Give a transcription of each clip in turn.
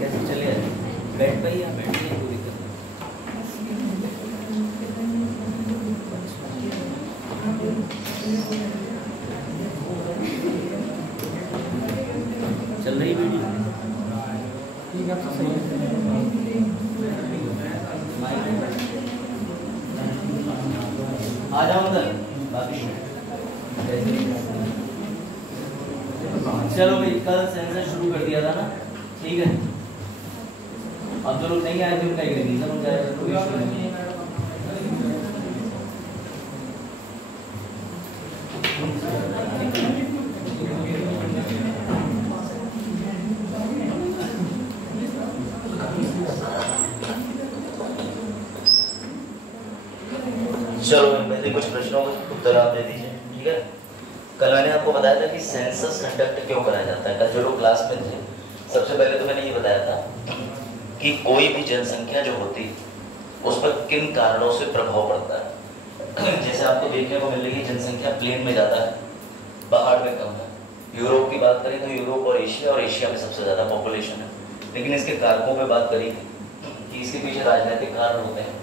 कैसे चले आए? बेड पे ही या बेड पे कोई दिक्कत नहीं? चल रही वीडियो ठीक है, सही आ जाओ उधर। चलो भाई, कल सेंसर शुरू कर दिया था ना, ठीक है। अब जो लोग नहीं आए थे उनका एक रीजन हो जाएगा, कोई इशू नहीं है। चलो पहले कुछ प्रश्नों का उत्तर आप दे दीजिए, ठीक है। कल मैंने आपको बताया था कि सेंसस कंडक्ट क्यों कराया जाता है। कल जो लोग क्लास में थे, सबसे पहले तो मैंने ये बताया था कि कोई भी जनसंख्या जो होती उस पर किन कारणों से प्रभाव पड़ता है। जैसे आपको देखने को मिल रही है, जनसंख्या प्लेन में ज़्यादा है, पहाड़ में कम है। यूरोप की बात करें तो यूरोप और एशिया में सबसे ज़्यादा पॉपुलेशन है। लेकिन इसके कारकों पर बात करी कि इसके पीछे राजनीतिक कारण होते हैं,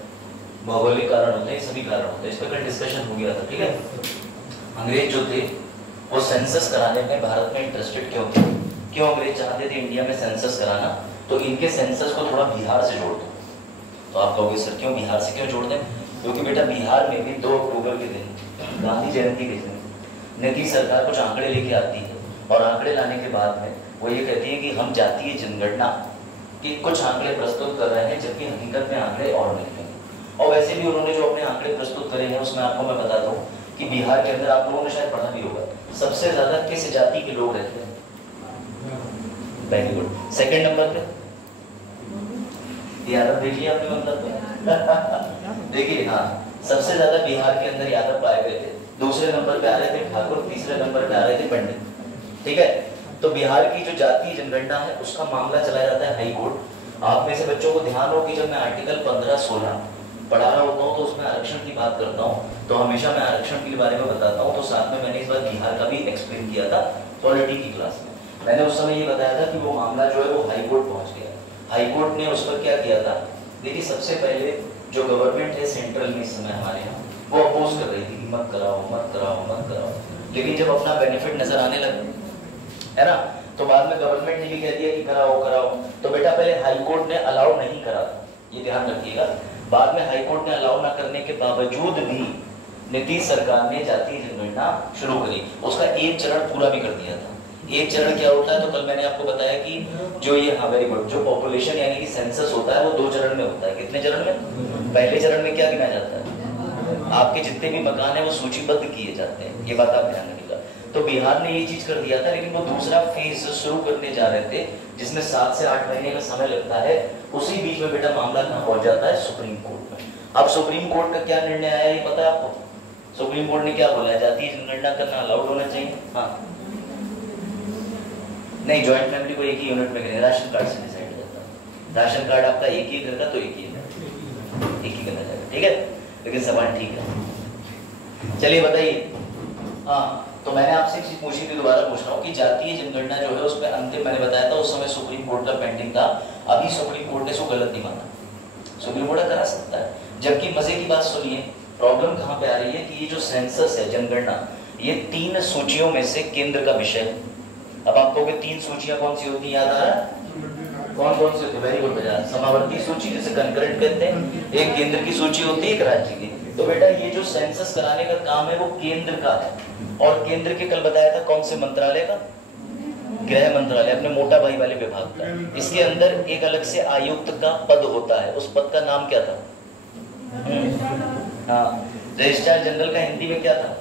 भौगोलिक कारण होते हैं, सभी कारण होते हैं। इस पर कल डिस्कशन हो गया था, ठीक है। अंग्रेज जो थे वो सेंसस कराने में भारत में इंटरेस्टेड क्यों थे? क्यों अंग्रेज चाहते थे इंडिया में सेंसस कराना? तो इनके सेंसस को थोड़ा बिहार से जोड़ दो। तो आप कहोगे सर क्यों बिहार से क्यों जोड़ दें? क्योंकि बेटा बिहार में भी 2 अक्टूबर के दिन, गांधी जयंती के दिन, नीतीश सरकार कुछ आंकड़े लेके आती है और आंकड़े लाने के बाद में वो ये कहती है कि हम जातीय जनगणना के कुछ आंकड़े प्रस्तुत कर रहे हैं, जबकि हकीकत में आंकड़े और नहीं है। और वैसे भी उन्होंने जो अपने आंकड़े प्रस्तुत करे हैं उसमें आपको मैं बताता हूँ कि बिहार के अंदर, आप लोगों ने शायद पढ़ा भी होगा, सबसे ज्यादा किस जाति के लोग रहते हैं? Very good. सेकंड नंबर पे यादव देखिए आपने, मतलब देखिए, हाँ, सबसे ज्यादा बिहार के अंदर यादव पाए गए थे। दूसरे नंबर पे आ रहे थे ठाकुर, तीसरे नंबर पे आ रहे थे पंडित, ठीक है। तो बिहार की जो जातीय जनगणना है उसका मामला चला जाता है हाई कोर्ट। आप में से बच्चों को ध्यान हो कि जब मैं आर्टिकल 15-16 पढ़ा रहा होता हूँ तो उसमें आरक्षण की बात करता हूँ, तो हमेशा मैं आरक्षण के बारे में बताता हूँ। तो साथ में मैंने इस बार बिहार का भी एक्सप्लेन किया था पॉलिटी की क्लास में। मैंने उस समय ये बताया था कि वो मामला जो है वो हाई कोर्ट पहुंच गया। हाई कोर्ट ने उस पर क्या किया था? देखिए, सबसे पहले जो गवर्नमेंट है सेंट्रल में इस समय हमारे यहाँ, वो अपोज कर रही थी कि मत कराओ मत कराओ मत कराओ। लेकिन जब अपना बेनिफिट नजर आने लगा, है ना, तो बाद में गवर्नमेंट ने भी कह दिया कि कराओ कराओ। तो बेटा पहले हाई कोर्ट ने अलाउ नहीं करा, ये ध्यान रखिएगा। बाद में हाई कोर्ट ने अलाउ ना करने के बावजूद भी नीतीश सरकार ने जातीय जनगणना शुरू करी। उसका एक चरण पूरा भी कर दिया था। एक चरण क्या होता है? तो कल मैंने आपको बताया कि जो ये, हाँ वेरी गुड, जो पॉपुलेशन यानी कि सेंसस होता है वो 2 चरण में होता है। कितने चरण में? पहले चरण में क्या गिना जाता है? आपके जितने भी मकान है वो सूचीबद्ध किए जाते हैं, ये बात आप ध्यान रखिएगा। तो बिहार ने ये चीज कर दिया था, लेकिन वो दूसरा फेज शुरू करने जा रहे थे जिसमें 7 से 8 महीने का समय लगता है। उसी बीच में बेटा मामला कहाँ पहुंच जाता है? सुप्रीम कोर्ट में। अब सुप्रीम कोर्ट का क्या निर्णय आया ये पता है आपको? सुप्रीम कोर्ट ने क्या बोला है? जातीय जनगणना करना अलाउड होना चाहिए। हाँ, नहीं, ज्वाइंट फैमिली को एक ही यूनिट में करेंगे, राशन कार्ड से डिसाइड हो जाता है। राशन कार्ड आपका एक ही घर का तो एक ही करना चाहिए, ठीक है। लेकिन सवाल ठीक है, चलिए बताइए। हाँ, तो मैंने आपसे एक चीज पूछी थी, दोबारा पूछ रहा हूँ कि जातीय जनगणना जो है उसमें अंतिम मैंने बताया था उस समय सुप्रीम कोर्ट का पेंडिंग था। अभी सुप्रीम कोर्ट ने इसको गलत नहीं माना, सुप्रीम कोर्ट करा सकता है। जबकि मजे की बात सुनिए, प्रॉब्लम कहाँ पे आ रही है कि ये जो सेंसस है, जनगणना, ये 3 सूचियों में से केंद्र का विषय है। अब आपको 3 सूचियां कौन सी होती है, याद आ रहा है? कौन कौन सी होती है? वेरी गुड बेटा, समावर्ती सूची जिसे कंकरेंट कहते हैं, एक केंद्र की सूची होती है, एक राज्य की। तो बेटा ये जो सेंसस कराने का काम है वो केंद्र का है, और केंद्र के कल बताया था कौन से मंत्रालय का? गृह मंत्रालय, अपने मोटा भाई वाले विभाग का। इसके अंदर एक अलग से आयुक्त का पद होता है, उस पद का नाम क्या था? हाँ, रजिस्ट्रार जनरल का हिंदी में क्या था?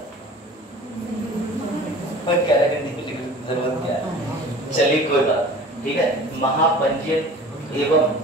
जरूरत क्या है, चलिए कोई बात, ठीक है। महापंजीयक एवं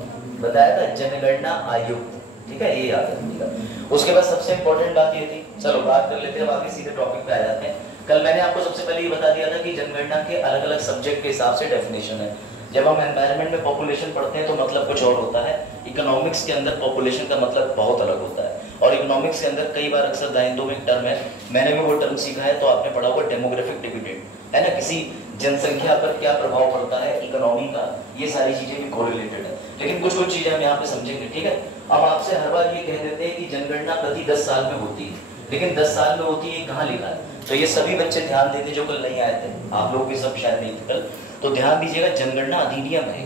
बताया था जनगणना आयुक्त, ठीक है, ये याद रखिएगा। उसके बाद सबसे इंपॉर्टेंट बात ये थी, चलो बात कर लेते हैं, आगे सीधे टॉपिक पे आ जाते हैं। कल मैंने आपको सबसे पहले ये बता दिया था कि जनगणना के अलग अलग सब्जेक्ट के हिसाब से डेफिनेशन है। जब हम एनवायरनमेंट में पॉपुलेशन पढ़ते हैं तो मतलब कुछ और होता है, इकोनॉमिक्स के अंदर पॉपुलेशन का मतलब बहुत अलग होता है। और इकोनॉमिक्स के अंदर कई बार अक्सर दाइंदों में एक टर्म है, मैंने भी वो टर्म सीखा है, तो आपने पढ़ा होगा डेमोग्राफिक डिविडेंड, है ना। किसी जनसंख्या पर क्या प्रभाव पड़ता है इकोनॉमी का, ये सारी चीजें भी कोरिलेटेड है। लेकिन कुछ कुछ चीजें हम यहाँ पे समझेंगे, ठीक है। अब आपसे हर बार ये कह देते हैं कि जनगणना प्रति 10 साल में होती है, लेकिन 10 साल में होती है कहाँ लिखा है? तो ये सभी बच्चे ध्यान देते जो कल नहीं आए थे, आप लोग भी सब शायद नहीं थे कल, तो ध्यान दीजिएगा। जनगणना अधिनियम है,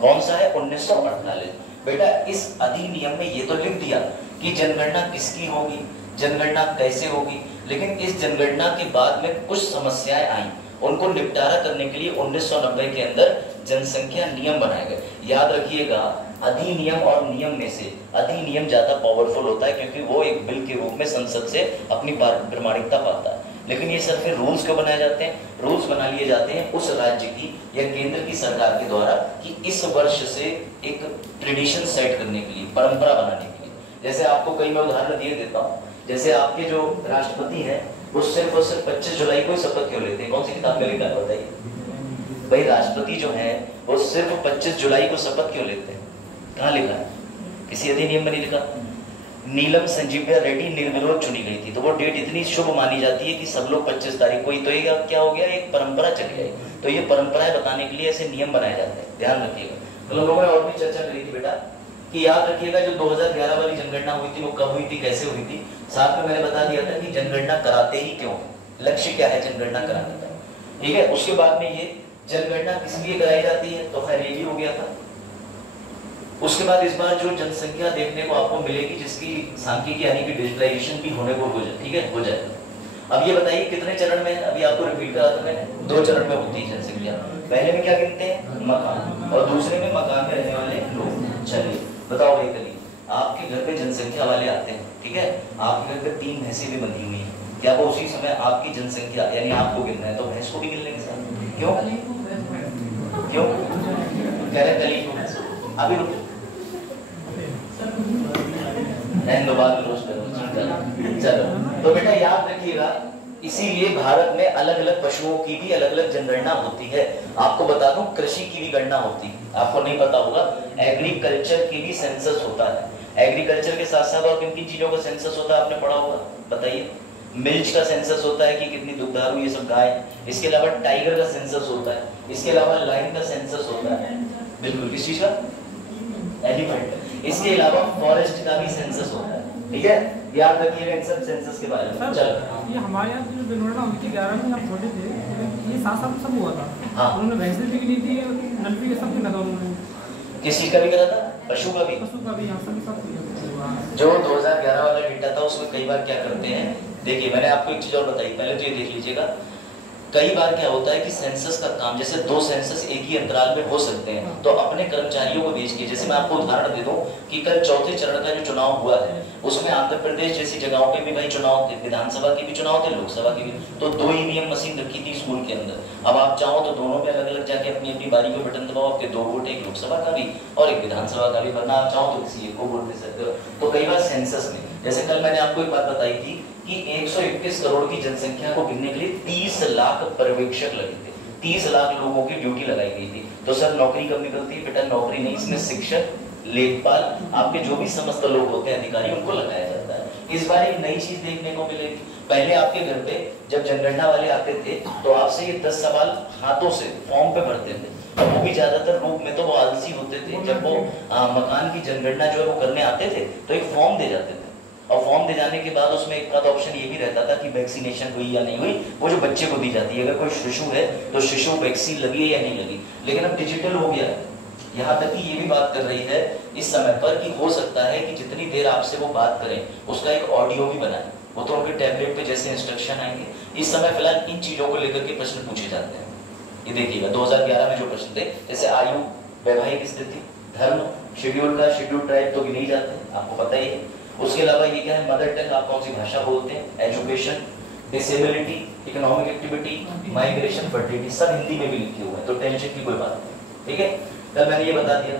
कौन सा है? 1948। बेटा इस अधिनियम में ये तो लिख दिया कि जनगणना किसकी होगी, जनगणना कैसे होगी, लेकिन इस जनगणना के बाद में कुछ समस्याएं आई, उनको निपटारा करने के लिए 1990 के अंदर जनसंख्या नियम बनाए गए। याद रखिएगा, अधिनियम और नियम में से अधिनियम ज्यादा पावरफुल होता है, क्योंकि वो एक बिल के रूप में संसद से अपनी प्रामाणिकता पाता है। लेकिन ये सिर्फ रूल्स क्यों बनाए जाते हैं? रूल्स बना लिए जाते हैं उस राज्य की या केंद्र की सरकार के द्वारा कि इस वर्ष से एक ट्रेडिशन सेट करने के लिए, परंपरा बनाने के लिए। जैसे आपको कई मैं उदाहरण दिए देता हूँ, जैसे आपके जो राष्ट्रपति हैं वो सिर्फ और सिर्फ 25 जुलाई को शपथ क्यों लेते हैं? कौन सी किताब में लिखा है बताइए भाई? राष्ट्रपति जो है वो सिर्फ 25 जुलाई को शपथ क्यों लेते हैं? कहाँ लिखा है? किसी अधिनियम में नहीं लिखा। नीलम संजीविया रेड्डी निर्विरोध चुनी गई थी, तो वो डेट इतनी शुभ मानी जाती है कि सब लोग 25 तारीख को ही, तो ये क्या हो गया? एक परंपरा चली आई। तो ये परंपराएं बताने के लिए ऐसे नियम बनाए जाते हैं, ध्यान रखिएगा। तो लोगों ने और भी चर्चा करी थी बेटा कि याद रखिएगा जो 2011 वाली जनगणना हुई थी वो कब हुई थी, कैसे हुई थी? साथ में मैंने बता दिया था कि जनगणना कराते ही क्यों, लक्ष्य क्या है जनगणना कराने का, ठीक है। उसके बाद में ये जनगणना किस लिए कराई जाती है, तो खैर ये भी हो गया था। उसके बाद इस बार जो जनसंख्या देखने को आपको मिलेगी जिसकी सांख्यिकी यानी कि डिजिटलाइजेशन भी होने को हो जाए, ठीक है, हो जाए। अब ये बताइए कितने चरण में? अभी आपको रिपीट करा था मैंने, 2 चरण में होती है जनसंख्या। पहले में क्या गिनते हैं? मकान, और दूसरे में मकान में रहने वाले लोग। चलिए बताओ भाई करिए, आपके घर पे जनसंख्या वाले आते हैं, ठीक है, आपके घर पे 3 भैंसें भी बंधी हुई हैं, क्या वो उसी समय आपकी जनसंख्या यानी आपको गिनना है तो भैंस को भी गिन लेंगे सर? क्यों क्यों कह रहे कली को? अभी रुको, चलो। तो बेटा याद रखिएगा, इसीलिए भारत में अलग अलग पशुओं की भी अलग अलग जनगणना होती है। आपको बता दूं कृषि की भी गणना होती है, आपको नहीं पता होगा, एग्रीकल्चर की भी सेंसस होता है। एग्रीकल्चर के साथ साथ और किन किन चीजों का सेंसस होता है आपने पढ़ा होगा, बताइए? मिल्च का सेंसस होता है कि कितनी दुग्धारू ये सब गाय, इसके अलावा टाइगर का सेंसस होता है, इसके अलावा लायन का सेंसस होता है, बिल्कुल किस चीज का? एलिफेंट। इसके अलावा फॉरेस्ट का भी सेंसस होता है, ठीक है, याद रखिएगा इन सब सेंसस के बारे में। चलो, ये हमारे यहाँ जो जनगणना हुई थी 11 में हम छोटे थे, ये 7 साल में सब हुआ था। हाँ। उन्होंने भैंसें भी गिनी थी, नल भी सब गिना था उन्होंने। किस चीज का भी करा था? पशु का भी। पशु का भी, यहाँ सब जो 2011 वाला डेटा था उसमें कई बार क्या करते हैं, देखिए मैंने आपको एक चीज और बताई, पहले तो ये देख लीजिएगा। कई बार क्या होता है कि सेंसस का काम, जैसे 2 सेंसस एक ही अंतराल में हो सकते हैं, तो अपने कर्मचारियों को भेज के, जैसे मैं आपको उदाहरण दे दूं कि कल 4थे चरण का जो चुनाव हुआ है उसमें आंध्र प्रदेश जैसी जगहों पे भी भाई चुनाव थे, विधानसभा के भी चुनाव थे, लोकसभा के भी, तो 2 ईवीएम मशीन रखी थी स्कूल के अंदर। अब आप चाहो तो दोनों में अलग अलग जाके अपनी अपनी बारी को बटन दबाओ, आपके 2 वोट, एक लोकसभा का भी और एक विधानसभा का भी, वरना आप चाहो तो किसी एक को वोट दे सकते हो। तो कई बार सेंसस में, जैसे कल मैंने आपको एक बात बताई थी कि 121 करोड़ की जनसंख्या को गिनने के लिए 30 लाख पर्यवेक्षक लगे थे, 30 लाख लोगों की ड्यूटी लगाई गई थी। तो सर नौकरी कब निकलती है? बेटा नौकरी नहीं, इसमें शिक्षक, लेखपाल, आपके जो भी समस्त लोग होते हैं अधिकारी, उनको लगाया जाता है। इस बार एक नई चीज देखने को मिलेगी। पहले आपके घर पे जब जनगणना वाले आते थे तो आपसे ये 10 सवाल हाथों से फॉर्म पे भरते थे, और वो भी ज्यादातर रूप में तो वो आलसी होते थे। जब वो मकान की जनगणना जो है वो करने आते थे तो एक फॉर्म दे जाते थे, और फॉर्म दे जाने के बाद उसमें एक आध ऑप्शन ये भी रहता था कि वैक्सीनेशन हुई या नहीं हुई, वो जो बच्चे को दी जाती है। अगर कोई शिशु है तो शिशु वैक्सीन लगी है या नहीं लगी। लेकिन अब डिजिटल हो गया, यहाँ तक कि ये भी बात कर रही है इस समय पर कि हो सकता है कि जितनी देर आपसे वो बात करें उसका एक ऑडियो भी बनाए, वो तो उनके टैबलेट पे जैसे इंस्ट्रक्शन आएंगे। इस समय फिलहाल इन चीजों को लेकर के प्रश्न पूछे जाते हैं। ये देखिएगा 2011 में जो प्रश्न थे, जैसे आयु, वैवाहिक स्थिति, धर्म, शेड्यूल का शेड्यूल ट्राइब तो गिने जाते हैं, आपको पता ही है। उसके अलावा ये क्या है, मदर टंग, आप कौन सी भाषा बोलते हैं, education, disability, economic activity, migration, fertility, सब हिंदी में भी लिखे हुए हैं, तो टेंशन की कोई बात नहीं, ठीक है। तब मैंने ये बता दिया।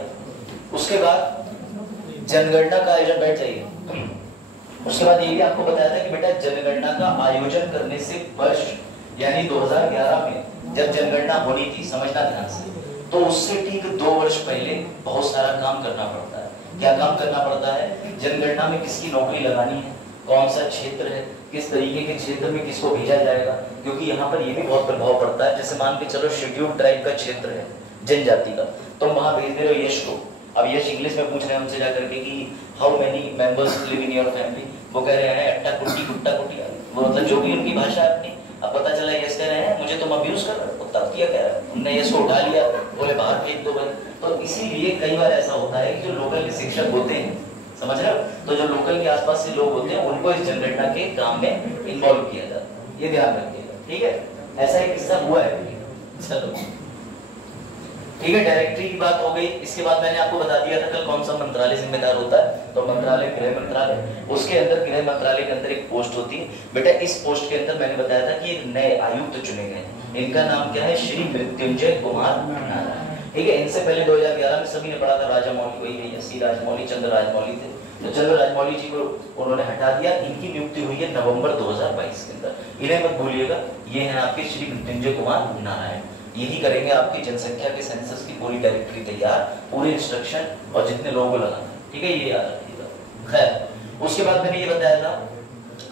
उसके बाद जनगणना का आयोजन, बैठ जाइए। उसके बाद ये भी आपको बताया था कि बेटा जनगणना का आयोजन करने से वर्ष यानी 2011 में जब जनगणना होनी थी, समझना ध्यान से, तो उससे ठीक 2 वर्ष पहले बहुत सारा काम करना पड़ता है। क्या काम करना पड़ता है? जनगणना में किसकी नौकरी लगानी है, कौन सा क्षेत्र है, किस तरीके के क्षेत्र में किसको भेजा जाएगा, क्योंकि यहाँ पर ये भी बहुत प्रभाव पड़ता है। जैसे मान के चलो शेड्यूल ट्राइब का क्षेत्र है, जनजाति का, तो वहाँ भेज दे रहे हो यश को। अब यश इंग्लिश में पूछ रहे हैं उनसे जाकर के कि how many members live in your family, वो कह रहे हैं अट्टा कुट्टी गुट्टा कुट्टी, वो मतलब जो भी उनकी भाषा है अपनी। अब पता चला यश कह रहे हैं मुझे तुम अब्यूज कर रहे हो, तब किया कह रहा है, उनने यश को उठा लिया, बोले बाहर फेंक दो भाई। तो इसीलिए कई बार ऐसा होता है कि जो लोकल शिक्षक होते हैं, समझ रहे हो, तो जो लोकल के आसपास से लोग होते हैं उनको इस जनगणना के काम में इन्वॉल्व किया जाता है, ये ध्यान रखिएगा, ठीक है। ऐसा एक किस्सा हुआ है। चलो ठीक है, डायरेक्टरी की बात हो गई। इसके बाद मैंने आपको बता दिया था कल कौन सा मंत्रालय जिम्मेदार होता है, तो मंत्रालय गृह मंत्रालय, उसके अंदर गृह मंत्रालय के अंदर एक पोस्ट होती है। बेटा इस पोस्ट के अंदर मैंने बताया था कि एक नए आयुक्त चुने गए, इनका नाम क्या है, श्री मृत्युंजय कुमार नारायण, ठीक है। इनसे पहले 2011 में सभी ने पढ़ा था राजामौली, वही भैया सी राजमौली, चंद्र राजमौली थे, तो चंद्र राजमौली जी को उन्होंने हटा दिया। इनकी नियुक्ति हुई है नवंबर 2022 के अंदर। इन्हें मत भूलिएगा, ये हैं आपके श्री मृत्युंजय कुमार नारायण, यही करेंगे आपकी जनसंख्या के सेंसस की पूरी डायरेक्टरी तैयार, पूरे इंस्ट्रक्शन और जितने लोगों को लगाना, ठीक है, ये याद रखिएगा। खैर उसके बाद मैंने ये बताया था,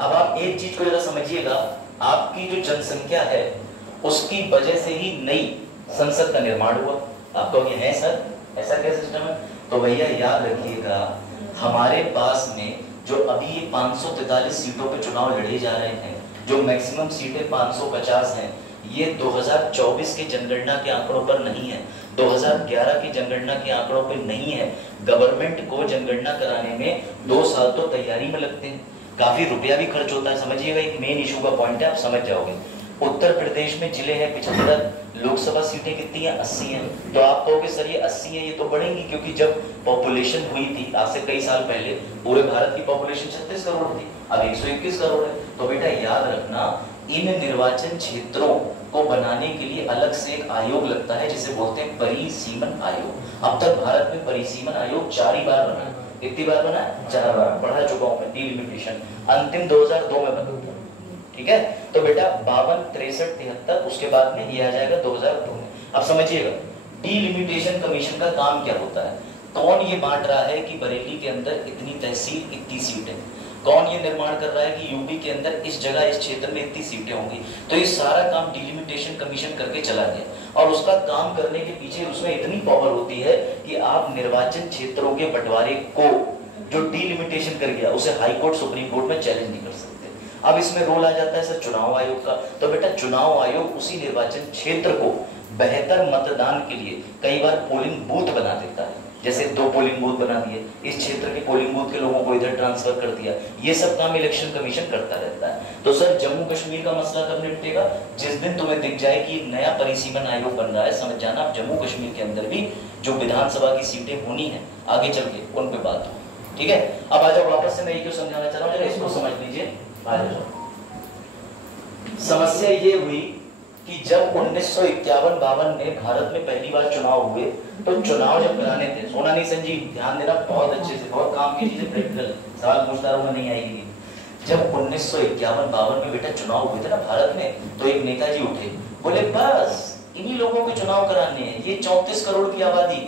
अब आप एक चीज को जरा समझिएगा, आपकी जो जनसंख्या है उसकी वजह से ही नई संसद का निर्माण हुआ। आप कहोगे हैं सर ऐसा क्या सिस्टम है, तो भैया याद रखिएगा, हमारे पास में जो अभी ये 543 सीटों पे चुनाव लड़े जा रहे हैं, जो मैक्सिमम सीटें 550 हैं, ये 2024 के जनगणना के आंकड़ों पर नहीं है, 2011 की जनगणना के आंकड़ों पर नहीं है। गवर्नमेंट को जनगणना कराने में 2 साल तो तैयारी में लगते हैं, काफी रुपया भी खर्च होता है। समझिएगा, एक मेन इशू का पॉइंट है, आप समझ जाओगे। उत्तर प्रदेश में जिले हैं 75, लोकसभा सीटें कितनी हैं, 80 हैं। तो आप कहोगे सर ये 80 है, ये तो बढ़ेंगी, क्योंकि जब पॉपुलेशन हुई थी आज से कई साल पहले, पूरे भारत की पॉपुलेशन 36 करोड़ थी, अब 121 करोड़ है। तो बेटा याद रखना, इन निर्वाचन क्षेत्रों को बनाने के लिए अलग से एक आयोग लगता है जिसे बोलते हैं परिसीमन आयोग। अब तक भारत में परिसीमन आयोग 4 ही बार बना, कितनी बार बना, 4 बार, पढ़ा चुका हूं मैं, डिलिमिटेशन अंतिम 2002 में बना, ठीक है। तो बेटा 52, 63, 73, उसके बाद में ये आ जाएगा 2002 में। अब समझिएगा, डिलिमिटेशन कमीशन का काम क्या होता है, कौन ये बांट रहा है कि बरेली के अंदर इतनी तहसील इतनी सीटें, कौन ये निर्माण कर रहा है कि यूपी के अंदर इस जगह इस क्षेत्र में इतनी सीटें होंगी। तो ये सारा काम डिलिमिटेशन कमीशन करके चला गया, और उसका काम करने के पीछे उसमें इतनी पावर होती है कि आप निर्वाचन क्षेत्रों के बंटवारे को जो डिलिमिटेशन कर गया उसे हाई कोर्ट सुप्रीम कोर्ट में चैलेंज नहीं कर सकते। अब इसमें रोल आ जाता है सर चुनाव आयोग का। तो बेटा चुनाव आयोग उसी निर्वाचन क्षेत्र को बेहतर मतदान के लिए कई बार पोलिंग बूथ बना देता है, जैसे 2 पोलिंग बूथ बना दिए, इस क्षेत्र के पोलिंग बूथ के लोगों को इधर ट्रांसफर कर दिया, ये सब काम इलेक्शन कमीशन करता रहता है। तो सर जम्मू कश्मीर का मसला कब निपटेगा, जिस दिन तुम्हें दिख जाए कि नया परिसीमन आयोग बन रहा है, समझ जाना आप जम्मू कश्मीर के अंदर भी जो विधानसभा की सीटें होनी है आगे चल के उन पे बात हो, ठीक है। अब आ जाओ वापस से, मैं ये क्यों समझाना चाह रहा हूँ, इसको समझ लीजिए। आ जाओ, समस्या ये हुई कि जब 1951-52 में भारत में पहली बार चुनाव हुए, तो चुनाव जब कराने थे, सोना नहीं संजीव, ध्यान देना बहुत अच्छे से, बहुत काम की चीजें, प्रैक्टिकल सवाल पूछता रहूंगा, नहीं आएगी। जब 1951-52 में बेटा चुनाव हुए थे ना भारत में, तो एक नेताजी उठे, बोले बस इन्हीं लोगों के चुनाव कराने हैं, ये 34 करोड़ की आबादी,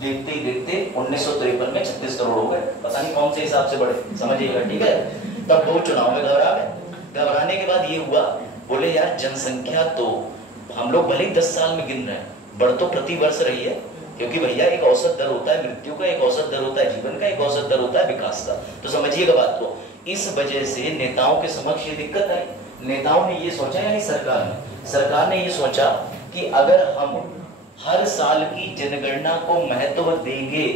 देखते ही देखते 1953 में 36 करोड़ हो गए, पता नहीं कौन से हिसाब से बढ़े, समझिएगा, ठीक है। तब 2 चुनाव में घबरा गए। घबराने के बाद ये हुआ, बोले यार जनसंख्या तो हम लोग भले ही 10 साल में गिन रहे हैं, बढ़ तो प्रति वर्ष रही है, क्योंकि भैया एक औसत दर होता है मृत्यु का, एक औसत दर होता है जीवन का, एक औसत दर होता है विकास का। तो समझिएगा बात को, इस वजह से नेताओं के समक्ष ये दिक्कत आई। नेताओं ने ये सोचा, यानी सरकार ने ये सोचा कि अगर हम हर साल की जनगणना को महत्व देंगे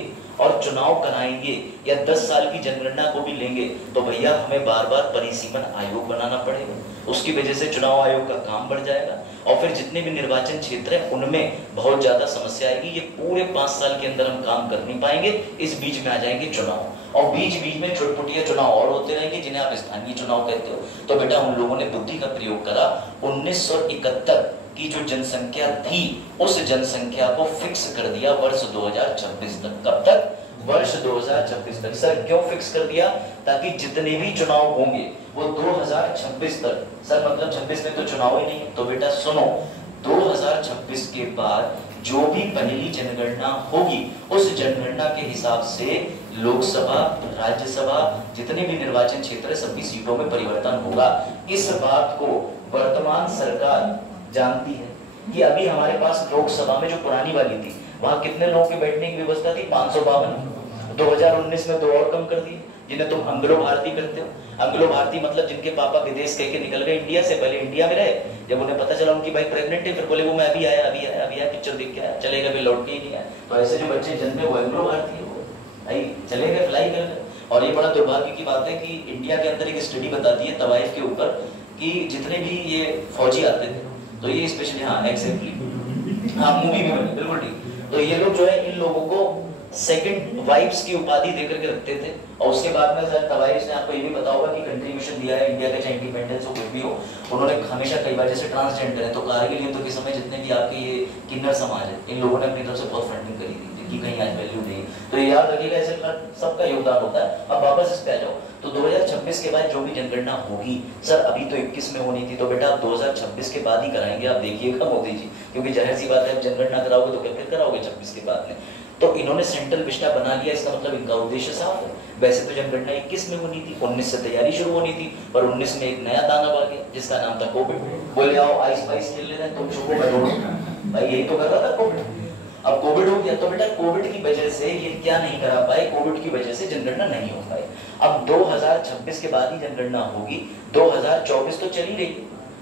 और चुनाव कराएंगे, या 10 साल की जनगणना को भी लेंगे, तो भैया हमें बार बार परिसीमन आयोग बनाना पड़ेगा। उसकी वजह से चुनाव आयोग का काम बढ़ जाएगा, और फिर जितने भी निर्वाचन क्षेत्र हैं उनमें बहुत ज्यादा समस्या आएगी। ये पूरे 5 साल के अंदर हम काम कर नहीं पाएंगे, इस बीच में आ जाएंगे चुनाव, और बीच बीच में छुटपुटिया चुनाव और होते रहेंगे, जिन्हें आप स्थानीय चुनाव कहते हो। तो बेटा उन लोगों ने बुद्धि का प्रयोग करा, 1971 की जो जनसंख्या थी उस जनसंख्या को फिक्स कर दिया वर्ष 2026 तक। कब तक? वर्ष 2026 तक। सर क्यों फिक्स कर दिया? ताकि जितने भी चुनाव होंगे वो 2026 तक। सर मतलब 26 में तो चुनाव ही नहीं, तो बेटा सुनो, 2026 के बाद जो भी पहली जनगणना होगी उस जनगणना के हिसाब से लोकसभा, राज्यसभा, जितने भी निर्वाचन क्षेत्र है सबकी सीटों में परिवर्तन होगा। इस बात को वर्तमान सरकार जानती है कि अभी हमारे पास लोकसभा में जो पुरानी वाली थी वहां कितने लोगों के बैठने की व्यवस्था थी? 552। 2019 में 2 और कम कर दिए, जिन्हें तुम अंग्लो भारतीय करते हो। अंग्लो भारतीय मतलब जिनके पापा विदेश कह के निकल गए इंडिया से, पहले इंडिया में रहे, जब उन्हें पता चला उनकी भाई प्रेग्नेंट है फिर बोले वो मैं अभी आया पिक्चर देख के आया, चले गए फिर लौट के ही नहीं आया। तो ऐसे जो बच्चे जन्मे वो अंग्लो भारतीय हो भाई, चले गए, फ्लाई कर गए। और ये बड़ा दुर्भाग्य की बात है कि इंडिया के अंदर एक स्टडी बताती है तवाइफ के ऊपर कि जितने भी ये फौजी आते थे तो ये स्पेशली, हाँ एग्जैक्टली, हाँ मूवी में बने, बिल्कुल ठीक, तो ये लोग जो है इन लोगों को सेकंड वाइफ्स की उपाधि देकर के रखते थे। और उसके बाद में सर तवाइफ ने आपको ये भी पता होगा कि कंट्रीब्यूशन दिया है इंडिया का, चाहे इंडिपेंडेंस हो कुछ भी हो, उन्होंने हमेशा कई बार, जैसे ट्रांसजेंडर है तो कारगिल युद्ध के समय जितने भी आपके ये किन्नर समाज है इन लोगों ने अपनी तरफ से बहुत फंडिंग करी थी कि कहीं आज वैल्यू नहीं। तो ये याद रखिएगा, ऐसे सबका योगदान होता है। अब वापस इस पे आ जाओ, तो 2026 के बाद जो भी जनगणना होगी, सर अभी तो 21 में होनी थी, तो बेटा आप 2026 के बाद ही कराएंगे, आप देखिएगा मोदी जी, क्योंकि जाहिर सी बात है जनगणना कराओगे तो क्या फिर कराओगे 26 के बाद में। तो इन्होंने सेंट्रल विस्टा बना लिया, इसका मतलब इनका उद्देश्य साफ है। वैसे तो जनगणना 21 में होनी थी, 19 से तैयारी शुरू होनी थी, पर 19 में एक नया दानव आ गया जिसका नाम था कोविड। बोले आओ आइस पाइस खेल लेते हैं, तुम छुपो मैं दौड़ूं, भाई यही तो कर रहा था कोविड। अब कोविड हो गया तो बेटा कोविड की वजह से ये क्या नहीं करा पाए, कोविड की वजह से जनगणना नहीं हो पाई। अब 2026 के बाद ही जनगणना होगी, 2024 तो चल ही रही है।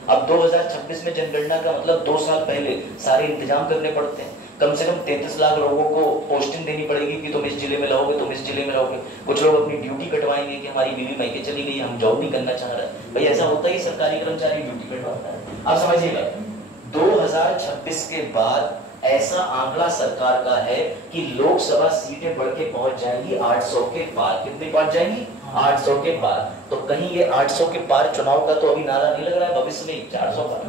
अब 2026 में जनगणना का मतलब 2 साल पहले सारे इंतजाम करने पड़ते हैं। कम से कम 33 लाख लोगों को पोस्टिंग देनी पड़ेगी कि तुम इस जिले में रहोगे, तुम इस जिले में रहोगे। कुछ लोग अपनी ड्यूटी कटवाएंगे कि हमारी बीवी मायके चली गई, हम जॉब नहीं करना चाह रहे। भाई ऐसा होता ही, सरकारी कर्मचारी ड्यूटी कटवाता है। आप समझिएगा 2026 के बाद ऐसा आंकड़ा सरकार का है कि लोकसभा सीटें बढ़ के पहुंच जाएंगी 800 के पार। कितनी पहुंच जाएंगी? 800 के पार। तो कहीं ये 800 के पार चुनाव का तो अभी नारा नहीं लग रहा है, भविष्य में 400 पार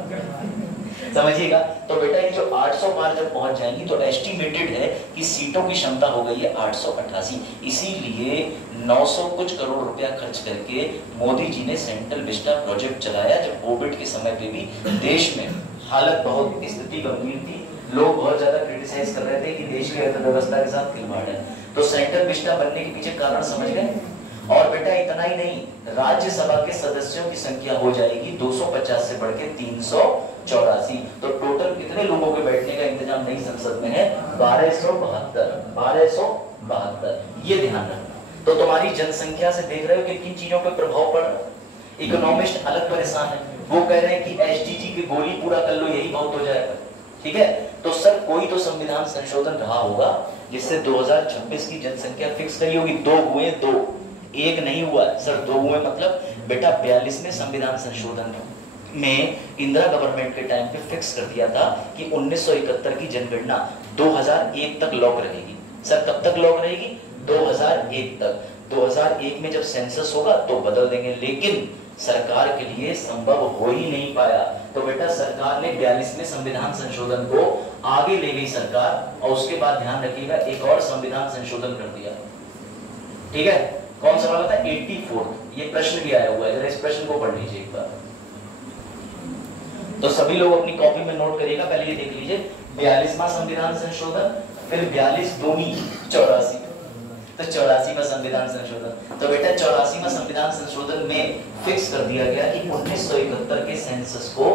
समझिएगा। तो बेटा ये जो 800 पार जब पहुंच जाएंगी तो एस्टिमेटेड है कि सीटों की क्षमता हो गई है 888। इसीलिए 900 कुछ करोड़ रुपया खर्च करके मोदी जी ने सेंट्रल विस्टा प्रोजेक्ट चलाया, जब कोविड के समय पे भी देश में हालत बहुत, स्थिति गंभीर थी, लोग बहुत ज्यादा क्रिटिसाइज कर रहे थे कि देश की अर्थव्यवस्था के साथ खिलवाड़ है। तो सेंट्रल विस्टा बनने के पीछे कारण समझ गए। और बेटा इतना ही नहीं, राज्यसभा के सदस्यों की संख्या हो जाएगी 250 से बढ़ के 384। तो टोटल कितने लोगों के बैठने का इंतजाम नई संसद में है? 1272। ये ध्यान रखना। तो तुम्हारी जनसंख्या से देख रहे हो कि किन चीजों पर प्रभाव पड़ रहा है। इकोनॉमिस्ट अलग परेशान है, वो कह रहे हैं कि एसडीजी की गोली पूरा कर लो यही बहुत हो जाएगा। ठीक है, तो सर कोई तो संविधान संशोधन रहा होगा जिससे 2026 की जनसंख्या फिक्स करी होगी। 2 हुए, 2 एक नहीं हुआ सर, 2 हुए मतलब बेटा 42वें संविधान संशोधन में इंदिरा गवर्नमेंट के टाइम पे फिक्स कर दिया था कि 1971 की जनगणना 2001 तक लॉक रहेगी। सर कब तक लॉक रहेगी? 2001 तक। 2001 में जब सेंसस होगा तो बदल देंगे, लेकिन सरकार के लिए संभव हो ही नहीं पाया। तो बेटा सरकार ने 42वें संविधान संशोधन को आगे ले गई सरकार, और उसके बाद ध्यान रखिएगा एक और संविधान संशोधन कर दिया। ठीक है, कौन सा वाला था? 84। ये प्रश्न भी आया हुआ है, जरा इस प्रश्न को पढ़ लीजिए एक बार। तो सभी लोग अपनी कॉपी में नोट करिएगा, पहले ये देख लीजिए 42वां संविधान संशोधन, फिर 42 दूनी 84, तो 84वां संविधान संशोधन। तो बेटा 84वां संविधान संशोधन में फिक्स कर दिया गया कि 1971 के सेंसस को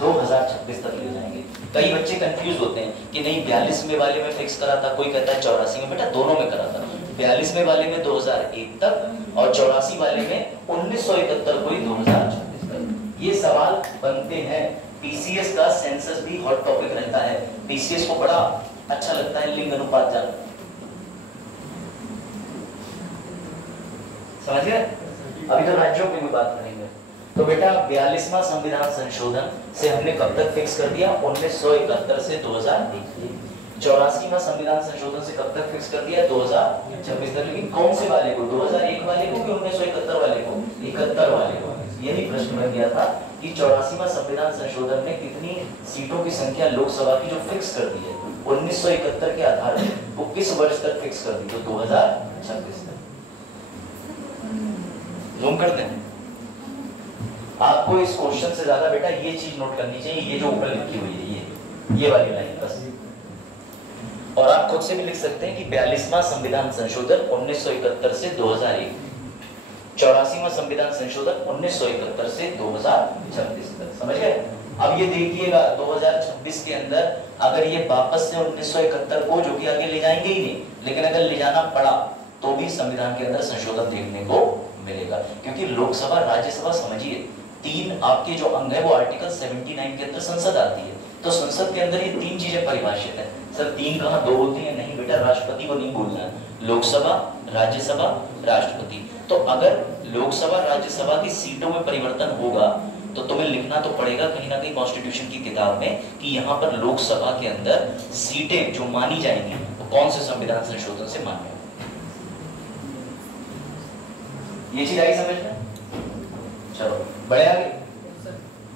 2026 तक ले जाएंगे। कई बच्चे कंफ्यूज होते हैं कि नहीं 42वें वाले में फिक्स करा था, कोई कहता है 84 में। बेटा दोनों में करा था, 42वें वाले में 2001 तक और 84 वाले में 1971 को ही 2026 तक। ये सवाल बनते हैं। पीसीएस का सेंसस भी हॉट टॉपिक रहता है, पीसीएस को बड़ा अच्छा लगता है लिंग अनुपात जानना। समझ गए? अभी तो राज्यों की बात करेंगे। तो बेटा 42वां संविधान संशोधन से हमने कब तक फिक्स कर दिया? 1971 से 2001। 84वां संविधान संशोधन से कब तक फिक्स कर दिया? 2026 तक। लेकिन कौन से वाले को? 2001 वाले को कि 1971 वाले को? 71 वाले को। यही प्रश्न बन गया था कि 84वां संविधान संशोधन ने कितनी सीटों की संख्या लोकसभा की जो फिक्स कर दी है 1971 के आधार पर, वो किस वर्ष तक फिक्स कर दी? तो 2026 तक। जूम करते हैं। आपको इस क्वेश्चन से ज्यादा बेटा ये चीज नोट करनी चाहिए, ये जो ऊपर लिखी हुई है ये वाली लाइन बस। और आप खुद से भी लिख सकते हैं कि 42वां संविधान संशोधन 1971 से 2001, 84वां संविधान संशोधन 1971 से 2026 तक। समझ गए? अब ये देखिएगा 2026 के अंदर अगर ये वापस से 1971 को, जो कि आगे ले जाएंगे ही नहीं, लेकिन अगर ले जाना पड़ा तो भी संविधान के अंदर संशोधन देखने को मिलेगा, क्योंकि लोकसभा राज्यसभा समझिए 3 आपके जो अंग है वो आर्टिकल 79 के अंदर संसद आती है, तो संसद के अंदर ये 3 चीजें परिभाषित है। सर 3 कहाँ 2 होती है? नहीं बेटा, राष्ट्रपति को नहीं बोलना है, लोकसभा राज्यसभा राष्ट्रपति। तो अगर लोकसभा राज्यसभा की सीटों में परिवर्तन होगा तो तुम्हें लिखना तो पड़ेगा कहीं ना कहीं कॉन्स्टिट्यूशन की किताब में कि यहाँ पर लोकसभा के अंदर सीटें जो मानी जाएंगी वो कौन से संविधान संशोधन से मान्य है। ये चीज आई समझ में? चलो बढ़े आगे,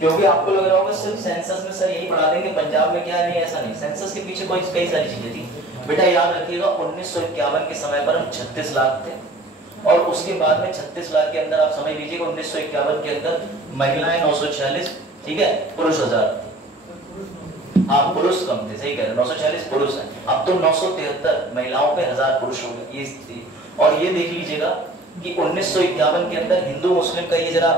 क्योंकि आपको लग रहा होगा सिर्फ सेंसस में सर यही पढ़ा देंगे, पंजाब में क्या नहीं, ऐसा नहीं। सेंसस के पीछे कोई कई सारी चीजें थी बेटा, याद रखिएगा 1951 के समय पर हम 36 लाख थे, और उसके बाद में 36 लाख के अंदर आप समझ लीजिएगा 1951 के अंदर महिलाएं 946, ठीक है, पुरुष 1000। हाँ पुरुष कम थे, सही कह रहे हैं, 946 पुरुष हैं, अब तो 973 महिलाओं पे 1000 पुरुष हो गए, ये स्थिति। और ये देख लीजिएगा कि 1951 के अंदर हिंदू मुस्लिम का ये जरा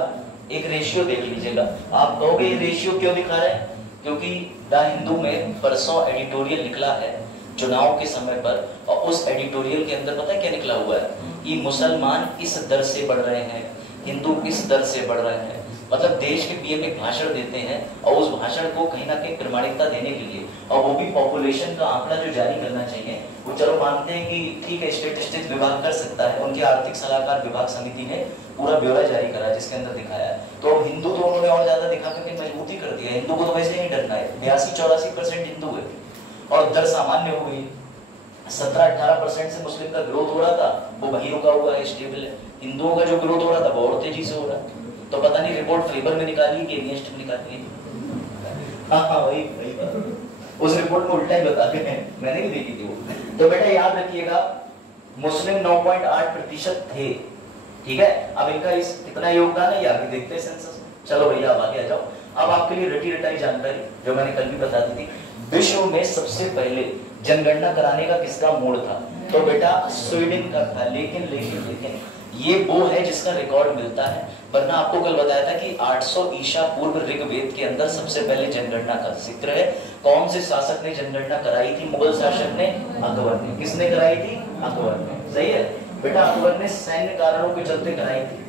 एक रेशियो देख लीजिएगा। आप कहोगे ये रेशियो क्यों दिखा रहे हैं? क्योंकि द हिंदू में परसों एडिटोरियल निकला है चुनाव के समय पर, और उस एडिटोरियल के अंदर पता है क्या निकला हुआ है कि मुसलमान इस दर से बढ़ रहे हैं, हिंदू इस दर से बढ़ रहे हैं। मतलब देश के पीएम एक भाषण देते हैं और उस भाषण को कहीं ना कहीं प्रमाणिकता देने के लिए, और वो भी पॉपुलेशन का आंकड़ा जो जारी करना चाहिए, वो चलो मानते हैं कि ठीक है स्टेटिस्टिक्स विभाग कर सकता है, उनके आर्थिक सलाहकार विभाग समिति ने पूरा ब्यौरा जारी करा जिसके अंदर दिखाया है। तो हिंदू तो उन्होंने और ज्यादा दिखा करके मजबूती कर दिया, हिंदू को तो वैसे ही डरना है, 82-84% हिंदू है और दर सामान्य हो गई। 17-18% से मुस्लिम का ग्रोथ हो रहा था, वो वही रुका हुआ है, स्टेबल है। हिंदुओं का जो ग्रोथ हो रहा था वो और तेजी से हो रहा है। तो पता नहीं रिपोर्ट फेवर में निकाली कि अगेंस्ट में निकाली है। हाँ वही उस रिपोर्ट में उल्टा ही बताते हैं, मैंने भी देखी थी वो। तो बेटा याद रखिएगा मुस्लिम 9.8% थे, ठीक है। अब इनका इस कितना योगदान है ये आगे देखते हैं सेंसस में। चलो भैया अब आगे आ जाओ। अब आपके लिए रटी रटाई जानकारी जो मैंने कल भी बता दी थी, विश्व में सबसे पहले जनगणना कराने का किसका मूड था? तो बेटा स्वीडन का था। लेकिन ये वो है जिसका रिकॉर्ड मिलता है, वरना आपको कल बताया था कि 800 ईसा पूर्व ऋग्वेद के अंदर सबसे पहले जनगणना का जिक्र है। कौन से शासक ने जनगणना कराई थी? मुगल शासक ने, अकबर ने। किसने कराई थी? अकबर ने, सही है बेटा। अकबर ने सैन्य कारणों के चलते कराई थी।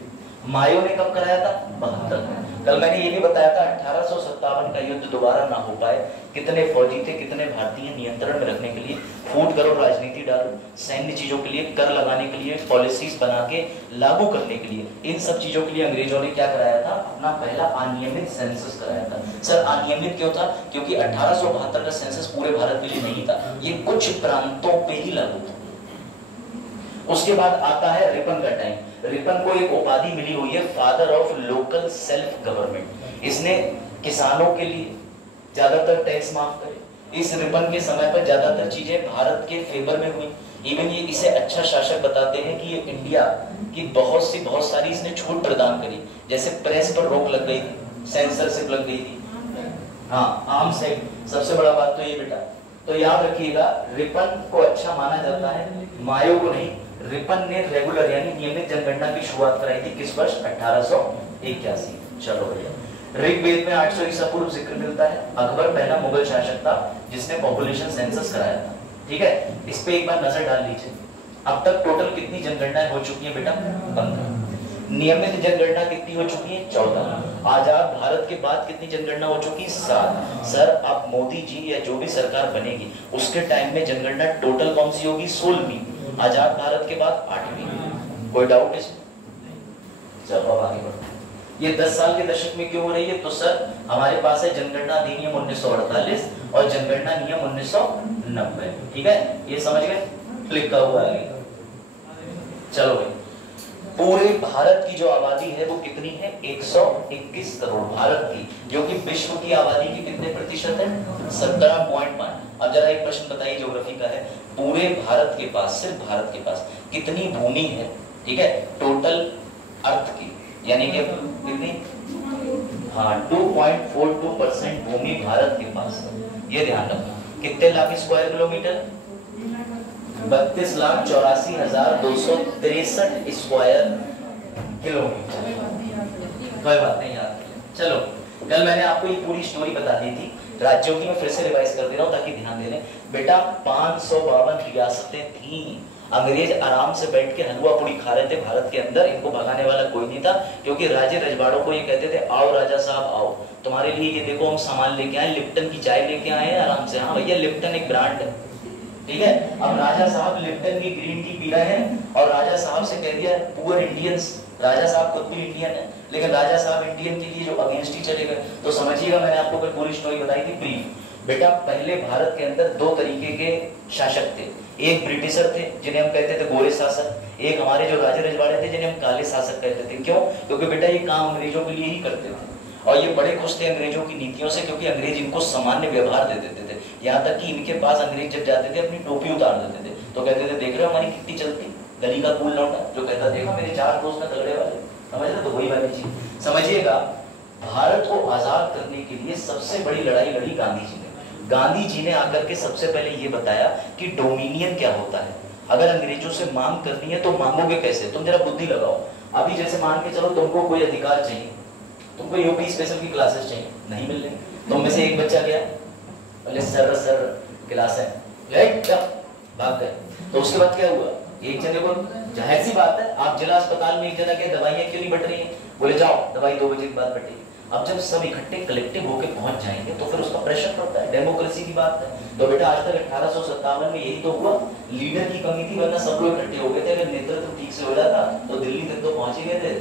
मायो ने कब कराया था? 72 में। कल मैंने ये भी बताया था 1857 का युद्ध दोबारा ना हो पाए, कितने फौजी थे, कितने भारतीय नियंत्रण में रखने के लिए फूट करो, राजनीति डालो, सैन्य चीजों के लिए, कर लगाने के लिए, पॉलिसीज बना के लागू करने के लिए, इन सब चीजों के लिए अंग्रेजों ने क्या कराया था? अपना पहला अनियमित सेंसस कराया था। सर अनियमित क्यों था? क्योंकि 1872 का सेंसस पूरे भारत के लिए नहीं था, ये कुछ प्रांतों पे ही लागू था। उसके बाद आता है रिपन का टाइम। रिपन को एक उपाधि मिली हुई है father of local self government. इसने किसानों के लिए ज्यादातर टैक्स माफ करे। इस रिपन के समय पर ज्यादातर चीजें भारत के फेवर में हुई। इवन ये इसे अच्छा शासक बताते हैं कि ये इंडिया की बहुत सारी इसने छूट प्रदान करी, जैसे प्रेस पर रोक लग गई थी, सेंसरशिप लग गई थी, हाँ आर्म्स एक्ट, सबसे बड़ा बात तो ये बेटा। तो याद रखिएगा रिपन को अच्छा माना जाता है, मायो को नहीं। रिपन ने रेगुलर यानी नियमित जनगणना की शुरुआत कराई थी किस वर्ष? 1881। चलो भैया ऋग्वेद में 800 ईसा पूर्व जिक्र मिलता है। अकबर पहला मुगल शासक था जिसने पॉपुलेशन सेंसस कराया था, ठीक है। इस पे एक बार नजर डाल लीजिए। अब तक टोटल कितनी जनगणनाएं हो चुकी है बेटा? 15। नियमित जनगणना कितनी हो चुकी है? 14। आजाद भारत के बाद कितनी जनगणना हो चुकी है? 7। सर अब मोदी जी या जो भी सरकार बनेगी उसके टाइम में जनगणना टोटल कौन सी होगी? 16वीं। आजाद भारत के बाद 8वीं। कोई डाउट इसमें? चलो अब आगे बढ़ते हैं। ये 10 साल के दशक में क्यों हो रही है? तो सर हमारे पास है जनगणना अधिनियम 1948 और जनगणना नियम 1990, ठीक है। ये समझ गए? लिखा हुआ है। चलो भाई पूरे भारत की जो आबादी है वो कितनी है? 121 करोड़ भारत की, जो कि विश्व की आबादी की कितने प्रतिशत है? 17.5। अब जरा एक प्रश्न बताइए ज्योग्राफी का है, पूरे भारत के पास, सिर्फ भारत के पास कितनी भूमि है, ठीक है, टोटल अर्थ की, यानी कि कितनी हाँ 2.42% भूमि भारत के पास है, ये ध्यान रखना। कितने lakh square kilometre? 32,84,263 square kilometre. कोई बात नहीं यार, चलो कल मैंने आपको ये पूरी स्टोरी बता दी थी राज्यों की, मैं फिर से रिवाइज कर दे रहा हूँ ताकि ध्यान दे लें। बेटा 552 रियासतें थी, अंग्रेज आराम से बैठ के हलवा पूरी खा रहे थे भारत के अंदर, इनको भगाने वाला कोई नहीं था, क्योंकि राजे रजवाड़ों को ये कहते थे आओ राजा साहब आओ, तुम्हारे लिए ये देखो हम सामान लेके आए, लिप्टन की चाय लेके आए हैं आराम से। हाँ भैया लिप्टन एक ब्रांड है, ठीक है। अब राजा साहब लिप्टन की ग्रीन टी पी रहे हैं और राजा साहब से कह दिया पुअर इंडियंस, राजा साहब खुद भी इंडियन है लेकिन राजा साहब इंडियन के लिए जो अगेंस्ट ही चले गए। तो समझिएगा मैंने आपको कल पूरी स्टोरी बताई थी ब्रीफ। बेटा पहले भारत के अंदर दो तरीके के शासक थे, एक ब्रिटिशर थे जिन्हें हम कहते थे गोरे शासक, एक हमारे जो राजे रजवाड़े थे जिन्हें हम काले शासक कहते थे। क्यों? क्योंकि बेटा ये काम अंग्रेजों के लिए ही करते थे और ये बड़े खुश थे अंग्रेजों की नीतियों से, क्योंकि अंग्रेज इनको सामान्य व्यवहार दे देते थे। यहाँ तक कि इनके पास अंग्रेज जब जाते थे अपनी टोपी उतार देते थे तो कहते थे देख रहे हो हमारी कितनी चलती, गली का कूल लौटा जो कहता देखो मेरे 4 दोस्त ना तगड़े वाले, समझ रहे? तो वही वाली चीज समझिएगा। भारत को आजाद करने के लिए सबसे बड़ी लड़ाई लड़ी गांधी जी ने। गांधी जी ने आकर के सबसे पहले ये बताया कि डोमिनियन क्या होता है। अगर अंग्रेजों से मांग करनी है तो मांगोगे कैसे? तुम जरा बुद्धि लगाओ। अभी जैसे मान के चलो तुमको कोई अधिकार चाहिए, तुमको यूपी स्पेशल की क्लासेस चाहिए, नहीं मिल रही, तुम में से एक बच्चा गया बोले सर क्लास है भाग गए, तो उसके बाद क्या हुआ? एक जने को, जाहिर सी बात है आप जिला अस्पताल में एक जना के दवाइयां क्यों नहीं बट रही हैं, बोले जाओ दवाई 2 बजे के बाद बटेगी। अब जब सब इकट्ठे कलेक्टिव होकर पहुंच जाएंगे तो फिर उसका प्रेशर होता है, डेमोक्रेसी की बात है। तो बेटा आज तक 1857 में यही तो हुआ, लीडर की कमी थी, वरना सब लोग इकट्ठे हो गए थे। अगर नेतृत्व ठीक से हो जाता तो दिल्ली तक तो पहुंच ही गए थे,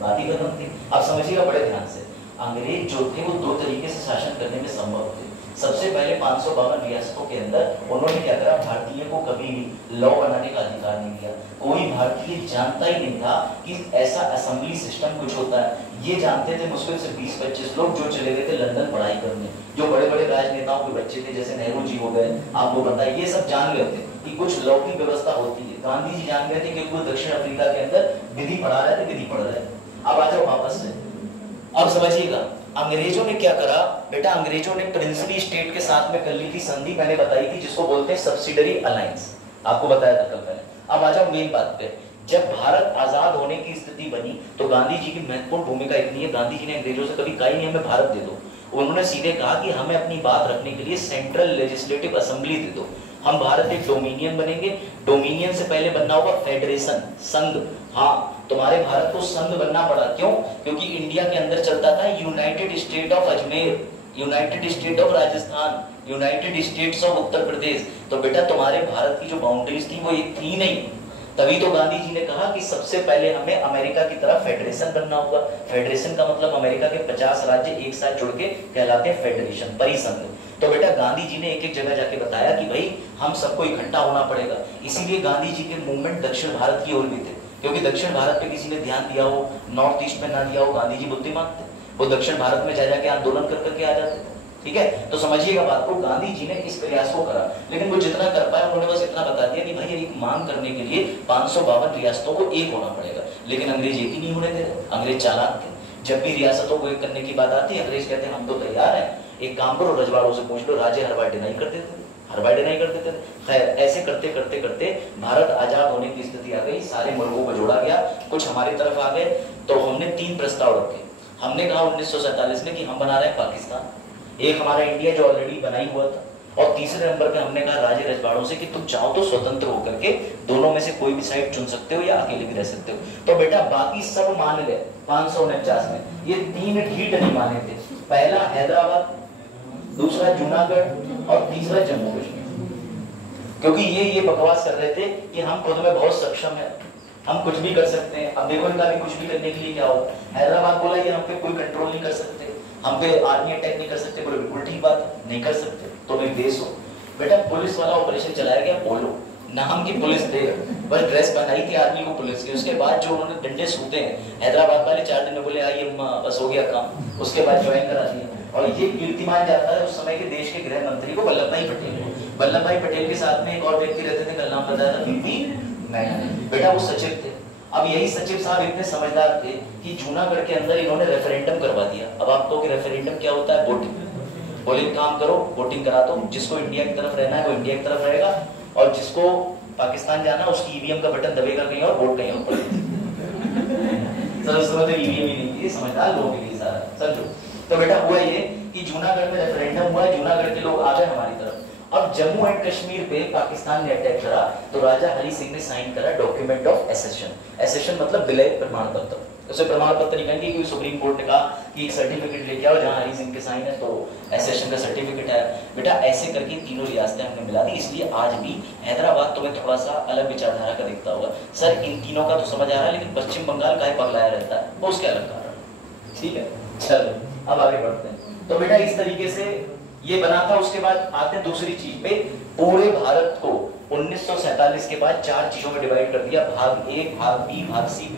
बात ही खत्म थी। अब समझिएगा बड़े ध्यान से, अंग्रेज जो थे वो 2 तरीके से शासन करने में संभव थे। सबसे पहले 552 रियासतों के अंदर उन्होंने क्या करा, भारतीय को कभी भी लॉ बनाने का अधिकार नहीं दिया। कोई भारतीय जानता ही नहीं था कि ऐसा असेंबली सिस्टम कुछ होता है। ये जानते थे मुश्किल से 20-25 लोग जो चले गए थे लंदन पढ़ाई करने, जो बड़े बड़े राजनेताओं के बच्चे थे जैसे नेहरू जी हो गए, आपको पता है ये सब जान गए थे कि कुछ लॉ की व्यवस्था होती है। गांधी जी जान गए थे क्योंकि वो दक्षिण अफ्रीका के अंदर विधि पढ़ा रहे थे, विधि पढ़ रहे थे। अब आ जाओ वापस से, अब समझिएगा अंग्रेजों ने क्या करा। बेटा अंग्रेजों ने प्रिंसली स्टेट के साथ में कर ली थी संधि, मैंने बताई थी, जिसको बोलते हैं सब्सिडरी अलायंस, आपको बताया था कल पहले। अब आ जाओ मेन बात पे, जब भारत आजाद होने की स्थिति बनी तो गांधी जी की महत्वपूर्ण भूमिका इतनी है, गांधी जी ने अंग्रेजों से कभी कहा नहीं हमें भारत दे दो, उन्होंने सीधे कहा कि हमें अपनी बात रखने के लिए सेंट्रल लेजिस्लेटिव असेंबली दे दो, हम भारत एक डोमिनियन बनेंगे। डोमिनियन से पहले बनना होगा फेडरेशन, संघ। हाँ तुम्हारे भारत को संघ बनना पड़ा, क्यों? क्योंकि इंडिया के अंदर चलता था United State of Ajmer, United State of Rajasthan, United States of Uttar Pradesh. तो बेटा तुम्हारे भारत की जो बाउंड्रीज थी वो एक थी नहीं, तभी तो गांधी जी ने कहा कि सबसे पहले हमें अमेरिका की तरह फेडरेशन बनना होगा। फेडरेशन का मतलब अमेरिका के 50 राज्य एक साथ जुड़ के कहलाते हैं फेडरेशन, परिसंघ। तो बेटा गांधी जी ने एक एक जगह जाके बताया कि भाई हम सबको इकट्ठा होना पड़ेगा। इसीलिए गांधी जी के मूवमेंट दक्षिण भारत की ओर भी थे, क्योंकि दक्षिण भारत पे किसी ने ध्यान दिया हो, नॉर्थ ईस्ट में ना दिया हो, गांधी जी बुद्धिमान थे, वो दक्षिण भारत में जा जाके आंदोलन कर करके आ जाते थे। ठीक है, तो समझिएगा बात को, गांधी जी ने इस प्रयास को करा, लेकिन वो जितना कर पाए उन्होंने बस इतना बता दिया कि भाई एक मांग करने के लिए 552 रियासतों को एक होना पड़ेगा। लेकिन अंग्रेज एक ही नहीं होने दे रहे, अंग्रेज चालाक थे। जब भी रियासतों को एक करने की बात आती है अंग्रेज कहते हैं हम तो तैयार हैं, एक काम करो रजवाड़ों से पूछ लो, राजे हर बार डिनाई कर देते थे, हर बार डिनाई कर देते थे। खैर ऐसे करते करते करते भारत आजाद होने की स्थिति आ गई, सारे मुल्कों को जोड़ा गया, कुछ हमारी तरफ आ गए। तो हमने 3 प्रस्ताव रखे। हमने कहा 1947 में कि हम बना रहे हैं पाकिस्तान, एक हमारा इंडिया जो ऑलरेडी बना ही हुआ था, और तीसरे नंबर पे हमने कहा राजे रजवाड़ों से कि तुम चाहो तो स्वतंत्र होकर के दोनों में से कोई भी साइड चुन सकते हो या अकेले भी रह सकते हो। तो बेटा बाकी सब मान गए 549 में, ये 3 ढीठ नहीं माने थे। पहला हैदराबाद, दूसरा जूनागढ़ और तीसरा जम्मू कश्मीर, क्योंकि ये बकवास कर रहे थे कि हम खुद में बहुत सक्षम है, हम कुछ भी कर सकते हैं। अब देखो इनका भी कुछ भी करने के लिए क्या होगा, हैदराबाद बोला ये हम पे कोई कंट्रोल नहीं कर सकते, हम पे आर्मी अटैक नहीं कर सकते, बोले बिल्कुल ठीक बात, नहीं कर सकते तो एक देश हो। बेटा पुलिस वाला ऑपरेशन चलाया गया पोलो, नाम की पुलिस थे, बस ड्रेस बनाई थी आदमी को पुलिस की। उसके बाद जो उन्होंने डंडे सूते हैं हैदराबाद वाले 4 दिन में, बोले आइए बस हो गया काम, उसके बाद ज्वाइन करा दिया। और ये कीर्तिमान जाता है उस समय के देश के गृह मंत्री को, वल्लभ भाई पटेल। वल्लभ भाई पटेल के साथ में एक और व्यक्ति रहते थे, कल नाम बताया था, बीपी मैन। बेटा वो सचिव थे, अब यही सचिव साहब इतने समझदार थे कि जूनागढ़ के अंदर इन्होंने रेफरेंडम करवा दिया। अब आप कहोगे रेफरेंडम क्या होता है? वोटिंग। बोले काम करो, वोटिंग करा दो, जिसको इंडिया की तरफ रहना है वो इंडिया की तरफ रहेगा, और जिसको पाकिस्तान जाना है उसकी ईवीएम का बटन दबेगा कहीं और वोट कहीं और पड़ेगा। तो ईवीएम ही नहीं, ये समझदार लोगों के लिए सारा समझो। तो बेटा हुआ ये कि जूनागढ़ में रेफरेंडम हुआ, जूनागढ़ के लोग आ गए हमारी तरफ। अब जम्मू एंड कश्मीर पे पाकिस्तान ने अटैक करा तो राजा हरि सिंह ने साइन करा डॉक्यूमेंट ऑफ एसेशन। एसेशन मतलब विलय प्रमाण पत्र। उसे प्रमाण पत्र निकालने की सुप्रीम कोर्ट ने कहा कि एक सर्टिफिकेट लेके आओ जहां हरि सिंह के साइन है, तो एसेशन का सर्टिफिकेट है। बेटा ऐसे करके तीनों रियासतें हमने मिला दी। इसलिए आज भी हैदराबाद तुम्हें थोड़ा सा अलग विचारधारा का दिखता होगा। सर इन तीनों का तो समझ आ रहा है, लेकिन पश्चिम बंगाल का पगलाया रहता है, वो उसके अलग कारण। ठीक है, चलो अब आगे बढ़ते हैं। तो बेटा इस तरीके से ये बना था। उसके बाद आते हैं दूसरी चीज पे। पूरे भारत को 1947 के बाद 4 चीजों में डिवाइड कर दिया, भाग ए, भाग बी, भाग सी।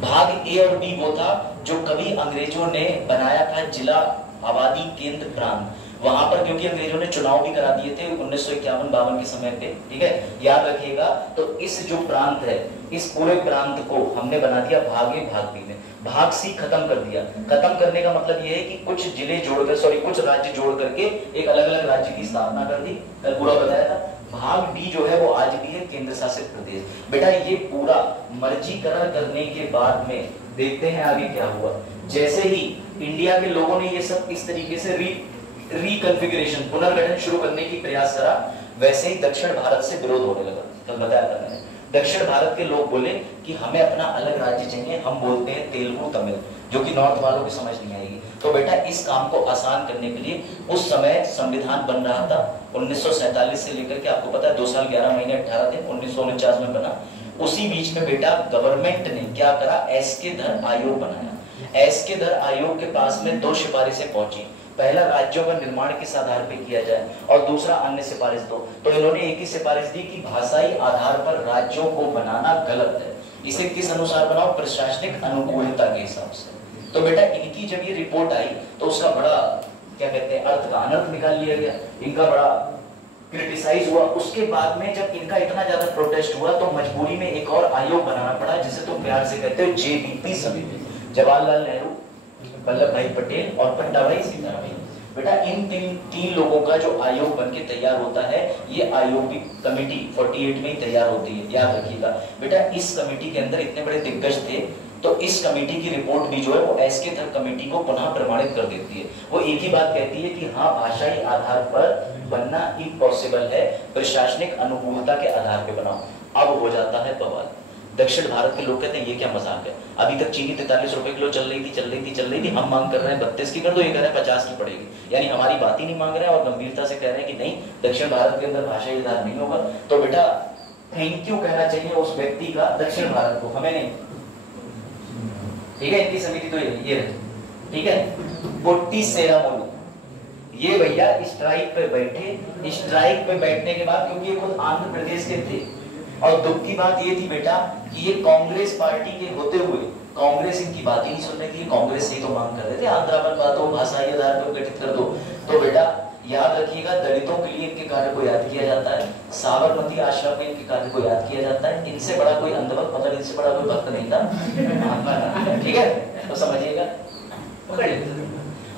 भाग ए और बी वो था जो कभी अंग्रेजों ने बनाया था जिला आबादी केंद्र प्रांत। वहां पर क्योंकि अंग्रेजों ने चुनाव भी करा दिए थे 1951-52 के समय पे, ठीक है, याद रखिएगा। तो इस जो प्रांत है, इस पूरे प्रांत को हमने बना दिया भाग ए, भाग बी में। भाग सी खत्म कर दिया। खत्म करने का मतलब यह है कि कुछ जिले जोड़कर, सॉरी कुछ राज्य जोड़ करके एक अलग अलग राज्य की स्थापना कर दी। कल पूरा बताया था। भाग बी जो है वो आज भी है केंद्र शासित प्रदेश। बेटा ये पूरा मर्जीकरण करने के बाद में देखते हैं आगे क्या हुआ। जैसे ही इंडिया के लोगों ने ये सब इस तरीके से रिकॉन्फ़िगरेशन, पुनर्गठन शुरू करने की प्रयास करा, वैसे ही दक्षिण भारत से विरोध होने लगा। कल बताया था मैंने। दक्षिण भारत के लोग बोले कि हमें अपना अलग राज्य चाहिए, हम बोलते हैं तेलुगु तमिल, जो कि नॉर्थ वालों को समझ नहीं आएगी। तो बेटा इस काम को आसान करने के लिए उस समय संविधान बन रहा था 1947 से लेकर के, आपको पता है 2 साल 11 महीने 18 दिन 1949 में बना। उसी बीच में बेटा गवर्नमेंट ने क्या करा, एसके धर आयोग बनाया। एसके धर आयोग के पास में 2 सिफारिशें पहुंची। पहला राज्यों का निर्माण किस आधार पर किया जाए, और दूसरा अन्य सिफारिश दो। तो इन्होंने एक ही सिफारिश दी कि भाषाई आधार पर राज्यों को बनाना गलत है, इसे किस अनुसार बनाओ, प्रशासनिक अनुकूलता के हिसाब से। तो बेटा इनकी जब ये रिपोर्ट आई तो उसका बड़ा क्या कहते हैं अर्थ का अनर्थ निकाल लिया गया, इनका बड़ा क्रिटिसाइज हुआ। उसके बाद में जब इनका इतना ज्यादा प्रोटेस्ट हुआ तो मजबूरी में एक और आयोग बनाना पड़ा, जिसे तुम प्यार से कहते हो जेबीपी समिति। जवाहरलाल नेहरू, वल्लभ भाई पटेल और पट्टाभाई सीतारामैया। बेटा इन तीन लोगों का जो आयोग बनके तैयार होता है, ये आयोग की कमेटी 48 में ही तैयार होती है, याद रखिएगा। बेटा इस कमेटी के अंदर इतने बड़े दिग्गज थे, तो इस कमेटी की रिपोर्ट भी जो है वो एसके धर कमेटी को पुनः प्रमाणित कर देती है। वो एक ही बात कहती है कि हाँ भाषाई आधार पर बनना इम्पॉसिबल है, प्रशासनिक अनुकूलता के आधार पर बनाओ। अब हो जाता है बवाल। दक्षिण भारत के लोग कहते हैं ये क्या मजाक है, अभी तक चीनी 43 रुपए किलो चल रही थी, हम मांग कर रहे हैं 32 की कर दो, ये कह रहे हैं 50 की पड़ेगी। यानी हमारी बात ही नहीं मांग रहे हैं और गंभीरता से कह रहे हैं कि नहीं दक्षिण भारत के अंदर भाषाई आधार नहीं होगा। तो बेटा थैंक यू कहना चाहिए उस व्यक्ति का दक्षिण भारत को, हमें नहीं। ठीक है, इनकी समिति तो ये रही। ठीक है, पोट्टी सेरामोलू ये भैया स्ट्राइक पे बैठे। स्ट्राइक पे बैठने के बाद, क्योंकि ये खुद आंध्र प्रदेश के थे, और दुख की बात ये थी बेटा कि ये कांग्रेस पार्टी के होते हुए कांग्रेस इनकी बात ही नहीं सुनने के लिए कांग्रेस से ही तो मांग कर रहे थे आंध्रा पर बात हो, भाषाई आधार पर गठित कर दो। तो बेटा याद रखिएगा दलितों के लिए इनके कार्य को याद किया जाता है, साबरमती आश्रम में इनके कार्य को याद किया जाता है। इनसे बड़ा कोई अंधभक्त, मतलब इनसे बड़ा कोई भक्त नहीं था। ठीक है, तो समझिएगा।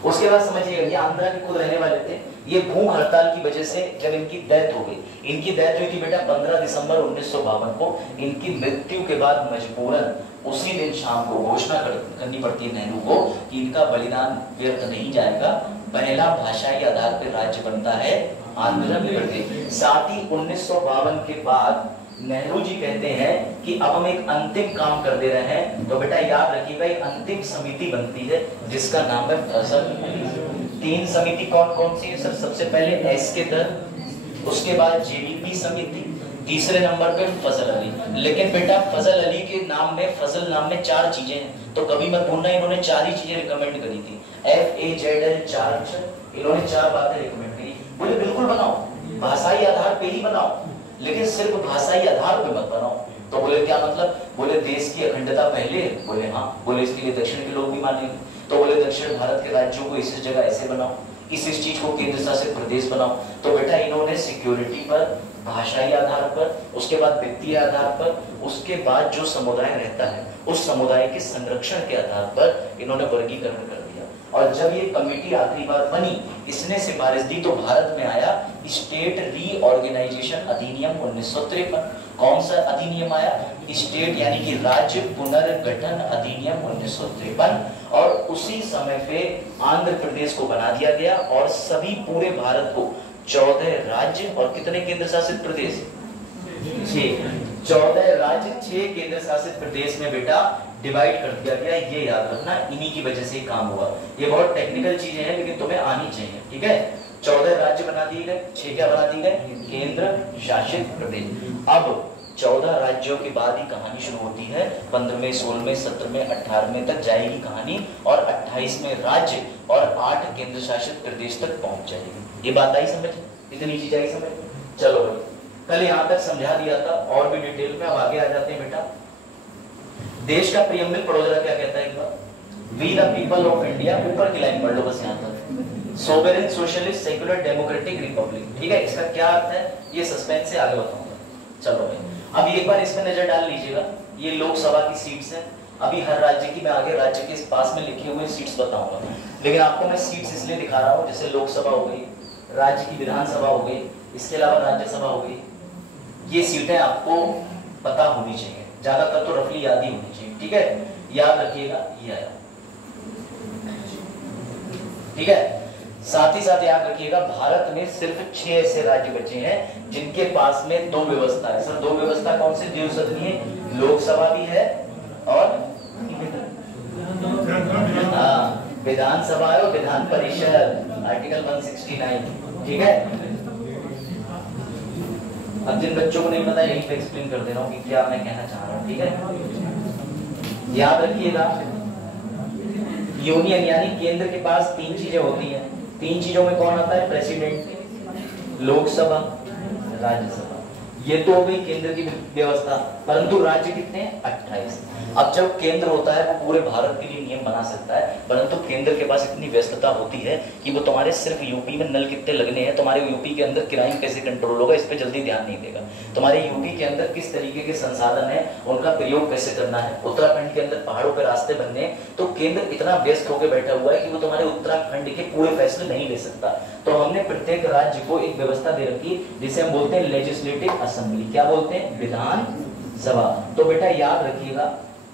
उसके बाद समझिएगा ये आंध्रा के खुद रहने वाले थे। ये भूख हड़ताल की वजह से जब इनकी डेथ हो गई, इनकी डेथ हुई थी बेटा 15 दिसंबर 1952 को। इनकी मृत्यु के बाद मजबूरन उसी दिन शाम को घोषणा करनी पड़ती है नेहरू को कि इनका बलिदान व्यर्थ नहीं जाएगा, पहला भाषाई आधार पर राज्य बनता है आंध्र प्रदेश। साथ ही 1952 के बाद नेहरू जी कहते हैं कि अब हम एक अंतिम काम कर दे रहे हैं। तो बेटा याद रखिएगा एक अंतिम समिति बनती है जिसका नाम है फजल अली। 3 समिति कौन कौन सी है सर? सबसे पहले एसके धर, उसके बाद जेबीपी समिति, तीसरे नंबर पे फजल अली। लेकिन बेटा फजल अली के नाम में, फजल नाम में 4 चीजें हैं, तो कभी मत भूलना इन्होंने 4 ही चीजें रिकमेंड करी थी। FAZL 4 अक्षर, इन्होंने 4 बातें रिकमेंड करी। बोले बिल्कुल बनाओ, भाषाई आधार पे ही बनाओ, लेकिन सिर्फ भाषाई आधार पे मत बनाओ। तो बोले क्या मतलब? बोले देश की अखंडता पहले है। बोले हाँ। बोले इसके लिए दक्षिण के लोग भी मानेंगे। तो बोले दक्षिण भारत के राज्यों को इस जगह ऐसे बनाओ। इस चीज को केंद्र शासित प्रदेश बनाओ। तो बेटा इन्होंने सिक्योरिटी पर, भाषाई आधार पर, उसके बाद वित्तीय आधार पर, उसके बाद जो समुदाय रहता है उस समुदाय के संरक्षण के आधार पर इन्होंने वर्गीकरण कर दिया। और जब ये कमेटी आखिरी बार बनी, इसने सिफारिश दी तो भारत में आया स्टेट रीऑर्गेनाइजेशन अधिनियम 1953। कौन सा अधिनियम आया? स्टेट यानी कि राज्य पुनर्गठन अधिनियम 1953। और उसी समय पे आंध्र प्रदेश को बना दिया गया और सभी पूरे भारत को 14 राज्य और कितने केंद्र शासित प्रदेश? 6। 14 राज्य 6 केंद्र शासित प्रदेश में बेटा डिवाइड कर दिया गया। ये याद रखना, इन्हीं की वजह से काम हुआ। ये बहुत टेक्निकल चीजें हैं लेकिन तुम्हें आनी चाहिए, ठीक है। 14 राज्य बना दिए गए, 6 क्या बना दिए गए? केंद्र शासित प्रदेश। अब 14 राज्यों के बाद ही कहानी शुरू होती है। 15वें, 16वें, 17वें, 18वें तक जाएगी कहानी और 28वें राज्य और 8 केंद्र शासित प्रदेश तक पहुंच जाएगी। ये बात आई समझ? इतनी चीज आई समझ? चलो भाई, कल यहाँ तक समझा दिया था और भी डिटेल में। अब आगे आ जाते हैं बेटा। देश का प्रियम्बल पढ़ो जरा, क्या कहता है एक बार? We the people of India, ऊपर की लाइन पढ़ लो बस यहाँ तक। Sovereign socialist secular democratic republic, ठीक है। इसका क्या अर्थ है ये सस्पेंस से आगे बताऊंगा। चलो भाई, अब एक बार इसमें नजर डाल लीजिएगा। ये लोकसभा की सीट्स हैं। अभी हर राज्य की मैं आगे राज्य के पास में लिखे हुए सीट्स बताऊंगा, लेकिन आपको मैं सीट्स इसलिए दिखा रहा हूँ जैसे लोकसभा हो गई, राज्य की विधानसभा हो गई, इसके अलावा राज्यसभा हो गई। ये सीटें आपको पता होनी चाहिए, ज्यादातर तो रफली याद ही होनी चाहिए, ठीक है। याद रखिएगा ये आया, ठीक है। साथ ही साथ याद रखिएगा भारत में सिर्फ 6 ऐसे राज्य बचे हैं जिनके पास में 2 व्यवस्था है। सर 2 व्यवस्था कौन सी? द्विसदनीय लोकसभा भी है और विधानसभा है और विधान परिषद, आर्टिकल 169, ठीक है। अब जिन बच्चों को नहीं पता यहीं पे एक्सप्लेन कर दे रहा हूँ कि क्या मैं कहना चाह रहा हूँ, ठीक है। याद रखिएगा यूनियन यानी केंद्र के पास 3 चीजें होती हैं। 3 चीजों में कौन आता है? प्रेसिडेंट, लोकसभा, राज्यसभा। ये तो हो गई केंद्र की व्यवस्था, परंतु राज्य कितने हैं? 28। अब जब केंद्र होता है वो पूरे भारत के लिए नियम बना सकता है, परंतु केंद्र के पास इतनी व्यस्तता होती है कि वो तुम्हारे सिर्फ यूपी में नल कितने लगने हैं, तुम्हारे यूपी के अंदर क्राइम कैसे कंट्रोल होगा इस पे जल्दी ध्यान नहीं देगा। तुम्हारे यूपी के अंदर किस तरीके के संसाधन है, उनका प्रयोग कैसे करना है, उत्तराखंड के अंदर पहाड़ों पर रास्ते बनने, तो केंद्र इतना व्यस्त होकर बैठा हुआ है कि वो तुम्हारे उत्तराखंड के पूरे फैसले नहीं ले सकता। तो हमने प्रत्येक राज्य को एक व्यवस्था दे रखी जिसे हम बोलते हैं लेजिस्लेटिव असेंबली। क्या बोलते हैं? विधान सभा। तो बेटा याद रखिएगा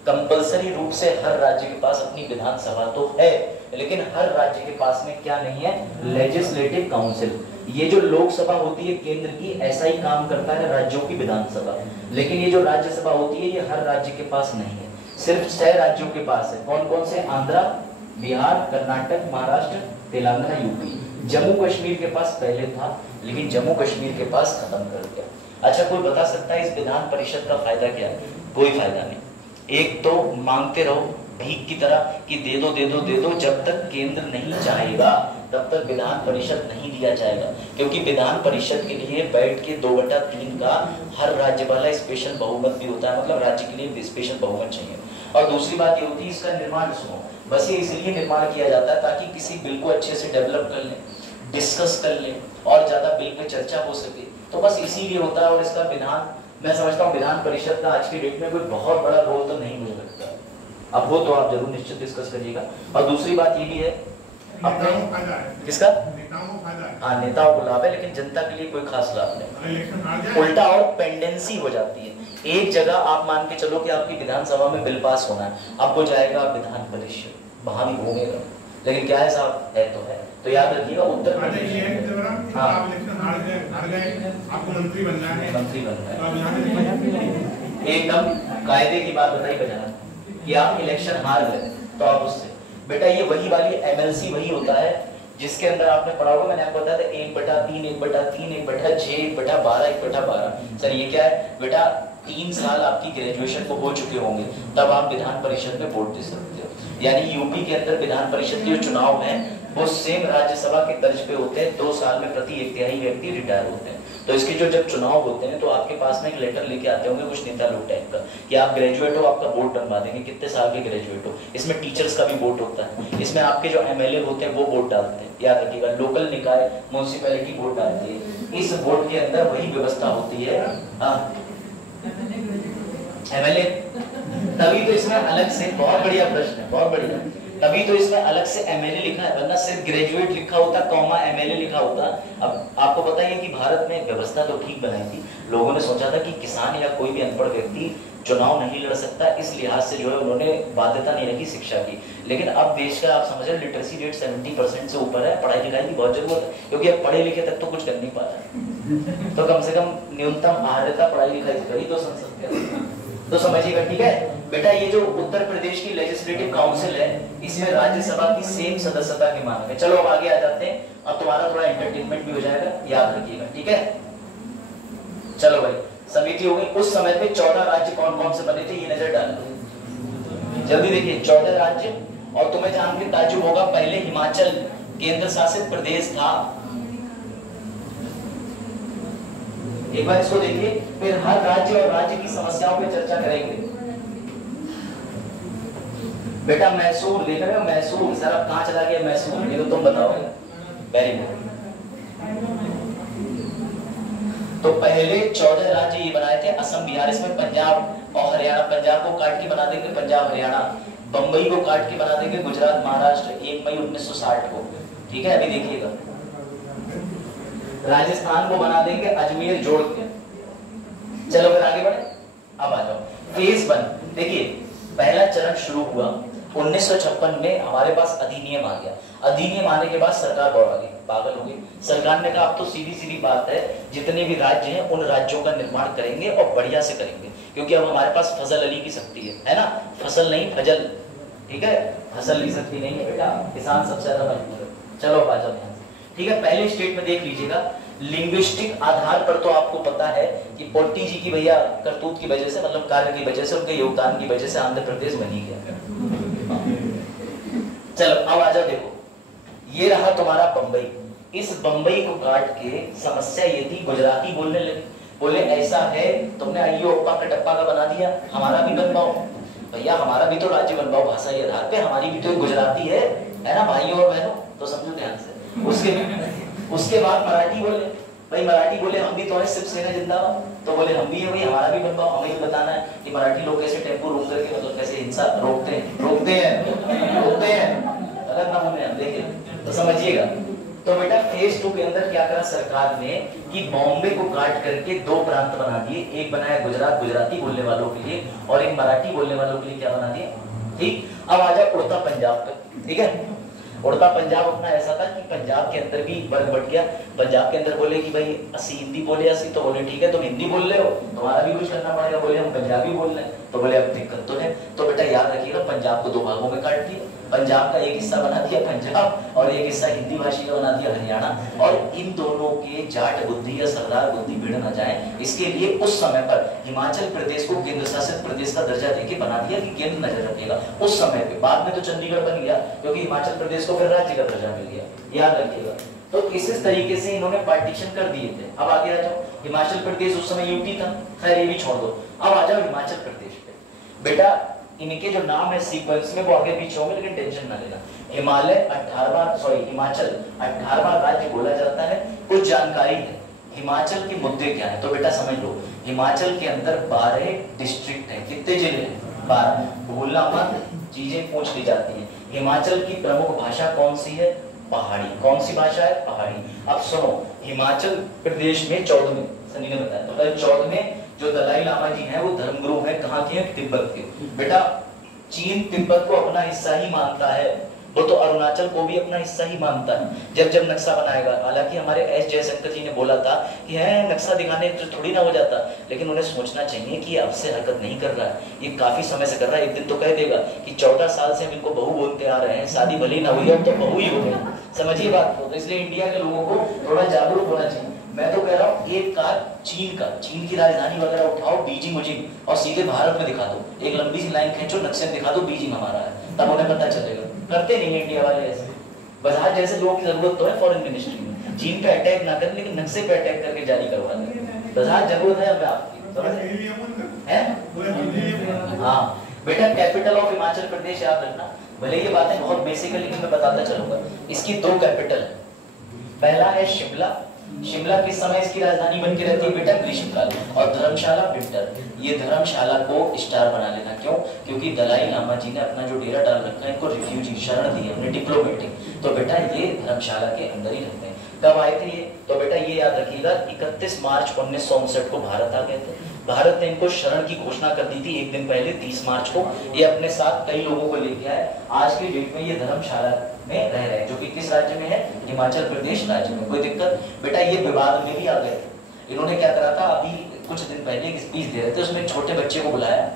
कंपलसरी रूप से हर राज्य के पास अपनी विधानसभा तो है, लेकिन हर राज्य के पास में क्या नहीं है? Legislative council. ये जो लोकसभा होती है केंद्र की, ऐसा ही काम करता है राज्यों की विधानसभा, लेकिन ये जो राज्यसभा होती है ये हर राज्य के पास नहीं है, सिर्फ 6 राज्यों के पास है। कौन कौन से? आंध्रा, बिहार, कर्नाटक, महाराष्ट्र, तेलंगाना, यूपी। जम्मू कश्मीर के पास पहले था लेकिन जम्मू कश्मीर के पास खत्म कर दिया। अच्छा, कोई बता सकता है इस विधान परिषद का फायदा क्या है? कोई फायदा नहीं। एक तो मांगते रहो भीख की तरह कि दे दो दे दो दे दो, जब तक केंद्र नहीं चाहेगा तब तक विधान परिषद नहीं दिया जाएगा, क्योंकि विधान परिषद के लिए बैठ के 2/3 का हर राज्य वाला स्पेशल बहुमत भी होता है, मतलब राज्य के लिए स्पेशल बहुमत चाहिए। और दूसरी बात ये होती है इसका निर्माण सुनो, बस ये इसलिए निर्माण किया जाता है ताकि किसी बिल को अच्छे से डेवलप कर लें, डिस्कस कर लें और ज्यादा बिल पे चर्चा हो सके, तो बस इसीलिए होता है। और इसका विधान, मैं समझता हूँ विधान परिषद का आज की डेट में कोई बहुत बड़ा रोल तो नहीं मुझे लगता, अब वो तो आप जरूर निश्चित डिस्कस करिएगा। और दूसरी बात ये भी है अपने किसका, हाँ नेताओं को लाभ है, लेकिन जनता के लिए कोई खास लाभ नहीं, उल्टा और पेंडेंसी हो जाती है। एक जगह आप मान के चलो कि आपकी विधानसभा में बिल पास होना है, अब वो जाएगा विधान परिषद, वहां भी घूमेगा, लेकिन क्या है साहब, है तो है। तो याद रखिएगा उत्तर प्रदेश आपको मंत्री बनना है, मंत्री बनना है, एकदम कायदे की बात बताई बजाना कि आप इलेक्शन हार गए तो आप उससे, बेटा ये वही वाली एमएलसी वही होता है जिसके अंदर आपने पढ़ा होगा, मैंने आपको बताया था 1/3, 1/3, 1/6, 1/12, 1/12। सर ये क्या है बेटा? 3 साल आपकी ग्रेजुएशन को हो चुके होंगे तब आप विधान परिषद में वोट दे सकते हो। यानी यूपी के अंदर विधान परिषद के जो चुनाव हैं वो सेम राज्यसभा के तर्ज पे होते हैं, 2 साल में प्रति 1/3 व्यक्ति रिटायर होते हैं। तो इसके जो जब चुनाव होते हैं तो आपके पास में एक लेटर लेके आते होंगे कुछ नेता लोग टाइप का कि आप ग्रेजुएट हो, आपका वोट बनवा देंगे, कितने साल के ग्रेजुएट हो। इसमें टीचर्स का भी वोट होता है, इसमें आपके जो एमएलए होते हैं वो वोट डालते हैं, याद रखिएगा। लोकल निकाय म्यूनिसिपैलिटी वोट डालती है, इस वोट के अंदर वही व्यवस्था होती है एमएलए। तभी तो इसमें अलग से, बहुत बढ़िया प्रश्न है, बहुत बढ़िया, तभी तो इसमें अलग से एमएलए लिखा है, वरना सिर्फ ग्रेजुएट लिखा होता, कॉमा एमएलए लिखा होता। अब आपको पता है कि भारत में व्यवस्था तो ठीक बनाई थी, लोगों ने सोचा था कि किसान या कोई भी अनपढ़ व्यक्ति चुनाव नहीं लड़ सकता, इस लिहाज से जो है उन्होंने बाध्यता नहीं रखी शिक्षा की। लेकिन अब देश का आप समझ रहे लिटरेसी रेट 70% से ऊपर है, पढ़ाई लिखाई की बहुत जरूरत है, क्योंकि अब पढ़े लिखे तक तो कुछ कर नहीं पा रहा तो कम से कम न्यूनतम आहार्यता पढ़ाई लिखाई करी तो संसद के, तो समझिएगा, ठीक है बेटा। ये जो उत्तर प्रदेश की लेजिस्लेटिव काउंसिल है, इसमें राज्यसभा की सेम सदस्यता के मानक है। चलो अब आगे आ जाते हैं, अब तुम्हारा थोड़ा एंटरटेनमेंट भी हो जाएगा, याद रखिएगा, ठीक है। चलो भाई, समिति हो गई। उस समय पे 14 राज्य कौन कौन से बने थे ये नजर डाल लो, जल्दी देखिए। 14 राज्य, और तुम्हें जान के ताज्जुब होगा, पहले हिमाचल केंद्र शासित प्रदेश था। एक बार इसको देखिए, फिर हर राज्य और राज्य की समस्याओं पे चर्चा करेंगे। बेटा मैसूर देख रहे हो, मैसूर, सर अब कहां चला गया मैसूर, ये तो तुम बताओगे। Very good. तो पहले 14 राज्य ये बनाए थे, असम बिहार, इसमें पंजाब और हरियाणा, पंजाब को काट के बना देंगे पंजाब हरियाणा, बंबई को काट के बना देंगे गुजरात महाराष्ट्र 1 मई 1960 को, ठीक है। अभी देखिएगा, राजस्थान को बना देंगे अजमेर जोड़ के। चलो फिर आगे बढ़े, अब आ जाओ फेज 1। देखिए पहला चरण शुरू हुआ 1956 में, हमारे पास अधिनियम आ गया। अधिनियम आने के बाद सरकार दौड़ा गई, पागल हो गई। सरकार ने कहा अब तो सीधी सीधी बात है, जितने भी राज्य हैं उन राज्यों का निर्माण करेंगे और बढ़िया से करेंगे, क्योंकि अब हमारे पास फजल अली की शक्ति है ना, फसल नहीं फजल, ठीक है, फसल की शक्ति नहीं है बेटा, किसान सबसे ज्यादा मजबूत है। चलो आ जाओ ध्यान से, ठीक है। पहले स्टेट में देख लीजिएगा, लिंग्विस्टिक आधार पर तो आपको पता है कि पोट्टी जी की भैया करतूत की वजह से, मतलब कार्य की वजह से, उनके योगदान की वजह से आंध्र प्रदेश बनी गया। चलो अब आ जाओ, देखो ये रहा तुम्हारा बंबई। इस बंबई को काट के समस्या ये थी, गुजराती बोलने लगे, बोले ऐसा है तुमने आइयो अप्पा कटप्पा का बना दिया, हमारा भी बनवाओ। भैया हमारा भी तो राज्य बनवाओ भाषा के आधार पे, हमारी भी तो गुजराती है ना भाइयों और बहनों, तो समझो ध्यान से। उसके बाद मराठी बोले, भाई मराठी बोले हम भी तो है, शिवसेना जिंदाबाद, तो बोले हम भी है भाई, हमारा भी बनवाओ। हमें भी बताना है कि मराठी लोग कैसे टेम्पो रोक करके, मतलब कैसे हिंसा रोकते हैं अलग नमूने, देखिए तो समझिएगा। तो बेटा फेज 2 के अंदर क्या करा सरकार ने कि बॉम्बे को काट करके 2 प्रांत बना दिए, एक बनाया गुजरात गुजराती बोलने वालों के लिए, और एक मराठी बोलने वालों के लिए क्या बना दिया, ठीक। अब आ जाए उड़ता पंजाब पे, ठीक है। उड़ता पंजाब अपना ऐसा था कि पंजाब के अंदर भी वर्ग बढ़ गया। पंजाब के अंदर बोले कि भाई असी हिंदी बोले, असी तो बोले ठीक है तुम हिंदी बोल रहे हो, तुम्हारा भी कुछ करना पड़ेगा, बोले हम पंजाबी बोल रहे हैं, तो बोले अब दिक्कत तो है। तो बेटा याद रखिएगा, पंजाब को 2 भागों में काट दिया, पंजाब का एक हिस्सा बना दिया पंजाब और एक हिस्सा हिंदी भाषी का बना दिया हरियाणा। और इन दोनों के जाट बुद्धि या सरदार बुद्धि भिड़ न जाए, इसके लिए उस समय पर हिमाचल प्रदेश को केंद्र शासित प्रदेश का दर्जा देके बना दिया कि केंद्र नजर रखेगा उस समय पे। बाद में तो चंडीगढ़ बन गया, क्योंकि हिमाचल प्रदेश को फिर राज्य का दर्जा मिल गया, याद रखिएगा। तो इस तरीके से इन्होंने पार्टीशन कर दिए थे। अब आगे आ जाओ, हिमाचल प्रदेश उस समय यूटी था, खैर ये भी छोड़ दो। अब आ जाओ हिमाचल प्रदेश पे। बेटा इनके जो नाम है सीक्वेंस में वो आगे पीछे होंगे, लेकिन टेंशन ना लेना। हिमाचल 18वां राज्य बोला जाता है। कुछ जानकारी है हिमाचल के मुद्दे क्या है, तो बेटा समझ लो, हिमाचल के अंदर 12 डिस्ट्रिक्ट है। कितने जिले हैं? 12। भूलना मत, चीजें पूछ ली जाती है। हिमाचल की प्रमुख भाषा कौन सी है? पहाड़ी। कौन सी भाषा है? पहाड़ी। अब सुनो, हिमाचल प्रदेश में 14वें सनी ने बताया, तो 14वें जो दलाई लामा जी हैं वो धर्मगुरु हैं, कहाँ के हैं? तिब्बत के। बेटा चीन तिब्बत को अपना हिस्सा ही मानता है, वो तो अरुणाचल को भी अपना हिस्सा ही मानता है जब नक्शा बनाएगा। हालांकि हमारे एस जयशंकर जी ने बोला था कि है नक्शा दिखाने तो थोड़ी ना हो जाता, लेकिन उन्हें सोचना चाहिए कि अब से हरकत नहीं कर रहा है, ये काफी समय से कर रहा है। एक दिन तो कह देगा कि 14 साल से हम इनको बहू बोलते आ रहे हैं, शादी भले ना हुई अब तो बहू ही हो गई। समझिए बात को। तो इसलिए इंडिया के लोगों को थोड़ा जागरूक होना चाहिए। मैं तो कह रहा हूँ एक कार चीन की राजधानी वगैरह उठाओ, बीजिंग उजिंग, और सीधे भारत में दिखा दो, एक लंबी सी लाइन खींचो, नक्शे दिखा दो बीजिंग हमारा है, तब उन्हें पता चलेगा। करते नहीं इंडिया वाले ऐसे। बजाज जैसे लोगों की जरूरत तो है फॉरेन मिनिस्ट्री में, चीन पे अटैक ना करें लेकिन नक्शे पे अटैक करके जारी करवा दें। तो जरूरत है हमें आपकी, समझ है? हाँ बेटा, कैपिटल ऑफ हिमाचल प्रदेश याद रखना। भले ये बातें बहुत बेसिक है लेकिन मैं बताता चलूंगा। इसकी 2 कैपिटल, पहला है शिमला। शिमला किस समय इसकी राजधानी बन के रहती है बेटा? ग्रीष्मकाल। और धर्मशाला विंटर। ये धर्मशाला को स्टार बना लेना। क्यों? क्योंकि दलाई लामा जी ने अपना जो डेरा डाल रखा है, इनको रिफ्यूजी शरण दी है हमने, डिप्लोमेटिक। तो बेटा ये धर्मशाला के अंदर ही रहते हैं। कब आए थे ये? तो बेटा ये याद रखिएगा 31 मार्च 1959 को भारत आ गए थे। भारत ने इनको शरण की घोषणा कर दी थी एक दिन पहले 30 मार्च को। ये अपने साथ कई लोगों को लेके आए। आज की डेट में ये धर्मशाला में रह रहे हैं, जो कि किस राज्य में है? हिमाचल प्रदेश राज्य में। कोई दिक्कत? बेटा ये विवाद में भी आ गए थे। इन्होंने क्या करा था, अभी कुछ दिन पहले एक स्पीच दे रहे थे, उसमें छोटे बच्चे को बुलाया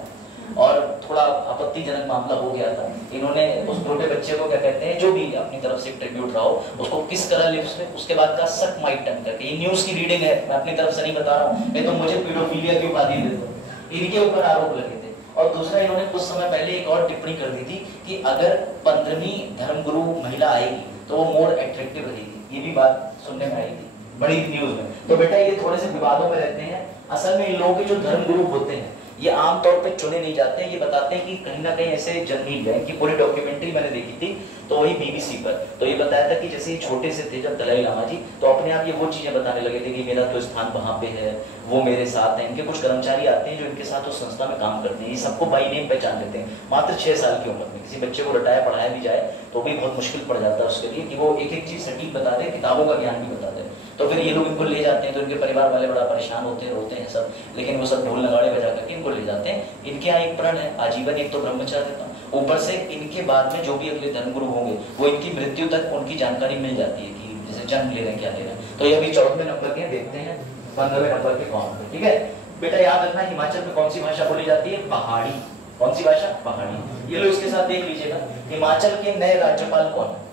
और थोड़ा आपत्तिजनक मामला हो गया था। इन्होंने उस छोटे बच्चे को क्या कहते हैं, जो भी अपनी तरफ से ट्रिब्यूट रहा हो, उसको किस करा लिप्स में, उसके बाद का सक माई टंग करके। ये न्यूज़ की रीडिंग है, मैं अपनी तरफ से नहीं बता रहा हूँ, नहीं तो मुझे पीडोफिलिया की उपाधि दे दो। इनके ऊपर आरोप लगे थे। और दूसरा, इन्होंने कुछ समय पहले एक और टिप्पणी कर दी थी कि अगर 15वीं धर्मगुरु महिला आएगी तो वो मोर अट्रैक्टिव रहेगी। ये भी बात सुनने में आई थी बड़ी न्यूज में। तो बेटा ये थोड़े से विवादों में रहते हैं। असल में इन लोगों के जो धर्मगुरु होते हैं ये आमतौर पे चुने नहीं जाते हैं। ये बताते हैं कि कहीं ना कहीं ऐसे जन्मील गए कि पूरी डॉक्यूमेंट्री मैंने देखी थी तो वही बीबीसी पर, तो ये बताया था कि जैसे ये छोटे से थे जब दलाई लामा जी, तो अपने आप ये वो चीजें बताने लगे थे कि मेरा तो स्थान वहां पे है, वो मेरे साथ है। इनके कुछ कर्मचारी आते हैं जो इनके साथ उस संस्था में काम करते हैं। ये सबको बाई नेम पहचान लेते हैं। मात्र 6 साल की उम्र में किसी बच्चे को रटाया पढ़ाया भी जाए तो भी बहुत मुश्किल पड़ जाता है उसके लिए कि वो एक एक चीज सटीक बता दे, किताबों का ज्ञान भी बता दे। तो फिर ये लोग इनको ले जाते हैं, तो इनके परिवार वाले बड़ा परेशान होते हैं, रोते हैं सब, लेकिन वो सब ढोल नगाड़े बजा करके इनको ले जाते हैं। इनके यहाँ एक प्रण है आजीवन, एक तो ब्रह्मचार्य था, ऊपर से इनके बाद में जो भी अगले धर्मगुरु होंगे वो इनकी मृत्यु तक उनकी जानकारी मिल जाती है कि जैसे जन्म ले रहे हैं, क्या ले रहे हैं। तो ये अभी 14वें नंबर के, देखते हैं 15वें नंबर के कौन है। ठीक है बेटा, याद रखना हिमाचल में कौन सी भाषा बोली जाती है? पहाड़ी। कौन सी भाषा? पहाड़ी। ये लो इसके साथ देख लीजिएगा, हिमाचल के नए राज्यपाल कौन है?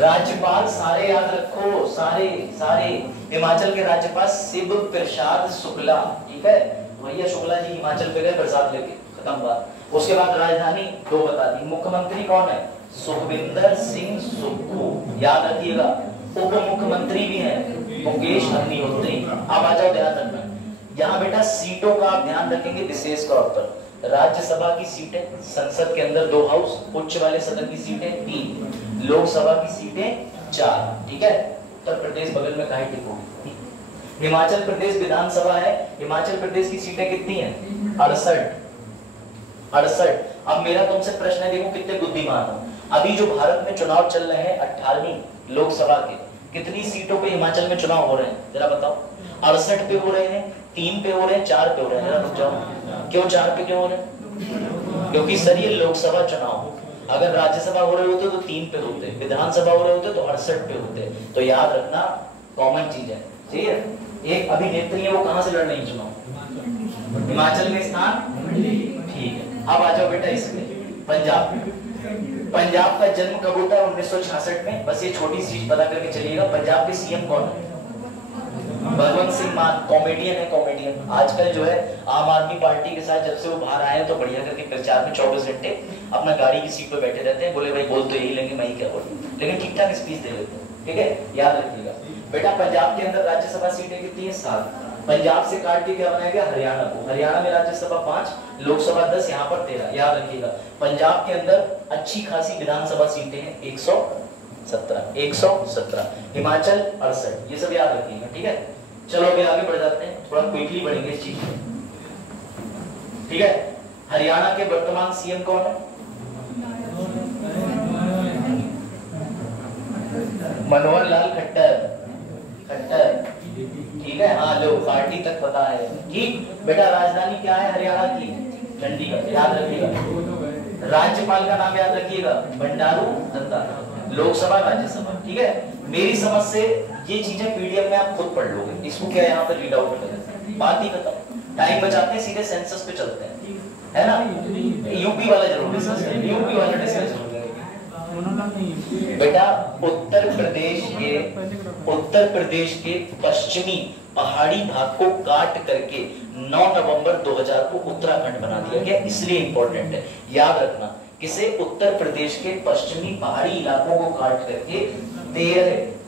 राज्यपाल सारे याद रखो, सारे सारे। हिमाचल के राज्यपाल शिव प्रसाद शुक्ला। ठीक है, भैया शुक्ला जी हिमाचल पे गए प्रसाद लेके, खत्म बात। उसके बाद राजधानी 2 बता दी। मुख्यमंत्री कौन है? सुखविंदर सिंह सुक्खू, याद रखिएगा। उप मुख्यमंत्री भी हैं मुकेश अग्निहोत्री। अब आ जाओ, ध्यान रखना यहाँ बेटा सीटों का आप ध्यान रखेंगे विशेष तौर पर। राज्यसभा की सीटें, संसद के अंदर 2 हाउस, उच्च वाले सदन की सीटें 3, लोकसभा की सीटें 4। ठीक है, उत्तर प्रदेश बगल में कहीं टिकोगी। हिमाचल प्रदेश विधानसभा है, हिमाचल प्रदेश की सीटें कितनी हैं? 68। अब मेरा तुमसे प्रश्न है, देखो कितने बुद्धिमान हो। अभी जो भारत में चुनाव चल रहे हैं 18वीं लोकसभा के, कितनी सीटों पे हिमाचल में चुनाव हो रहे हैं जरा बताओ? 68 पे हो रहे हैं, 3 पे हो रहे हैं, 4 पे हो रहे हैं। जरा रुक जाओ, क्यों 4 पे क्यों हो रहे हैं? क्योंकि सर ये लोकसभा चुनाव, अगर राज्यसभा हो रहे होते तो 3 पे होते, विधानसभा हो रहे होते तो 68 पे होते। तो याद रखना, कॉमन चीज है। ठीक है, एक अभिनेत्री है, वो कहां से लड़ रही है चुनाव? हिमाचल में स्थान। ठीक है, अब आ जाओ बेटा इसमें पंजाब। पंजाब का जन्म कब होता है? 1966 में। बस ये छोटी सी चीज पता करके चलिएगा। पंजाब के सीएम कौन है? भगवंत सिंह मान, कॉमेडियन है, कॉमेडियन। आजकल जो है आम आदमी पार्टी के साथ जब से वो बाहर आए तो बढ़िया करके प्रचार में 24 घंटे अपना गाड़ी की सीट पर बैठे रहते हैं। बोले भाई बोल तो यही लेंगे, मैं ही क्या बोलूं, लेकिन ठीक ठाक स्पीच दे लेते हैं। ठीक है, याद रखिएगा बेटा। पंजाब के अंदर राज्यसभा सीटें कितनी है? 7। पंजाब से काट के क्या बनाया गया? हरियाणा को। हरियाणा में राज्यसभा 5, लोकसभा 10, यहाँ पर 13। याद रखिएगा पंजाब के अंदर अच्छी खासी विधानसभा सीटें हैं 117। हिमाचल 68। ये सब याद रखिएगा। ठीक है, चलो अभी आगे बढ़ जाते हैं, थोड़ा क्विकली बढ़ेंगे इस चीज में। ठीक है, हरियाणा के वर्तमान सीएम कौन है? मनोहर लाल खट्टर। ठीक है, हाँ लो पार्टी तक पता है। ठीक बेटा, राजधानी क्या है हरियाणा की? चंडीगढ़। याद रखिएगा। राज्यपाल का नाम याद रखिएगा, बंडारू दत्तात्रेय। लोकसभा, राज्यसभा। ठीक है, मेरी समझ से ये चीजें पीडीएफ में आप खुद पढ़ लोगे, इसको क्या यहाँ पर रीड आउट करें, बात ही खत्म। टाइम बचाते हैं, सीधे सेंसस पे चलते हैं, है ना? यूपी वाला जरूर डिस्कस करें, यूपी वाला डिस्कस करें बेटा। उत्तर प्रदेश के पश्चिमी पहाड़ी भाग को काट करके 9 नवंबर 2000 को उत्तराखंड बना दिया गया। इसलिए इंपॉर्टेंट है, याद रखना किसे? उत्तर प्रदेश के पश्चिमी पहाड़ी इलाकों को काट करके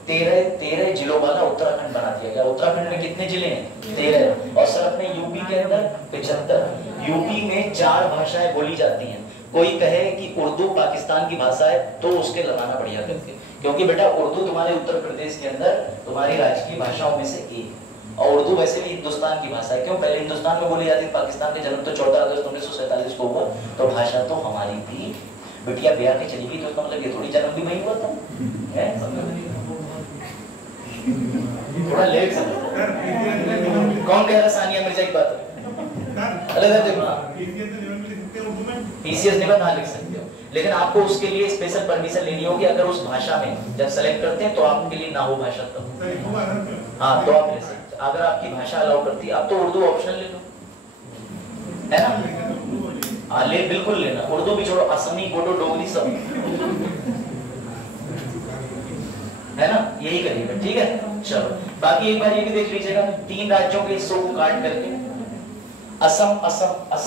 13 जिलों वाला उत्तराखंड बना दिया गया। उत्तराखंड में कितने जिले हैं? 13। और सर अपने यूपी के अंदर 75। यूपी में 4 भाषाएं बोली जाती हैं। कोई कहे कि उर्दू पाकिस्तान की भाषा है तो उसके लगाना बढ़िया करके, क्योंकि बेटा उर्दू तुम्हारे उत्तर प्रदेश के अंदर तुम्हारी राज्य की भाषाओं में से एक है, और उर्दू वैसे भी हिंदुस्तान की भाषा है। क्यों? पहले हिंदुस्तान में बोली जाती थी, पाकिस्तान का जन्म तो 14 अगस्त 1947 को हुआ, तो भाषा तो हमारी थी। बिटिया ब्याह के चली गई तो इसका मतलब ये थोड़ी जन्म भी वही हुआ था, थोड़ा लेट समझ। कौन कह रहा सानिया मिर्जा की बात? पीसीएस निबंध हाँ लिख सकते हो, लेकिन आपको उसके लिए स्पेशल परमिशन लेनी होगी। अगर उस भाषा में जब सेलेक्ट करते हैं तो आपके लिए ना हो भाषा तब हाँ तो आप ले सकते। अगर आपकी भाषा अलाउ करती है, आप तो उर्दू ऑप्शनल ले लो, है ना? हाँ ले बिल्कुल लेना, उर्दू भी छोड़ो, असमी, बोडो, डोगरी सब, है ना? यही करिएगा, ठीक है? चलो बाकी एक बार ये भी देख लीजिएगा, 3 राज्यों के हिस्सों को काट करके असम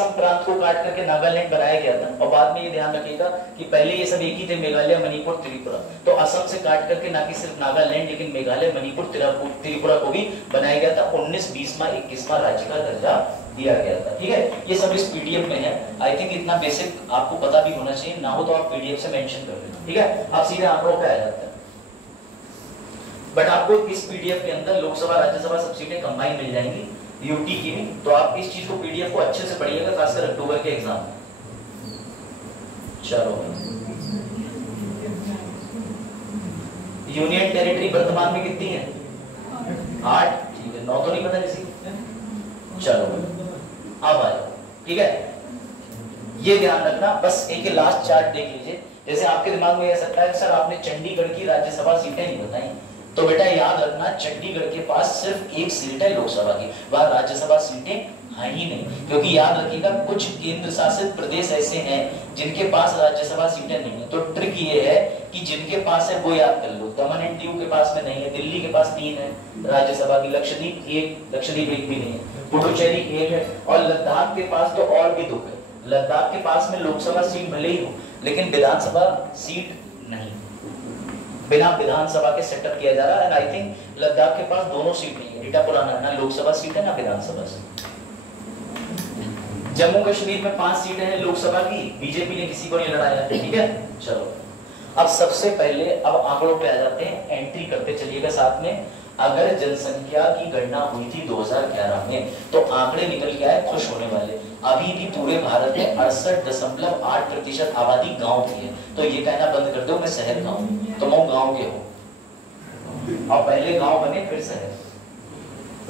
प्रांत को काट करके नागालैंड बनाया गया था। और बाद में ये ध्यान रखिएगा कि पहले ये सब एक ही थे, मेघालय, मणिपुर, त्रिपुरा। तो असम से काट करके ना कि सिर्फ नागालैंड लेकिन मेघालय, मणिपुर, त्रिपुरा को भी बनाया गया था। 19, 20वां 21वां राज्य का दर्जा दिया गया था, ठीक है? ये सब इस पीडीएफ में है। आई थिंक इतना बेसिक आपको पता भी होना चाहिए, ना हो तो आप पीडीएफ से मेंशन कर लेना, ठीक है? आप सीधे आंकड़ों पे आ जाते हैं। बट आपको इस पीडीएफ के अंदर लोकसभा राज्यसभा सब सीटें कंबाइन मिल जाएंगी यूटी की भी, तो आप इस चीज को पीडीएफ को अच्छे से पढ़िएगा, खासकर अक्टूबर के एग्जाम में। चलो यूनियन टेरिटरी वर्तमान में कितनी है? 8, ठीक है? 9 तो नहीं पता किसी को। चलो अब आए, ठीक है? ये ध्यान रखना, बस एक लास्ट चार्ट देख लीजिए। जैसे आपके दिमाग में आ सकता है सर आपने चंडीगढ़ की राज्यसभा सीटें नहीं बताई, तो बेटा याद रखना चंडीगढ़ के पास सिर्फ 1 सीट है लोकसभा की, वहां राज्यसभा सीटें है ही नहीं। क्योंकि याद रखिएगा कुछ केंद्र शासित प्रदेश ऐसे हैं जिनके पास राज्यसभा सीटें नहीं है। तो ट्रिक ये है कि जिनके पास है वो याद कर लो। दमन एंड दीव के पास में नहीं है, दिल्ली के पास 3 है राज्यसभा की, लक्षद्वीप 1 भी नहीं है, पुडुचेरी 1 है, और लद्दाख के पास तो और भी 2 है। लद्दाख के पास में लोकसभा सीट भले ही हो लेकिन विधानसभा सीट नहीं, बिना विधानसभा के सेटअप किया जा रहा है। आई थिंक लद्दाख के पास दोनों सीट नहीं है, डेटा पुराना, ना लोकसभा सीट है ना विधानसभा सीट। जम्मू कश्मीर में 5 सीटें हैं लोकसभा की, बीजेपी ने किसी को नहीं लड़ाया, ठीक है? चलो अब सबसे पहले अब आंकड़ों पे आ जाते हैं, एंट्री करते चलिएगा साथ में। अगर जनसंख्या की गणना हुई थी 2011 में तो आंकड़े निकल के आए खुश होने वाले। अभी भी पूरे भारत में 68.8% आबादी गांव की है। तो ये कहना बंद कर दो मैं शहर का हूं, तुम गांव के हो, और पहले गांव बने फिर शहर।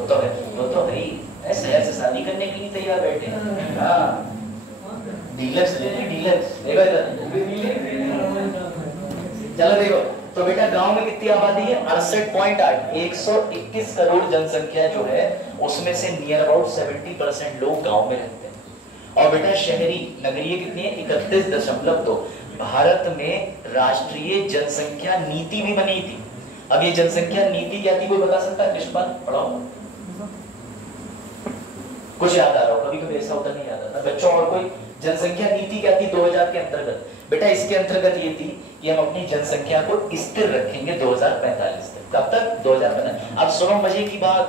तो है ही, शहर से शादी करने के लिए तैयार बैठे हैं। हाँ डीलक्स ले लें, डीलक्स चलो देखो, तो बेटा गांव में कितनी आबादी है? 68.8, 121 करोड़ जनसंख्या जो है उसमें से नियर अबाउट 70% लोग गांव में रहते हैं। और बेटा शहरी नगरीय कितनी है? 31.2। भारत में राष्ट्रीय जनसंख्या नीति भी बनी थी। अब ये जनसंख्या नीति क्या थी कोई बता सकता है? निष्पन्न पढ़ाओ, कुछ याद आ रहा हो? कभी कभी ऐसा होता नहीं याद आता बच्चों। और कोई जनसंख्या नीति क्या थी 2000 के अंतर्गत? बेटा इसके अंतर्गत ये थी कि हम अपनी जनसंख्या को स्थिर रखेंगे 2045 तक। कब तक? 2045। अब सुनो मजे की बात,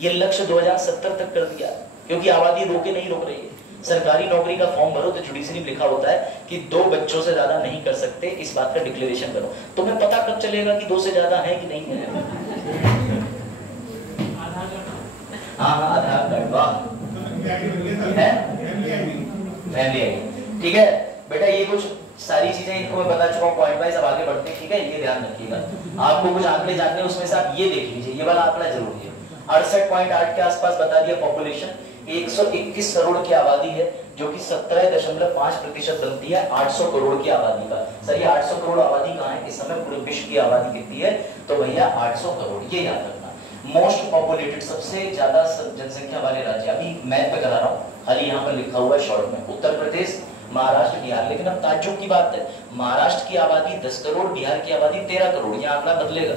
ये लक्ष्य 2070 तक कर दिया, क्योंकि आबादी रोके नहीं रोक रही है। सरकारी नौकरी का फॉर्म भरो तो जुडिशरी में लिखा होता है कि 2 बच्चों से ज्यादा नहीं कर सकते, इस बात का डिक्लेरेशन करो। तुम्हें पता कब चलेगा कि 2 से ज्यादा है कि नहीं है? हाँ आधार कार्ड, वाह फैमिली आईडी, ठीक है बेटा। ये कुछ सारी चीजें इनको मैं बता चुका हूँ पॉइंट वाइज। अब आगे बढ़ते हैं, ठीक है? ये ध्यान रखिएगा, आपको कुछ आंकड़े जानने उसमें से आप ये देख लीजिए, ये वाला आंकड़ा जरूरी है। 68.8 के आसपास बता दिया पॉपुलेशन, 121 करोड़ की आबादी है जो कि 17.5% बनती है 800 करोड़ की आबादी का। सर ये 800 करोड़ आबादी कहाँ है इस समय? पूरे विश्व की आबादी कितनी है? तो भैया 800 करोड़, ये याद रखना। मोस्ट पॉपुलेटेड, सबसे ज्यादा जनसंख्या वाले राज्य, अभी मैप पे करा रहा हूँ, खाली यहाँ पर लिखा हुआ है शॉर्ट में, उत्तर प्रदेश, महाराष्ट्र, बिहार। लेकिन अब ताज्जुब की बात है, महाराष्ट्र की आबादी 10 करोड़, बिहार की आबादी 13 करोड़, ये आंकड़ा बदलेगा।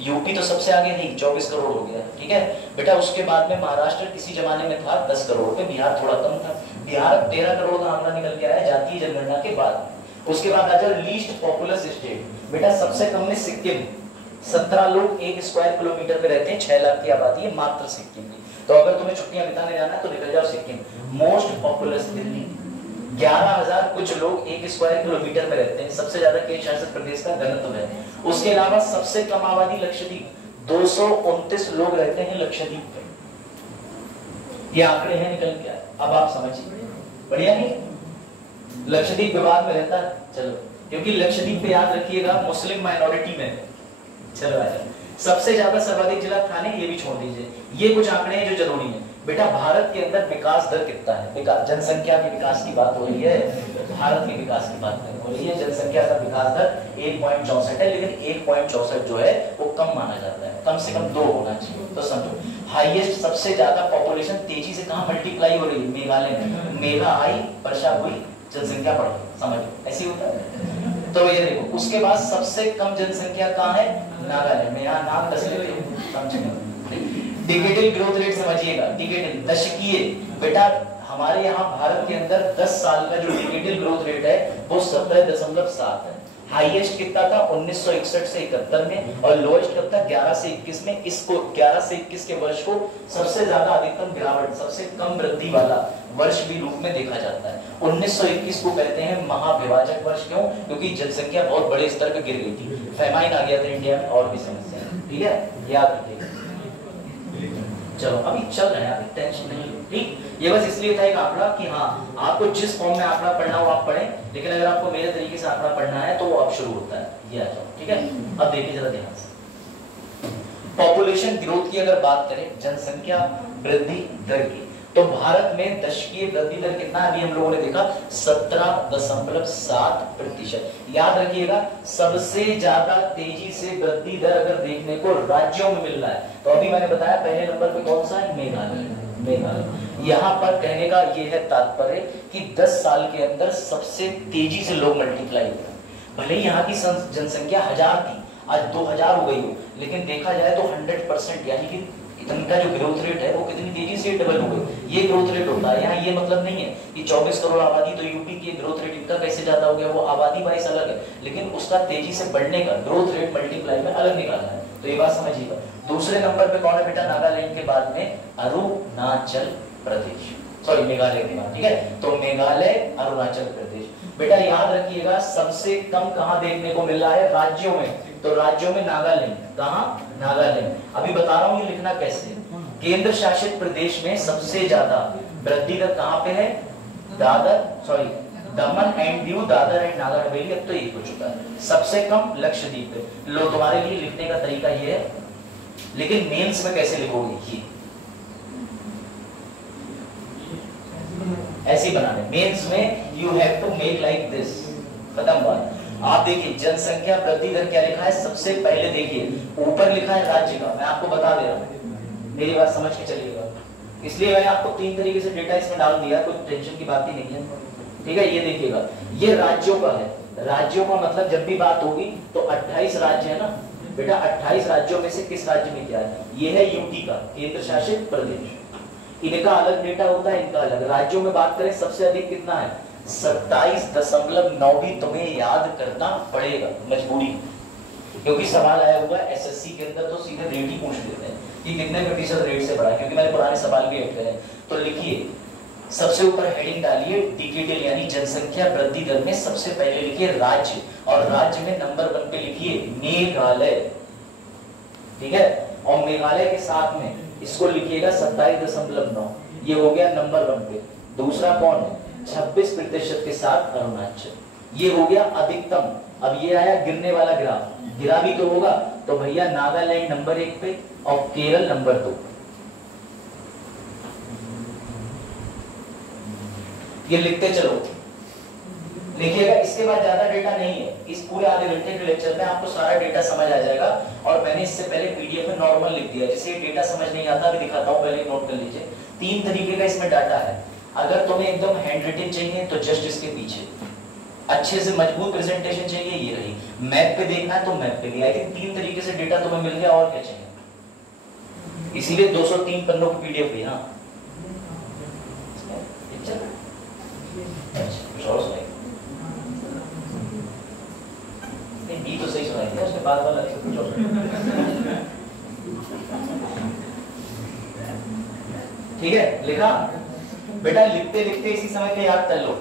यूपी तो सबसे आगे नहीं, 24 करोड़ हो गया, ठीक है बेटा। उसके बाद में महाराष्ट्र किसी जमाने में था 10 करोड़ पे, बिहार थोड़ा कम था, बिहार 13 करोड़ का आंकड़ा निकल के आया जातीय जनगणना के बाद। उसके बाद आ जाओ लीस्ट पॉपुलस स्टेट। बेटा सबसे कम में सिक्किम, 17 लोग 1 स्क्वायर किलोमीटर पे रहते हैं, 6 लाख की आबादी है मात्र सिक्किम की। तो अगर तुम्हें छुट्टियां बिताने जाना है तो निकल जाओ सिक्किम। मोस्ट पॉपुलस दिल्ली, 11,000 कुछ लोग 1 स्क्वायर किलोमीटर में रहते हैं, सबसे ज्यादा केंद्र शासित प्रदेश का घनत्व है। उसके अलावा सबसे कम आबादी लक्षद्वीप, 229 लोग रहते हैं लक्षद्वीप पे। ये आंकड़े हैं, निकल के आए। अब आप समझिए, बढ़िया नहीं? लक्षद्वीप विवाद में रहता है, चलो, क्योंकि लक्षद्वीप पे याद रखिएगा मुस्लिम माइनॉरिटी में। चलो आजा, सबसे ज्यादा सर्वाधिक जिला थाने, ये भी छोड़ दीजिए। ये कुछ आंकड़े हैं जो जरूरी हैं। बेटा भारत के अंदर विकास दर कितना है? विकास, जनसंख्या के विकास की बात हो रही है, भारत के विकास की बात हो रही है। जनसंख्या का विकास दर 1.64 है, लेकिन 1.64 जो है वो कम माना जाता है, कम से कम 2 होना चाहिए। तो समझो, हाईएस्ट सबसे ज्यादा पॉपुलेशन तेजी से कहां मल्टीप्लाई हो रही है? मेघालय में। मेघा आई, वर्षा हुई, जनसंख्या बढ़ी, समझो ऐसे होता है। तो ये देखो, उसके बाद सबसे कम जनसंख्या कहां है? नागालैंड में। यहाँ नाम दस लेते समझेंगे। डिकेडल ग्रोथ रेट समझिएगा, डिकेडल दशकीय। बेटा हमारे यहाँ भारत के अंदर 10 साल का जो डिकेडल ग्रोथ रेट है वो 17.7 है। हाईएस्ट कितना था? 1961 से 71 में, और लोएस्ट कब था? 11 से 21 में। इसको 11 से 21 के वर्ष को सबसे ज्यादा अधिकतम गिरावट, सबसे कम वृद्धि वाला वर्ष भी रूप में देखा जाता है। 1921 को कहते हैं महाविभाजक वर्ष। क्यों? क्योंकि जनसंख्या बहुत बड़े स्तर पर गिर गई थी, फेमाइन आ गया था इंडिया में, और भी समस्या। ठीक है, याद रखिएगा। चलो अभी चल रहे हैं, अभी टेंशन नहीं, ठीक। ये बस इसलिए था एक आंकड़ा कि हाँ आपको जिस फॉर्म में आंकड़ा पढ़ना हो आप पढ़ें, लेकिन अगर आपको मेरे तरीके से आंकड़ा पढ़ना है तो वो अब शुरू होता है। ये आ जाओ, ठीक है। अब देखिए जरा ध्यान से, पॉपुलेशन ग्रोथ की अगर बात करें, जनसंख्या वृद्धि दर की, तो भारत में दशकीय वृद्धि दर कितना है? अभी हम लोगों ने देखा 17.7%। याद रखिएगा, सबसे ज्यादा तेजी से वृद्धि दर अगर देखने को राज्यों में मिल रहा है, तो अभी मैंने बताया पहले नंबर पे कौन सा है? मेघालय। मेघालय। यहाँ पर कहने का ये है तात्पर्य कि 10 साल के अंदर सबसे तेजी से लोग मल्टीप्लाई हो रहे हैं। भले ही यहाँ की जनसंख्या 1000 थी, आज 2000 हो गई हो, लेकिन देखा जाए तो 100%, यानी कि इनका जो ग्रोथ रेट है वो कितनी तेजी से डबल हो गई। ये ग्रोथ रेट होता है। यहाँ ये मतलब नहीं है कि 24 करोड़ आबादी तो यूपी की ग्रोथ रेट इनका कैसे ज्यादा हो गया, वो आबादी वाइज अलग है, लेकिन उसका तेजी से बढ़ने का ग्रोथ रेट मल्टीप्लाई में अलग निकालना है। तो ये बात समझिएगा। दूसरे नंबर पे कौन है बेटा? नागालैंड के बाद में अरुणाचल प्रदेश, सॉरी मेघालय के बाद, ठीक है। तो मेघालय, अरुणाचल प्रदेश। बेटा याद रखिएगा, सबसे कम कहां देखने को मिल रहा है? राज्यों में। तो राज्यों में नागालैंड, कहां? नागालैंड। अभी बता रहा हूं ये लिखना कैसे। केंद्र शासित प्रदेश में सबसे ज्यादा वृद्धि दर कहां पे है? Dadar, sorry Daman and Diu, Dadar and Nagar Haveli, अब तो एक हो चुका है। सबसे कम लक्षद्वीप पे। लो तुम्हारे लिए लिखने का तरीका ये है, लेकिन मेंस में कैसे लिखोगे? ये ऐसे बनाने, मेंस में you have to make like this. खत्म बात। आप देखिए जनसंख्या वृद्धि दर क्या लिखा है? सबसे पहले देखिए ऊपर लिखा है राज्य का, मैं आपको बता दे रहा हूं, मेरी बात समझ के चलिएगा। इसलिए मैंने आपको 3 तरीके से डेटा इसमें डाल दिया, कोई टेंशन की बात ही नहीं है, ठीक है। ये देखिएगा, ये राज्यों का है। राज्यों का मतलब जब भी बात होगी तो 28 राज्य है ना बेटा, 28 राज्यों में से किस राज्य में क्या है? ये है यूटी का, केंद्र शासित प्रदेश। इनका अलग डेटा होता है, इनका अलग। राज्यों में बात करें सबसे अधिक कितना है? 27.9 भी तुम्हें याद करना पड़ेगा, मजबूरी, क्योंकि सवाल आया हुआ है एसएससी के अंदर, तो सीधे रेट ही पूछ लेते हैं कि कितने प्रतिशत रेट से बढ़ा, क्योंकि मैंने पुराने सवाल भी रखे हैं। तो लिखिए, सबसे ऊपर हेडिंग डालिए डिकेडल यानी जनसंख्या वृद्धि दर में सबसे पहले लिखिए राज्य, और राज्य में नंबर 1 पे लिखिए मेघालय, ठीक है। और मेघालय के साथ में इसको लिखिएगा 27.9, ये हो गया नंबर 1 पे। दूसरा कौन है? 26% के साथ अरुणाचल, ये हो गया अधिकतम। अब ये आया गिरने वाला ग्राफ, गिरा भी तो होगा, तो भैया नागालैंड नंबर 1 पे और केरल नंबर 2। ये लिखते चलो, लिखिएगा। इसके बाद ज्यादा डेटा नहीं है, इस पूरे आधे घंटे के लेक्चर में आपको सारा डेटा समझ आ जाएगा। और मैंने इससे पहले पीडीएफ में नॉर्मल लिख दिया, जैसे ये डेटा समझ नहीं आता अभी दिखाता हूं, पहले नोट कर लीजिए। 3 तरीके का इसमें डाटा है। अगर तुम्हें एकदम हैंड रिटन चाहिए तो जस्ट इसके पीछे, अच्छे से मजबूत प्रेजेंटेशन चाहिए ये रही, मैप पे देखना है तो मैप पे भी। आई थिंक 3 तरीके से डेटा तुम्हें मिल गया, और क्या चाहिए? इसीलिए 203 पन्नों की पीडीएफ भी। हाँ बात वाला कुछ और। ठीक है, लिखा बेटा, लिखते लिखते इसी समय पे याद कर लो।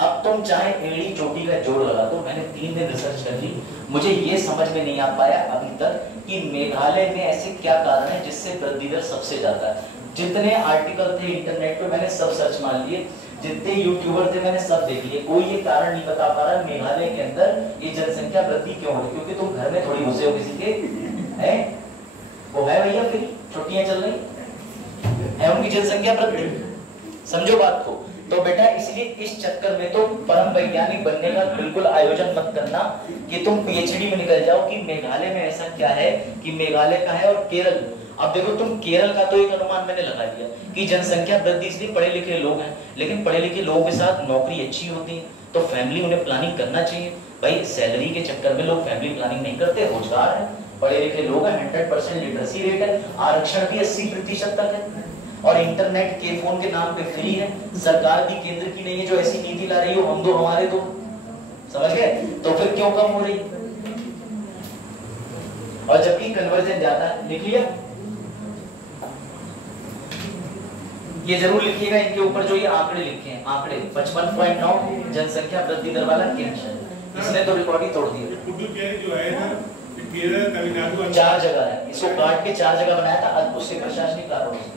अब तुम चाहे एड़ी चोटी का जोड़ लगा दो, मैंने 3 दिन रिसर्च कर ली, मुझे ये समझ में नहीं आ पाया अभी तक कि मेघालय में ऐसे क्या कारण है जिससे वृद्धि दर सबसे ज्यादा है। जितने आर्टिकल थे इंटरनेट पे मैंने सब सर्च मार लिए, जितने यूट्यूबर थे मैंने सब देख लिए, कोई ये कारण नहीं बता पा रहा मेघालय के अंदर ये जनसंख्या वृद्धि क्यों हो रही। क्योंकि तुम घर में थोड़ी घुसे हो किसी के, है वो है भैया, फिर छुट्टियां चल रही है, उनकी जनसंख्या वृद्धि, समझो बात को। तो बेटा इसलिए इस चक्कर में तो परम वैज्ञानिक बनने का बिल्कुल आयोजन मत करना कि तुम पीएचडी में निकल जाओ कि मेघालय में ऐसा क्या है कि मेघालय का है और केरल। अब देखो तुम केरल का तो एक अनुमान मैंने लगा दिया कि जनसंख्या वृद्धि इसलिए पढ़े लिखे लोग हैं, लेकिन पढ़े लिखे लोगों के साथ नौकरी अच्छी होती है तो फैमिली उन्हें प्लानिंग करना चाहिए। भाई सैलरी के चक्कर में लोग फैमिली प्लानिंग नहीं करते, रोजगार है, पढ़े लिखे लोग हैं, 100% लिटरेसी रेट है, आरक्षण भी 80% तक है और इंटरनेट के फोन के नाम पे फ्री है। सरकार भी केंद्र की नहीं है जो ऐसी नीति ला रही हो हम दो हमारे दो, समझ गए? तो फिर क्यों कम हो रही? और जबकि कन्वर्जन ज्यादा है। लिख लिया? ये जरूर लिखिएगा इनके ऊपर जो ये आंकड़े लिखे हैं, आंकड़े 55.9 जनसंख्या वृद्धि दर वाला केंद्र है, इसने तो रिकॉर्ड ही तोड़ दिया। पुडुचेरी जो है ना, केरल, तमिलनाडु 4 जगह है, इसको काट के 4 जगह बनाया था, अब उससे प्रशासनिक कारणों से।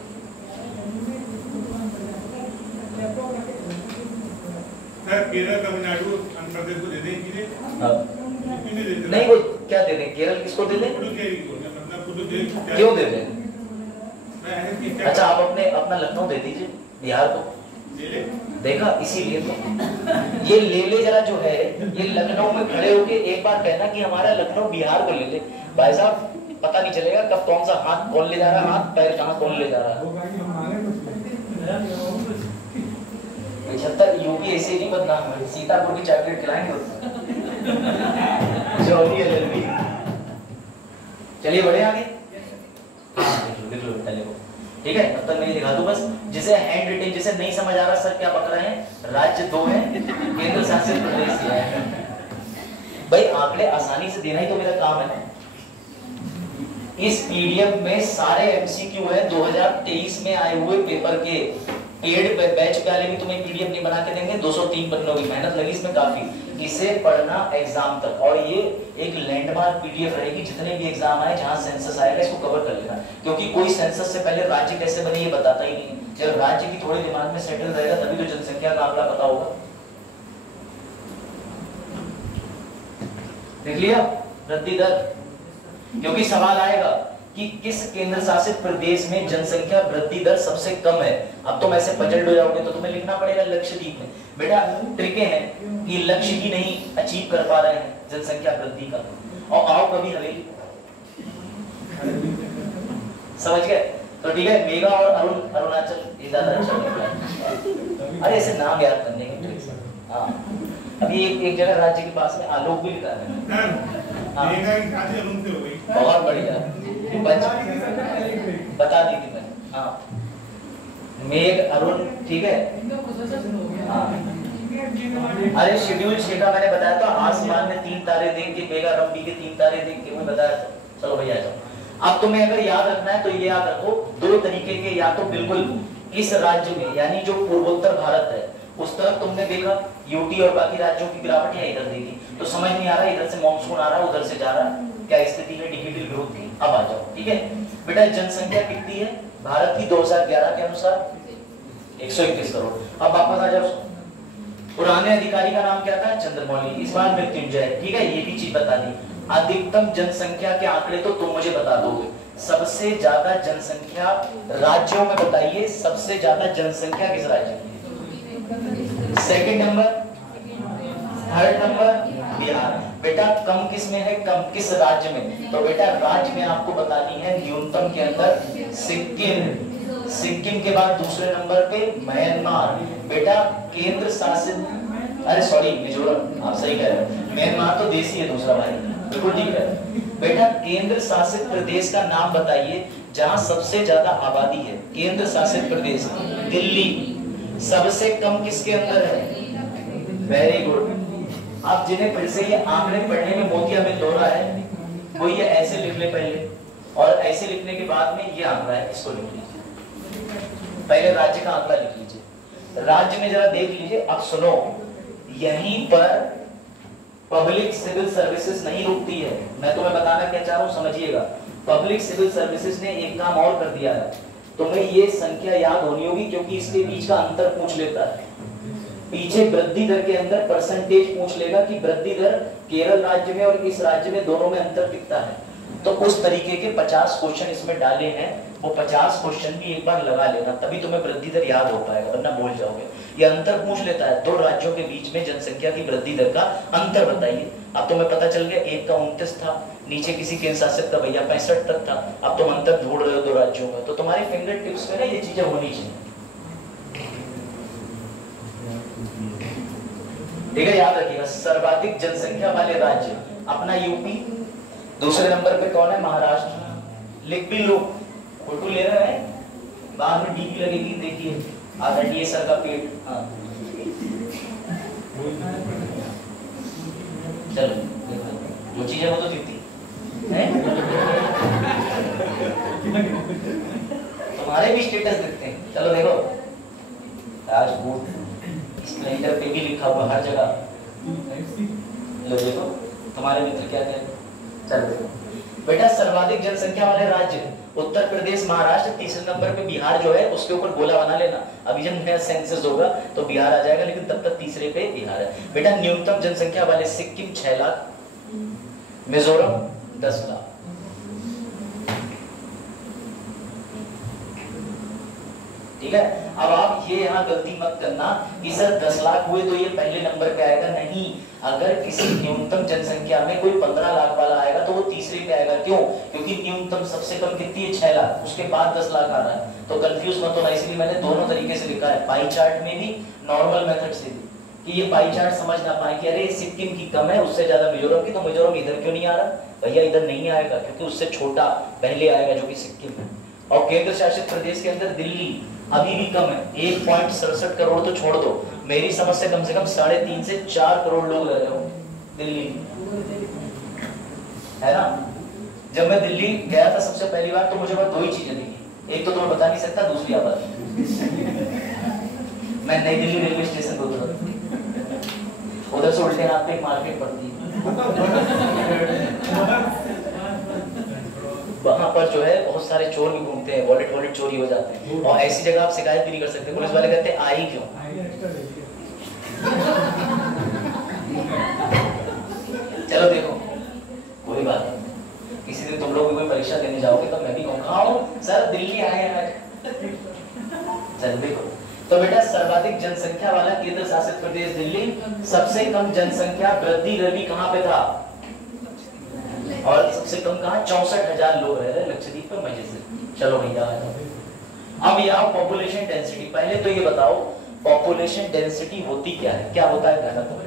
सर केरल, तमिलनाडु, आंध्र प्रदेश को दे दें चीजें? नहीं, वो क्या दे दें? केरल किसको दे दें? पुडुचेरी को, मतलब पुडुचेरी क्यों दे दें? अच्छा आप अपना लखनऊ दे दीजिए, बिहार को देखा, इसीलिए तो ये ले जरा जो है, ये लखनऊ में खड़े होके एक बार कहना कि हमारा लखनऊ बिहार को ले ले, भाई साहब पता नहीं चलेगा कब कौन सा हाथ कौन ले जा रहा है, हाथ पैर कहाँ कौन ले जा रहा है। 75 यूपी ऐसे नहीं बदनाम है, सीतापुर की चॉकलेट खिलाएंगे। चलिए बढ़े आगे, लिख लो बेटा, लिखो, ठीक है? तब तक मैं दिखा दूं बस, जिसे हैंड रिटेन, जिसे नहीं समझ आ रहा सर क्या बक रहे हैं, राज्य 2 है, केंद्र शासित प्रदेश है। भाई आंकड़े आसानी से देना ही तो मेरा काम है। इस पीडीएफ में सारे एमसीक्यू है 2023 में आए हुए पेपर के, पेड बैच वाले भी तुम्हें पीडीएफ नहीं बना के देंगे, 203 पन्नों की मेहनत लगी इसमें काफी, इसे पढ़ना एग्जाम तक। और ये एक लैंडमार्क पीडीएफ रहेगी, जितने भी एग्जाम आए जहां सेंसस आएगा इसको कवर कर लेना, क्योंकि कोई सेंसस से पहले राज्य कैसे बने ये बताता ही नहीं। जब राज्य की थोड़ी दिमाग में सेटल रहेगा तभी तो जनसंख्या का आंकड़ा पता होगा। देख लिया वृद्धि दर, क्योंकि सवाल आएगा कि किस केंद्र शासित प्रदेश में जनसंख्या वृद्धि दर सबसे कम है। अब तुम ऐसे पजल्ड हो जाओगे तो तुम्हें लिखना पड़ेगा लक्षद्वीप में। बेटा ट्रिके हैं कि लक्ष्य ही नहीं अचीव कर पा रहे हैं जनसंख्या वृद्धि का, और आओ कभी हवेली, समझ गए? तो ठीक है, मेगा और अरुणाचल ये ज्यादा अच्छा लगता है। अरे ऐसे नाम याद करने के ट्रिक्स। हाँ अभी एक जगह राज्य के पास में आलोक भी लिखा है। बहुत बढ़िया, बता दी थी मैंने। हाँ मेघ अरुण, ठीक है। हाँ अरे शेड्यूल 6 का मैंने बताया था, आसमान में 3 तारे देख के, मेघा रंबी के 3 तारे देख के, मैं बताया था। चलो भैया जाओ। अब तुम्हें अगर याद रखना है तो ये याद रखो, 2 तरीके के, या तो बिल्कुल इस राज्य में यानी जो पूर्वोत्तर भारत है उस तरफ तुमने देखा यूटी और बाकी राज्यों की गिरावट, या इधर देखी तो समझ नहीं आ रहा, इधर से मॉनसून आ रहा है उधर से जा रहा है, क्या स्थिति है डिजिटल ग्रोथ की। अब आ जाओ, ठीक है बेटा, जनसंख्या कितनी है भारत की 2011 के अनुसार? 121 करोड़। अब वापस आ जाओ, पुराने अधिकारी का नाम क्या था? चंद्रमौली, इस बार मृत्युंजय, ठीक है, ये भी चीज बता दी। अधिकतम जनसंख्या के आंकड़े तो तुम मुझे बता दोगे, सबसे ज्यादा जनसंख्या राज्यों में बताइए, सबसे ज्यादा जनसंख्या किस राज्य की? Second number, third number Bihar. बेटा कम किस में है? कम किस राज्य में? तो बेटा राज्य में आपको बतानी है न्यूनतम के अंदर सिक्किम, सिक्किम के बाद दूसरे नंबर पे म्यांमार। बेटा केंद्र शासित, अरे सॉरी मिजोरम, आप सही कह रहे हो, म्यांमार तो देसी है दूसरा भाई, बिल्कुल ठीक है। बेटा केंद्र शासित प्रदेश का नाम बताइए जहां सबसे ज्यादा आबादी है। केंद्र शासित प्रदेश दिल्ली। सबसे कम किसके अंदर है? Very good. आप जिन्हें फिर से ये आंकड़े पढ़ने में मोतियाबिंद हो रहा है, वो ये ऐसे लिख ले पहले, और ऐसे लिखने के बाद में ये आंकड़ा है, इसको लिख लीजिए। पहले राज्य का आंकड़ा लिख लीजिए। राज्य में जरा देख लीजिए। अब सुनो, यहीं पर पब्लिक सिविल सर्विसेज नहीं रुकती है। मैं तुम्हें बताना क्या चाह रहा हूं, समझिएगा। पब्लिक सिविल सर्विसेज ने एक काम और कर दिया है, तुम्हें ये संख्या याद होनी होगी, क्योंकि इसके बीच का अंतर पूछ लेता है। पीछे वृद्धि दर के अंदर परसेंटेज पूछ लेगा कि वृद्धि दर केरल राज्य में और इस राज्य में दोनों में अंतर कितना है। तो उस तरीके के 50 क्वेश्चन इसमें डाले हैं, वो 50 क्वेश्चन भी एक बार लगा लेना, तभी तुम्हें वृद्धि दर याद हो पाएगा, वरना भूल जाओगे। ये अंतर पूछ लेता है, दो राज्यों के बीच में जनसंख्या की वृद्धि दर का अंतर बताइए। अब तुम्हें पता चल गया, एक का 29 था, नीचे किसी केंद्र शासित का भैया 65 तक था। अब तुम अंतर ढूंढ रहे हो दो राज्यों का, तो तुम्हारे फिंगर टिप्स में ना ये चीजें होनी चाहिए, ठीक है। याद रखिएगा, सर्वाधिक जनसंख्या वाले राज्य अपना यूपी, दूसरे नंबर पे कौन है, महाराष्ट्र। लिख भी लो, फोटो ले रहे हैं, बाद में डीपी लगेगी, देखिए आधा डी सर का पेट। हाँ चलो, जो चीज है वो तो दिखती है, तुम्हारे भी स्टेटस दिखते हैं। चलो देखो, राजपूत स्प्लेंडर पे भी लिखा हुआ हर जगह। लो देखो तुम्हारे मित्र क्या कहते हैं। चलो देखो बेटा, सर्वाधिक जनसंख्या वाले राज्य उत्तर प्रदेश, महाराष्ट्र, तीसरे नंबर पे बिहार जो है, उसके ऊपर गोला बना लेना। अभी जब नया सेंसस होगा तो बिहार आ जाएगा, लेकिन तब तक तीसरे पे बिहार है। बेटा न्यूनतम जनसंख्या वाले सिक्किम 6 लाख, मिजोरम 10 लाख। ठीक है। अब आप ये यहाँ गलती मत करना कि सर 10 लाख हुए तो ये पहले नंबर पे आएगा, नहीं। अगर किसी न्यूनतम जनसंख्या में कोई 15 लाख वाला आएगा तो वो तीसरे पे आएगा। क्यों? क्योंकि न्यूनतम सबसे कम कितनी है, 6 लाख, उसके बाद 10 लाख आ रहा है। तो कंफ्यूज मत होना, इसलिए मैंने दोनों तरीके से लिखा है, पाई चार्ट में भी, नॉर्मल मेथड से भी, कि ये पाई चार्ट समझ ना पाए कि अरे सिक्किम की कम है, उससे ज्यादा मिजोरम की, तो मिजोरम इधर क्यों नहीं आ रहा। भैया इधर नहीं आएगा, क्योंकि उससे छोटा पहले आएगा जो कि सिक्किम है। और केंद्र शासित प्रदेश के अंदर दिल्ली अभी भी कम है, 1.67 करोड़ तो छोड़ दो, मेरी समझ से कम 3.5 से 4 करोड़ लोग रह रहे हो दिल्ली, है ना। जब मैं दिल्ली गया था सबसे पहली बार, तो मुझे बस 2 ही चीजें दिखी, एक तो तुम्हें बता नहीं सकता, दूसरी आबादी। मैं नई दिल्ली रेलवे स्टेशन को उतरा, उधर से उल्टे हाथ पे एक मार्केट पड़ती है, वहां पर जो है बहुत सारे चोर भी घूमते हैं, वॉलेट चोरी हो जाते हैं, और ऐसी जगह आप शिकायत भी नहीं कर सकते। पुलिस वाले कहते हैं आई क्यों। चलो देखो, कोई बात नहीं, किसी दिन तुम लोग भी कोई परीक्षा देने जाओगे तो मैं भी कहूँगा सर दिल्ली आए हैं। चलो देखो, तो बेटा सर्वाधिक जनसंख्या वाला केंद्र शासित प्रदेश दिल्ली, सबसे कम जनसंख्या वृद्धि दर भी कहाँ पे था, और सबसे कम कहा 64,000 लोग रह रहे लक्षद्वीप पर, मजे से। चलो भैया अब यहाँ पॉपुलेशन डेंसिटी, पहले तो ये बताओ पॉपुलेशन डेंसिटी होती क्या है, क्या होता है घनत्व।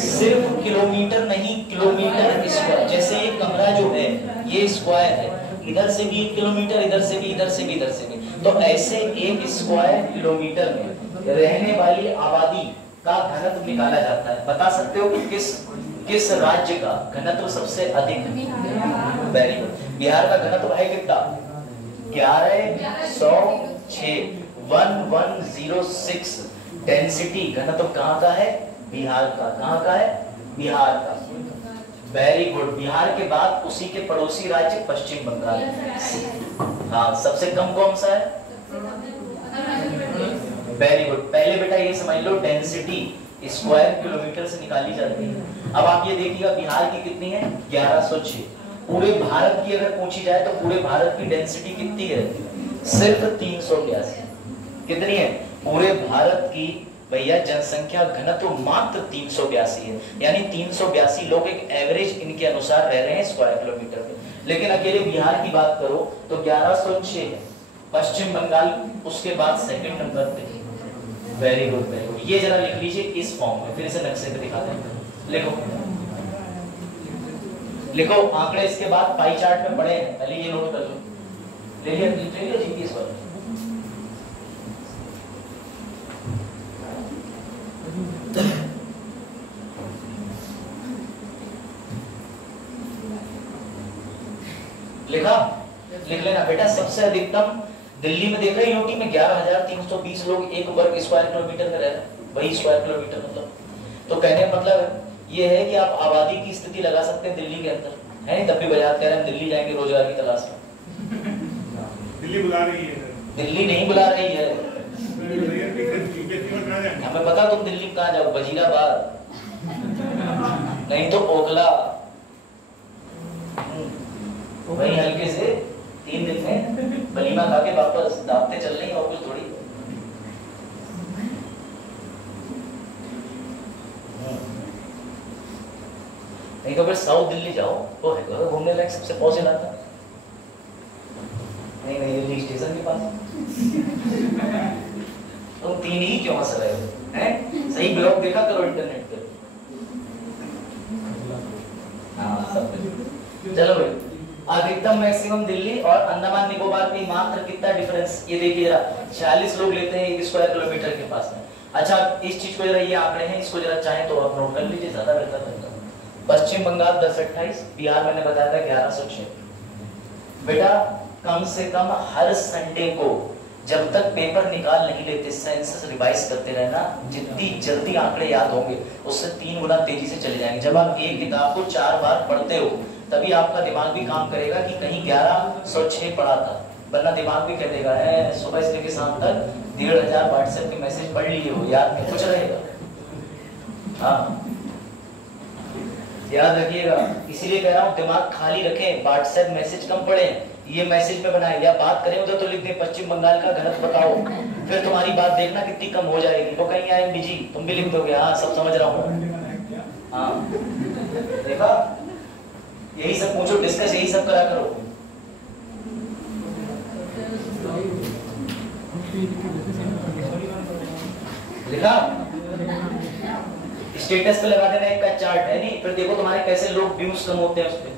सिर्फ किलोमीटर नहीं, किलोमीटर स्क्वायर। जैसे ये कमरा जो है ये स्क्वायर है, इधर से भी 1 किलोमीटर, इधर से भी, इधर से भी, इधर से भी, तो ऐसे 1 स्क्वायर किलोमीटर में रहने वाली आबादी का घनत्व निकाला जाता है। बता सकते हो कि किस राज्य का घनत्व सबसे अधिक है? Very good. बिहार का घनत्व है कितना, 1106, 1106। डेंसिटी घनत्व कहाँ का है, बिहार का। कहाँ का है, बिहार का। Very good. बिहार के बाद उसी के पड़ोसी राज्य पश्चिम बंगाल। हाँ, सबसे कम कौन सा है, वेरी गुड। पहले बेटा ये समझ लो, डेंसिटी स्क्वायर किलोमीटर से निकाली जाती है। अब आप ये देखिएगा बिहार की कितनी है, 1106। पूरे भारत की अगर पूछी जाए तो पूरे भारत की डेंसिटी कितनी है, सिर्फ 382। कितनी है पूरे भारत की भैया जनसंख्या घनत्व मात्र 382 है, यानी 382 लोग एक एवरेज इनके अनुसार रह रहे हैं स्क्वायर किलोमीटर में। लेकिन अकेले बिहार की बात करो तो 1106 है, पश्चिम बंगाल उसके बाद सेकंड नंबर पे। Very good, very good. ये जरा लिख लीजिए इस फॉर्म में, फिर इसे नक्शे पे दिखा दें। लिखो लिखो, आंकड़े इसके बाद पाई चार्ट में पड़े हैं, पहले ये नोट कर लो। ले लिया जीपीएस पर। अधिकतम दिल्ली में देख रहे हैं, यूटी में 11,320 लोग 1 वर्ग स्क्वायर किलोमीटर में रह रहे हैं, वही स्क्वायर किलोमीटर मतलब। तो कहने का मतलब ये है कि आप आबादी की स्थिति लगा सकते हैं दिल्ली के अंदर, है नहीं? तब भी बजाज कह रहे हैं दिल्ली जाएंगे रोजगार की तलाश में। दिल्ली बुला रही है। दिल्ली नहीं बुला रही है, हमें पता तुम दिल्ली कहाँ जाओ, वजीराबाद नहीं तो ओखला, वही हल्के से 3 दिन में बलीमा खा के वापस दावते चल रही और कुछ थोड़ी। नहीं तो फिर साउथ दिल्ली जाओ, वो है घूमने लायक सबसे पहुंचे लाता। नहीं दिल्ली स्टेशन के पास तुम 3 ही क्यों हंस रहे हो, हैं? सही ब्लॉग देखा करो इंटरनेट पे। हाँ सब चलो भाई, अधिकतम मैक्सिमम दिल्ली और अंडमान निकोबार में मात्र कितना डिफरेंस ये देखिए जरा, 46 लोग लेते हैं 1 स्क्वायर किलोमीटर के पास में। अच्छा इस चीज को जरा, ये आंकड़े हैं, इसको जरा चाहे तो आप नोट कर लीजिए, ज्यादा बेहतर रहेगा। पश्चिम बंगाल 1028, बिहार मैंने बताया था 1106। बेटा कम से कम हर संडे को जब तक पेपर निकाल नहीं लेते सेंसस रिवाइज करते रहना, जितनी जल्दी आंकड़े याद होंगे उससे 3 गुना तेजी से चले जाएंगे। जब आप एक किताब को 4 बार पढ़ते हो तभी आपका दिमाग भी काम करेगा कि कहीं 1106 पढ़ा था, वरना दिमाग भी कह देगा है सुबह से लेकर शाम तक 1500 व्हाट्सएप के मैसेज पढ़ लिए हो, याद में कुछ रहेगा। हाँ याद रखिएगा, इसीलिए कह रहा हूँ दिमाग खाली रखें, व्हाट्सएप मैसेज कम पढ़ें, ये मैसेज पे बनाए या बात करें उधर तो लिख दें पश्चिम बंगाल का गलत बताओ, फिर तुम्हारी बात देखना कितनी कम हो जाएगी। वो कहीं आए बिजी, तुम भी लिख दोगे हाँ सब समझ रहा हूँ। हाँ देखा, यही सब पूछो, डिस्कस यही सब करा करो। लिखा स्टेटस पे लगा देना एक का चार्ट है नहीं, फिर देखो तुम्हारे कैसे लोग व्यूज कम होते हैं उस पे।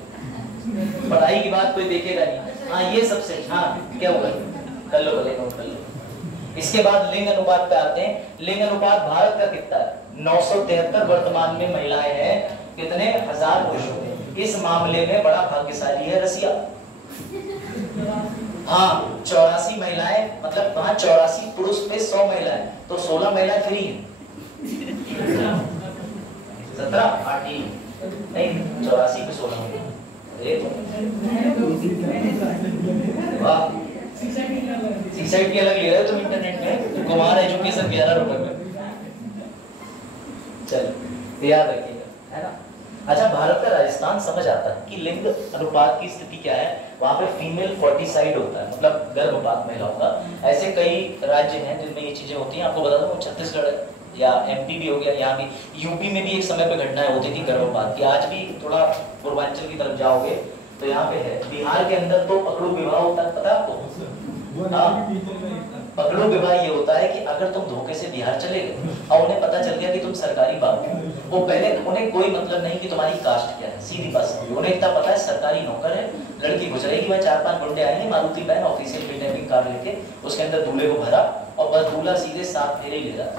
पढ़ाई की बात कोई देखेगा नहीं। हाँ ये सबसे, हाँ क्या होगा, कर लो नोट कर लो। इसके बाद लिंग अनुपात पे आते हैं। लिंग अनुपात भारत का कितना है? 973 वर्तमान में महिलाएं हैं, कितने 1000 पुरुषों में। इस मामले में बड़ा भाग्यशाली है रसिया। हाँ 84 महिलाएं, मतलब वहां 84 पुरुष पे 100 महिलाएं, तो 16 महिलाएं फ्री है। 17 8 नहीं 84 पे 16 महिलाएं। वाह सीसाइड की अलग ले रहे हो तुम इंटरनेट में, कुमार एजुकेशन 11 रुपए में। चलो याद रखिएगा, है ना। अच्छा भारत का राजस्थान समझ आता है कि लिंग अनुपात की स्थिति क्या है। वहां पे फीमेल फर्टिसाइड होता है, मतलब गर्भपात महिलाओं का। ऐसे कई राज्य हैं जिनमें ये चीजें होती हैं। आपको बता दूं छत्तीसगढ़ या एमपी भी हो गया, यहाँ भी यूपी में भी एक समय पे घटनाएं होती थी गर्भपात की। आज भी थोड़ा पूर्वांचल की तरफ जाओगे तो यहाँ पे है। बिहार के अंदर तो पकड़ो विवाह होता है, पता है आपको? पकड़ो विवाह ये होता है कि अगर तुम धोखे से बिहार चले गए और उन्हें पता चल गया कि तुम सरकारी बाबू हो, वो पहले उन्हें कोई मतलब नहीं कि तुम्हारी कास्ट क्या है, सीधी बात समझो। उन्हें इतना पता है सरकारी नौकर है, लड़की गुजरेगी, वह 4-5 गुंडे आएंगे Maruti van official kidnapping car लेके, उसके अंदर दूल्हे को भरा और बस दूल्हा सीधे 7 फेरे ले रहा,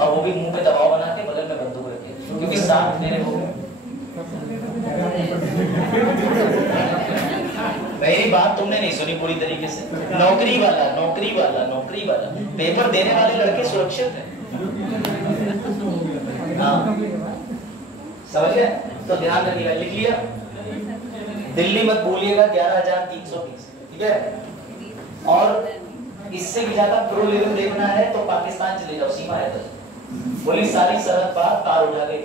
और वो भी मुंह पे दबाव बना के बगल में बंदूक रखे, क्योंकि 7 फेरे हो गए। मेरी बात तुमने नहीं सुनी पूरी तरीके से। नौकरी वाला पेपर देने वाले लड़के सुरक्षित हैं। हाँ समझ गए? तो ध्यान रखिएगा, लिख लिया। दिल्ली मत भूलिएगा 11,320, ठीक है। और इससे भी ज्यादा प्रो लेवल देखना है तो पाकिस्तान चले जाओ, सीमा है तो बोली सारी सरहद पार तार उठा गई।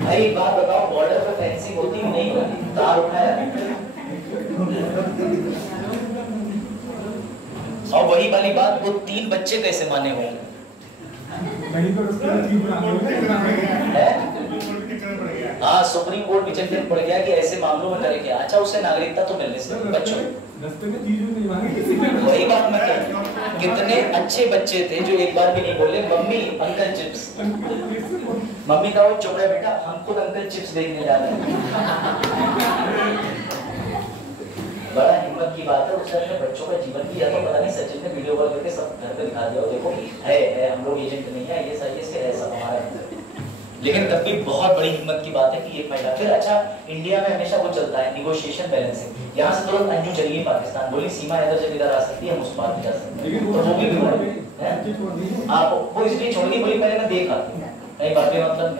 भाई एक बात बताओ, बॉर्डर पे फेंसिंग होती कि नहीं होती? तार उठाया और वही वाली बात, वो 3 बच्चे कैसे माने होंगे? हाँ सुप्रीम कोर्ट भी चक्कर पड़ गया कि ऐसे मामलों में करे क्या। अच्छा उससे नागरिकता तो मिलने से बच्चों, वही बात मैं कह रहा हूँ। कितने अच्छे बच्चे थे जो एक बार भी नहीं बोले मम्मी अंकल चिप्स। मम्मी का वो चुप रहा बेटा, हम खुद अंकल चिप्स देखने जा रहे हैं। बड़ा हिम्मत की बात है। उसने अपने बच्चों का जीवन की, या तो पता नहीं सचिन ने वीडियो कॉल करके सब घर पे दिखा दिया, देखो है हम लोग एजेंट नहीं है, ये सही है, सब हमारा लेकिन तब भी बहुत बड़ी हिम्मत की बात है कि एक महिला। फिर अच्छा, इंडिया में हमेशा वो चलता है निगोशिएशन बैलेंसिंग। यहाँ से तुरंत अंजू चली गई पाकिस्तान, बोली सीमा इधर से इधर आ सकती है, हम उस पार भी जा सकते हैं, तो वो भी है आप वो इसलिए छोड़ दी, बोली पहले मैं देख आती हूँ, नहीं बाकी मतलब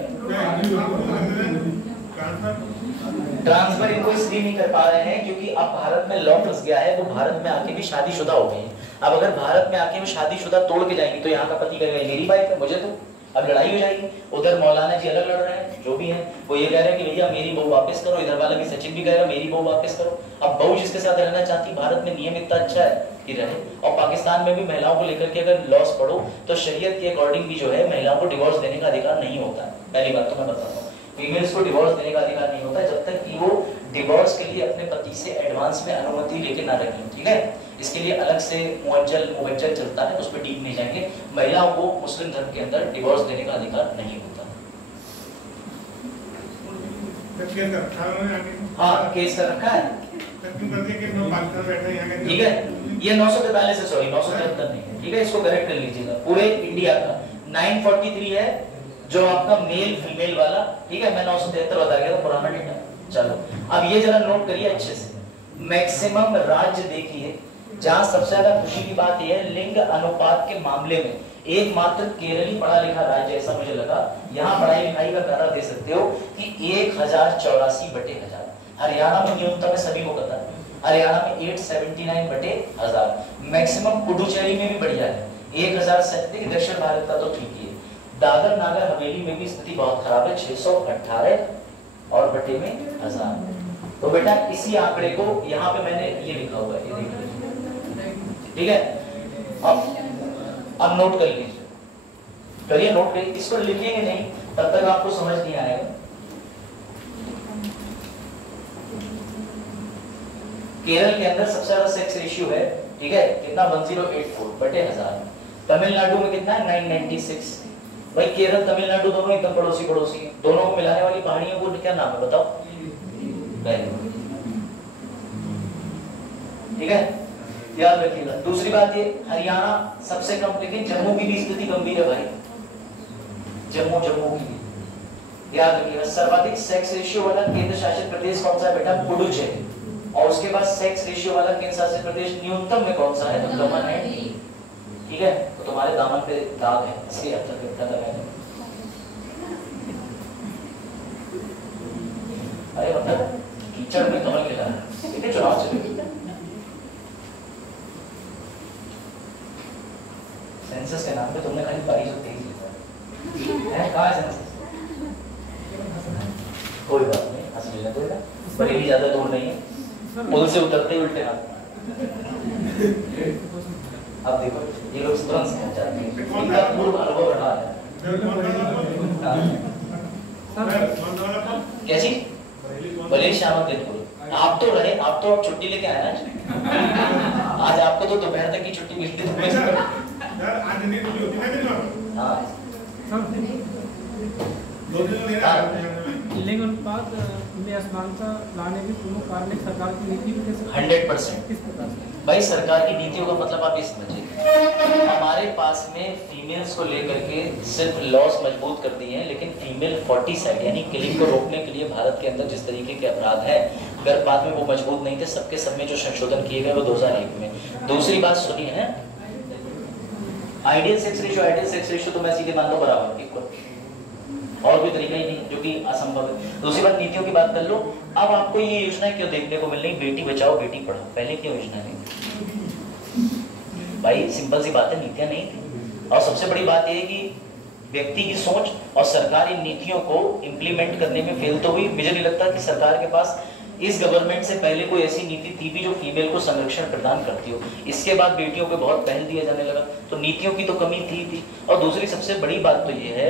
ट्रांसफर इनको इसलिए नहीं कर पा रहे हैं क्योंकि अब भारत में लॉ फंस गया है, वो भारत में आके भी शादीशुदा हो गई है। अब अगर भारत में आके भी शादीशुदा तोड़ के जाएंगी तो यहाँ का पति कहेगा मेरी वाइफ है, मुझे तो अब लड़ाई हो जाएगी। उधर मौलाना जी अलग लड़ रहे हैं, जो भी हैं वो ये कह रहे हैं कि भैया मेरी बहू वापस करो, इधर वाला भी सचिन भी कह रहा है मेरी बहू वापस करो। अब बहू जिसके साथ रहना चाहती, भारत में नियम इतना अच्छा है कि रहे, और पाकिस्तान में भी महिलाओं को लेकर के अगर लॉस पढ़ो तो शरीयत के अकॉर्डिंग भी जो है महिलाओं को डिवोर्स देने का अधिकार नहीं होता है। पहली बात तो मैं बताता हूँ, फीमेल्स को डिवोर्स देने का अधिकार नहीं होता जब तक कि वो डिवोर्स के लिए अपने पति से एडवांस में अनुमति लेके ना रखें, ठीक है। इसके लिए अलग से मुवज्जल चलता है, उस पर डीप नहीं जाएंगे। महिलाओं को मुस्लिम धर्म के अंदर डिवोर्स देने का अधिकार नहीं होता। हाँ, केस कर रखा है, ठीक है। ये 943 है, सॉरी 973 नहीं है, ठीक है, इसको करेक्ट कर लीजिएगा। पूरे इंडिया का 943 है जो आपका मेल फीमेल वाला, ठीक है। मैं 973 बता गया था, पुराना डेटा। चलो अब ये जरा नोट करिए अच्छे से। मैक्सिमम राज्य देखिए जहां सबसे ज्यादा खुशी की बात यह है लिंग अनुपात के मामले में एकमात्र केरल ही पढ़ा लिखा राज्य ऐसा मुझे लगा। यहाँ पढ़ाई लिखाई का कारण दे सकते हो कि 1084/1000। हरियाणा में न्यूनतम है, सभी को पता है, हरियाणा में 879/1000। मैक्सिमम पुडुचेरी में भी बढ़िया है 1037। दक्षिण भारत का तो ठीक ही है। दादर नागर हवेली में भी स्थिति बहुत खराब है 618 और बटे में 1000। तो बेटा इसी आंकड़े को यहाँ पे मैंने ये लिखा हुआ है, ये देख लीजिए, ठीक है। अब नोट कर लीजिए, करिए नोट करिए, इसको लिखेंगे नहीं तब तक आपको समझ नहीं आएगा। केरल के अंदर सबसे ज्यादा सेक्स रेशियो है, ठीक है, कितना 1084/1000। तमिलनाडु में कितना है 996। भाई केरल तमिलनाडु दोनों एकदम पड़ोसी पड़ोसी, दोनों को मिलाने वाली पहाड़ियों को क्या नाम है बताओ, ठीक है, याद रखिएगा। दूसरी बात ये हरियाणा सबसे कम, लेकिन जम्मू की भी स्थिति गंभीर है भाई, जम्मू की भी याद रखिएगा। सर्वाधिक सेक्स रेशियो वाला केंद्र शासित प्रदेश कौन सा है बेटा, पुडुचेरी। और उसके बाद सेक्स रेशियो वाला केंद्र शासित प्रदेश न्यूनतम में कौन सा है, तो दमन है, ठीक है। तो तुम्हारे दामन पे दाग है, इसलिए अब तक लिखता था मैंने। अरे मतलब कीचड़ में कमल खिला है, ठीक है, चुनाव चले। सेंसस के नाम पे तुमने खाली 2223 लिखा है, कहाँ है सेंसस? कोई बात नहीं, हंस लेना तो बेटा, बड़ी भी ज्यादा दूर नहीं है, पुल से उतरते उल्टे हाथ। अब देखो ये लोग तुरंत समझ जाते हैं, इनका पूर्व अनुभव रहा है। कैसी भले शाम दिन आप तो रहे, आप तो छुट्टी लेके आए ना आज, आपको तो दोपहर तक की छुट्टी मिलती है। लिंग अनुपात में असमानता लाने की प्रमुख कारण सरकार की नीति 100%। किस प्रकार से? भाई सरकार की नीतियों का मतलब आप ये समझिए, हमारे पास में फीमेल्स को लेकर के सिर्फ लॉस मजबूत कर दिए हैं, लेकिन फीमेल 40साइड यानी किलिंग को रोकने के लिए भारत के अंदर जिस तरीके के अपराध है गर्भपात में वो मजबूत नहीं थे, सबके सब में जो संशोधन किए गए वो 2001 में। दूसरी बात सुनिए है, आइडियल सेक्स रेशियो तो मैं सीधे मान लो बराबर इक्वल, और कोई तरीका ही नहीं जो कि असंभव है। दूसरी बात नीतियों की बात कर लो। अब आपको ये योजना क्यों देखने को मिल रही, बेटी बचाओ बेटी पढ़ाओ, पहले क्यों योजना नहीं? भाई सिंपल सी बात है, नीतियां नहीं थी। और सबसे बड़ी बात यह है कि व्यक्ति की सोच और सरकार इन नीतियों को इम्प्लीमेंट करने में फेल तो हुई। मुझे नहीं लगता कि सरकार के पास इस गवर्नमेंट से पहले कोई ऐसी नीति थी भी जो फीमेल को संरक्षण प्रदान करती हो। इसके बाद बेटियों पे बहुत पहल दिया जाने लगा, तो नीतियों की तो कमी थी। और दूसरी सबसे बड़ी बात तो ये है,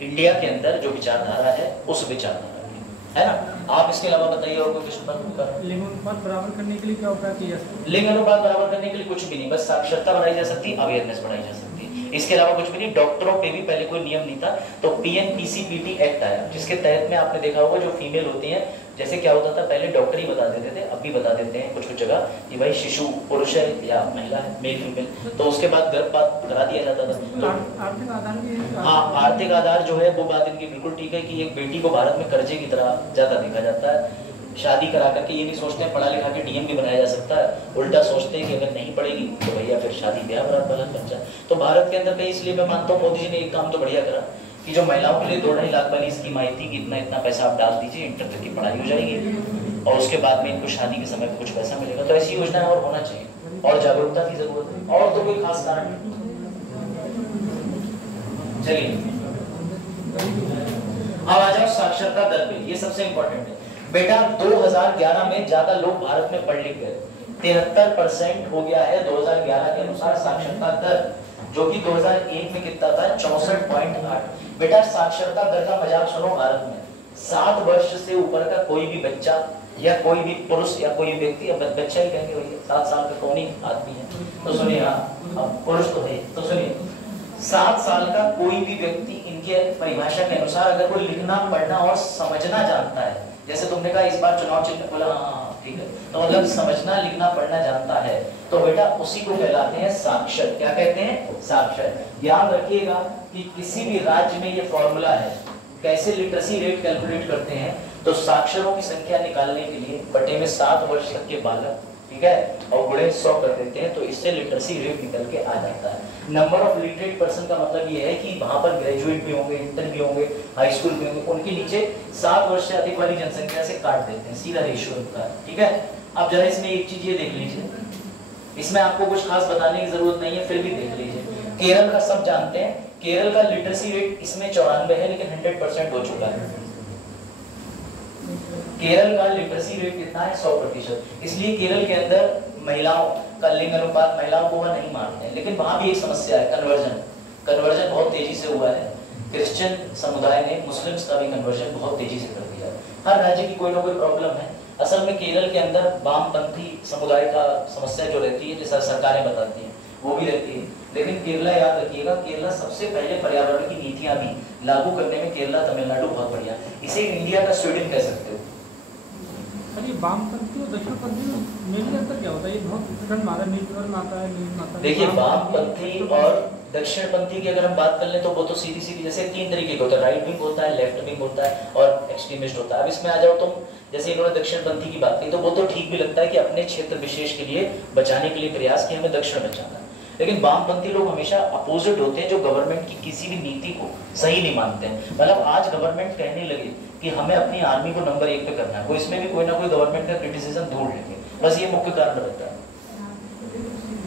इंडिया के अंदर जो विचारधारा है उस विचारधारा की, है ना। आप इसके अलावा बताइए और कोई प्रश्न पर? लिंग अनुपात बराबर करने के लिए क्या उपाय किया जाए? लिंग अनुपात बराबर करने के लिए कुछ भी नहीं, बस साक्षरता बढ़ाई जा सकती है, अवेयरनेस बढ़ाई जा सकती है। इसके अलावा कुछ भी नहीं। डॉक्टरों पे भी पहले कोई नियम नहीं था, तो PNPCPT एक्ट आया, जिसके तहत में आपने देखा होगा जो फीमेल होती है, जैसे क्या होता था पहले डॉक्टर ही बता देते थे, अब भी बता देते हैं कुछ कुछ जगह कि भाई शिशु पुरुष है या महिला है, मेल फीमेल, तो उसके बाद गर्भपात करा दिया जाता था। तो आर्थिक आधार भी, हाँ, आर्थिक आधार जो है वो बात इनकी बिल्कुल ठीक है कि एक बेटी को भारत में कर्जे की तरह ज्यादा देखा जाता है। शादी करा करके ये नहीं सोचते हैं पढ़ा लिखा के DM भी बनाया जा सकता है, उल्टा सोचते हैं कि अगर नहीं पढ़ेगी तो भैया फिर शादी ब्याह बरात वाला खर्चा। तो भारत के अंदर कहीं, इसलिए मैं मानता हूँ मोदी जी ने एक काम तो बढ़िया करा कि जो महिलाओं के लिए 2-2.5 लाख वाली स्कीम आई थी कि इतना पैसा आप डाल दीजिए, इंटर तक की पढ़ाई हो जाएगी और उसके बाद में इनको शादी के समय पर कुछ पैसा मिलेगा। तो ऐसी योजना और होना चाहिए और जागरूकता की जरूरत है, और तो कोई खास कारण नहीं। चलिए अब आ जाओ साक्षरता दर पे, ये सबसे इंपॉर्टेंट है बेटा। 2011 में ज्यादा लोग भारत में पढ़ लिख गए, 73% हो गया है 2011 के अनुसार साक्षरता दर, जो कि 2001 में कितना था 64.8। बेटा साक्षरता दर का मजाक सुनो, भारत में 7 वर्ष से ऊपर का कोई भी बच्चा या कोई भी पुरुष या कोई व्यक्ति, अब बच्चा ही कहेंगे भैया, 7 साल का कौन ही आदमी है, तो सुनिए, हाँ पुरुष तो है, तो सुनिए 7 साल का कोई भी व्यक्ति इनके परिभाषा के अनुसार अगर कोई लिखना पढ़ना और समझना जानता है, जैसे तुमने कहा इस बार चुनाव चिन्ह बोला, हाँ ठीक है, तो मतलब समझना लिखना पढ़ना जानता है, तो बेटा उसी को कहलाते हैं साक्षर। क्या कहते हैं? साक्षर। ध्यान रखिएगा कि किसी भी राज्य में ये फॉर्मूला है, कैसे लिटरेसी रेट कैलकुलेट करते हैं, तो साक्षरों की संख्या निकालने के लिए बटे में 7 वर्ष तक के बालक, ठीक है, और गुणे 100 कर देते हैं, तो इससे लिटरेसी रेट निकल के आ जाता है। नंबर ऑफ लिटरेट पर्सन का मतलब ये है कि वहां पर ग्रेजुएट भी होंगे, इंटर भी होंगे, हाई स्कूल भी होंगे, उनके नीचे 7 वर्ष से अधिक वाली जनसंख्या से काट देते हैं, सीधा रेशियो होता है, ठीक है। अब जरा इसमें एक चीज ये देख लीजिए, इसमें आपको कुछ खास बताने की जरूरत नहीं है, फिर भी देख लीजिए। केरल का सब जानते हैं, केरल का लिटरेसी रेट इसमें 94 है, लेकिन 100% हो चुका है। केरल का लिटरेसी रेट कितना है? 100%। इसलिए केरल के अंदर महिलाओं का लिंग अनुपात, महिलाओं को वह नहीं मानते हैं, लेकिन वहां भी एक समस्या है, कन्वर्जन बहुत तेजी से हुआ है। क्रिश्चियन समुदाय ने मुस्लिम्स का भी कन्वर्जन बहुत तेजी से कर दिया। हर राज्य की कोई ना कोई प्रॉब्लम है। असल में केरल के अंदर वामपंथी समुदाय का समस्या जो रहती है, जैसा सरकारें बताती हैं, वो भी रहती है, लेकिन केरला, याद रखिएगा, केरला सबसे पहले पर्यावरण की नीतियां भी लागू करने में केरला, तमिलनाडु बहुत बढ़िया। इसे इंडिया का स्वीडन कह सकते हो। ये वामपंथी और दक्षिणपंथी में अंतर क्या होता है? ये बहुत डिफरेंट माता है, नीति माता। देखिए वामपंथी और दक्षिणपंथी की अगर हम बात कर लें तो वो तो सीधी जैसे 3 तरीके के होते हैं, राइट विंग होता है, लेफ्ट विंग होता है और एक्सट्रीमिस्ट होता है। अब इसमें आ जाओ तुम, जैसे इन्होंने दक्षिणपंथी की बात की, तो वो तो ठीक भी लगता है कि अपने क्षेत्र विशेष के लिए बचाने के लिए प्रयास कि हमें दक्षिण बचाना है, लेकिन वामपंथी लोग हमेशा अपोजिट होते हैं, जो गवर्नमेंट की किसी भी नीति को सही नहीं मानते हैं। मतलब आज गवर्नमेंट कहने लगे कि हमें अपनी आर्मी को नंबर 1 पे करना है, वो इसमें भी कोई ना कोई गवर्नमेंट का क्रिटिसिज्म ढूंढ लेंगे, बस ये मुख्य कारण रहता है।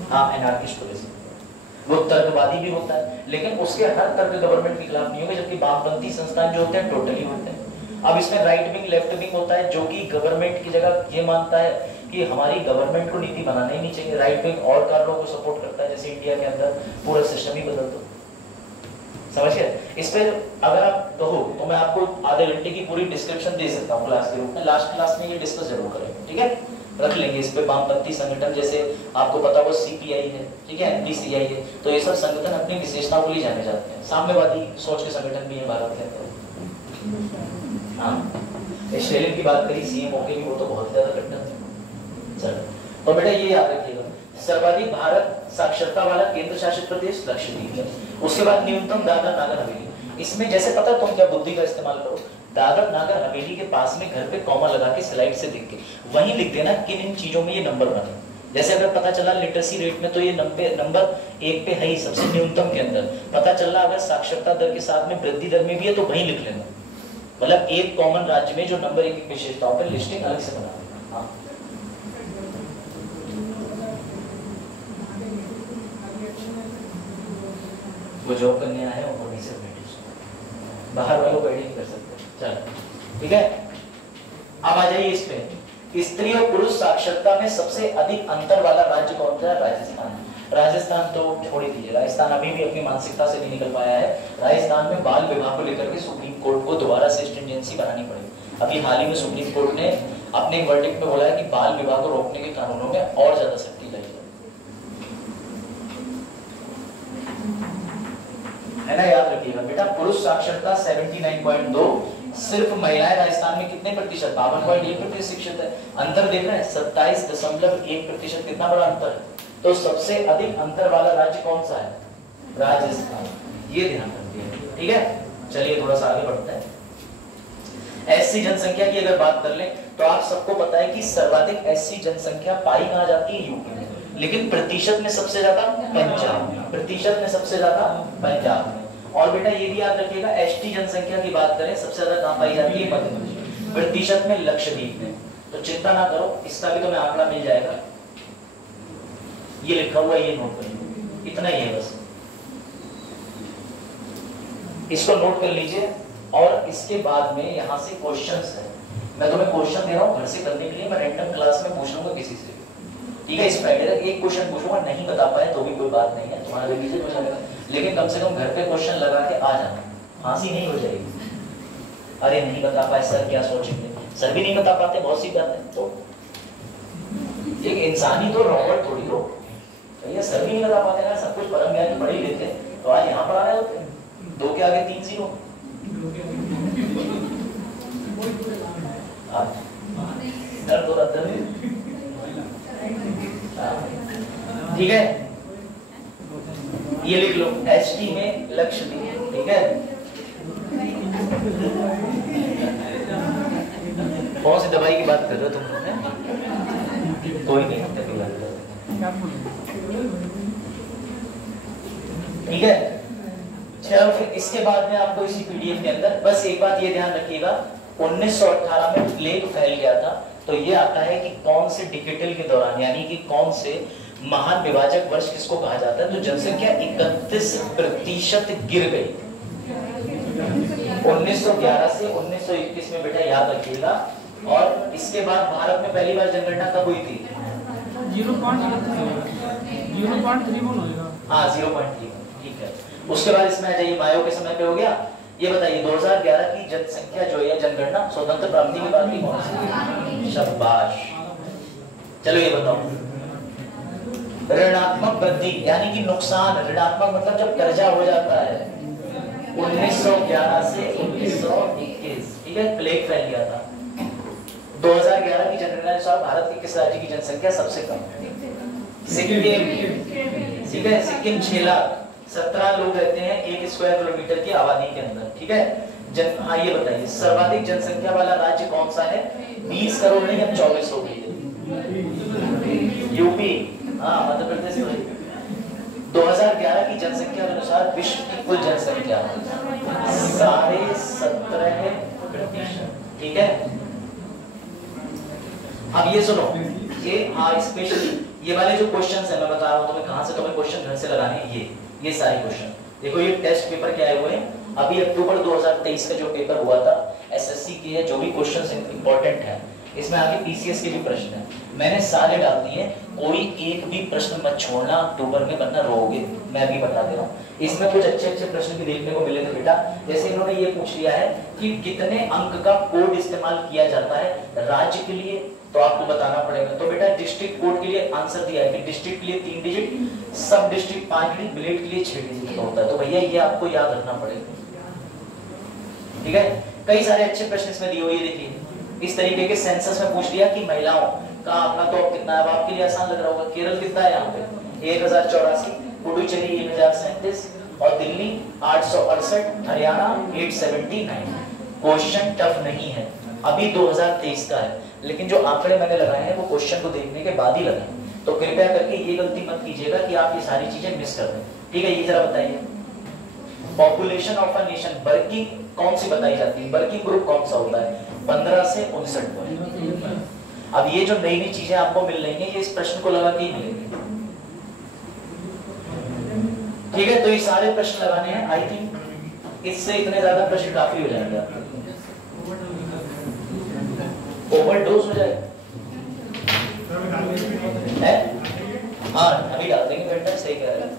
हाँ, एनार्किस्ट पुलिस, वो तर्कवादी भी होता है, लेकिन उसके हर तर्क गवर्नमेंट के खिलाफ नहीं होगा, जबकि वामपंथी संस्थान जो होते हैं टोटली होते हैं। अब इसमें राइट विंग, लेफ्ट विंग होता है, जो कि गवर्नमेंट की जगह ये मानता है कि हमारी गवर्नमेंट को नीति बनाना ही नहीं चाहिए। राइट विंग और कारणों को सपोर्ट करता है, जैसे इंडिया के अंदर पूरा सिस्टम ही बदल दो। समझ गए? इस पर अगर आप कहो तो मैं आपको आधे घंटे की पूरी डिस्क्रिप्शन दे सकता हूँ क्लास के रूप में, लास्ट क्लास में ये डिस्कस जरूर करेंगे, ठीक है, रख लेंगे इस पे। वामपंथी संगठन जैसे आपको पता वो CPI है, ठीक है, DCI है, तो ये सब संगठन अपनी विशेषताओं के लिए जाने जाते हैं। साम्यवादी सोच के संगठन भी है भारत के अंदर। हाँ, स्टालिन की बात करी, CM ओके की, वो तो बहुत ज्यादा कट्टर है। चलो, तो बेटा ये याद रखिएगा, सर्वाधिक भारत साक्षरता वाला केंद्र शासित प्रदेश लक्षद्वीप है। उसके बाद न्यूनतम दादर नागर हवेली। इसमें जैसे पता तुम क्या बुद्धि का इस्तेमाल करो, दादर नागर हवेली के पास में घर पे कॉमा लगा के स्लाइड से लिख के वहीं लिख देना किन इन चीजों में ये नंबर बने। जैसे अगर पता चला लिटरेसी रेट में तो ये नंबर 1 पे है ही, सबसे न्यूनतम के अंदर। पता चला अगर साक्षरता दर के साथ में वृद्धि दर में भी है तो वहीं लिख लेना। मतलब एक कॉमन राज्य में जो नंबर 1 की विशेषताओं पर लिस्टिंग अलग से बना। हाँ, वो जॉब करने आए हैं, उनको से बाहर वालों को एडिट कर सकते हैं। चलो ठीक है, अब आ जाइए इस पे। स्त्री और पुरुष साक्षरता में सबसे अधिक अंतर वाला राज्य कौन सा? राजस्थान। राजस्थान तो छोड़ ही दीजिए, राजस्थान अभी भी अपनी मानसिकता से नहीं निकल पाया है। राजस्थान में बाल विवाह को लेकर के सुप्रीम कोर्ट को दोबारा से स्ट्रिंजेंसी बनानी पड़ी। अभी हाल ही में सुप्रीम कोर्ट ने अपने वर्डिक्ट में बोला है कि बाल विवाह को रोकने के कानूनों में और ज्यादा सख्ती लाई जाए। है ना, याद रखिएगा बेटा। पुरुष साक्षरता 79.2, सिर्फ महिलाएं राजस्थान में कितने प्रतिशत, 52.1% शिक्षित है। अंतर देख रहे हैं 27.1%, कितना बड़ा अंतर है। तो सबसे अधिक अंतर वाला राज्य कौन सा है, राजस्थान, ये ध्यान रखिए, ठीक है। चलिए थोड़ा सा आगे बढ़ते हैं। एससी जनसंख्या की अगर बात कर ले तो आप सबको पता है कि सर्वाधिक एससी जनसंख्या पाई कहां जाती है, यूपी में, लेकिन प्रतिशत में सबसे ज्यादा पंजाब में, प्रतिशत में सबसे ज्यादा पंजाब में। और बेटा ये भी याद रखिएगा, एसटी जनसंख्या की बात करें सबसे ज्यादा कहां पाई जाती है, मध्य प्रदेश, प्रतिशत में लक्षद्वीप में। तो चिंता ना करो, इसका भी तुम्हें आंकड़ा मिल जाएगा, ये लिखा हुआ है, ये नोट कर लीजिए, इतना ही है बस, इसको नोट कर लीजिए। और इसके बाद में यहाँ से क्वेश्चंस है, मैं तुम्हें क्वेश्चन दे रहा हूँ घर से करने के लिए, मैं रैंडम क्लास में पूछ लूंगा किसी से, ठीक है। इस फ्राइडे तक एक क्वेश्चन पूछूंगा, नहीं बता पाए तो भी कोई बात नहीं है, तुम्हारा रिवीजन हो जाएगा, लेकिन कम से कम घर पे क्वेश्चन लगा के आ जाना, फांसी नहीं हो जाएगी। अरे नहीं बता पाए सर, क्या सोचेंगे, सर भी नहीं बता पाते, बहुत सी बात है। तो एक इंसानी तो रॉबर्ट थोड़ी हो, भैया सर भी नहीं बता पाते ना, सब कुछ परम ज्ञानी पढ़े ही लेते, तो आज यहाँ पढ़ा रहे होते, 2 के आगे 3 0। ठीक है, ये लिख लो, एसटी में लक्षद्वीप, ठीक है। कौन सी दवाई की बात कर रहे हो तुम? कोई नहीं, ठीक है। चलो फिर इसके बाद में आपको इसी पीडीएफ के अंदर बस एक बात ये ध्यान रखिएगा, 1918 में प्लेग फैल गया था, तो ये आता है कि कौन से डिकेटल के दौरान, यानी कि कौन से महान विभाजक वर्ष किसको कहा जाता है। तो जनसंख्या 31% गिर गई 1911 से 1921 में, बेटा याद रखिएगा। और इसके बाद भारत में पहली बार जनगणना कब हुई थी? 0.31 होगा। हाँ 0.31, ठीक है। उसके बाद इसमें आ जाइए, मायो के समय पे हो गया। ये बताइए 2011 की जनसंख्या जो है जनगणना स्वतंत्र प्राप्ति के बाद की कौन सी? शाबाश। चलो ये बताओ, ऋणात्मक वृद्धि यानी कि नुकसान, ऋणात्मक मतलब जब कर्जा हो जाता है, 1911 से 1921, ठीक है। प्लेग फैल गया था। 2011 की जनगणना अनुसार भारत के किस राज्य की जनसंख्या सबसे कम है? सिक्किम, ठीक है। सिक्किम 6,17,000 लोग रहते हैं 1 स्क्वायर किलोमीटर की आबादी के अंदर, ठीक है। हाँ ये बताइए, सर्वाधिक जनसंख्या वाला राज्य कौन सा है? 20 करोड़ नहीं, अब 24 हो गई है, यूपी। हाँ मध्य प्रदेश। 2011 की जनसंख्या के अनुसार विश्व की कुल जनसंख्या 17.5%, ठीक है। अब ये सुनो, ये हाँ स्पेशली ये वाले जो क्वेश्चंस है मैं बता रहा हूँ तुम्हें, कहाँ से तुम्हें क्वेश्चन घर से लगाने हैं, ये सारे क्वेश्चन देखो। ये टेस्ट पेपर के आए हुए हैं, अभी अक्टूबर 2023 का जो पेपर हुआ था एसएससी के, जो भी क्वेश्चंस इंपॉर्टेंट है इसमें आगे पीसीएस के भी प्रश्न है, मैंने सारे डाल दिए, कोई एक भी प्रश्न मत छोड़ना अक्टूबर में, वरना रोगे। मैं भी बता दे रहा हूँ, इसमें कुछ अच्छे प्रश्न भी देखने को मिले थे बेटा। जैसे इन्होंने ये पूछ लिया है कि कितने अंक का कोड इस्तेमाल किया जाता है राज्य के लिए, तो आपको बताना पड़ेगा। तो बेटा डिस्ट्रिक्ट कोड के लिए आंसर दिया है कि डिस्ट्रिक्ट के लिए 3 डिजिट, सब डिस्ट्रिक्ट 5 डिजिट, विलेज के लिए 6 डिजिट का होता है। तो भैया ये आपको याद रखना पड़ेगा, ठीक है। कई सारे अच्छे प्रश्न इसमें दिए हुए, देखिए इस तरीके के सेंसस में पूछ लिया कि महिलाओं का आंकड़ा तो कितना है, आपके लिए आसान लग रहा होगा। केरल कितना है यहाँ पे? 1084, पुडुचेरी 1037 और दिल्ली 868, हरियाणा 879। क्वेश्चन टफ नहीं है, अभी 2023 का है, लेकिन जो आंकड़े मैंने लगाए हैं वो क्वेश्चन को देखने के बाद ही लगाए। तो कृपया करके ये गलती मत कीजिएगा कि आप ये सारी चीजें मिस कर दें, ठीक है। ये जरा बताइए, population of a nation working कौन सी बताई जाती है? वर्किंग ग्रुप कौन सा होता है? 15 से 59। अब ये जो नई नई चीजें आपको मिल रही हैं, ये इस प्रश्न को लगा के ही मिलेंगे, ठीक है। तो ये सारे प्रश्न लगाने हैं, आई थिंक इससे इतने ज्यादा प्रश्न काफी हो जाएंगे आपके। ओवरडोज हो जाए है? हाँ अभी डाल देंगे बेटा, सही कह रहे हैं।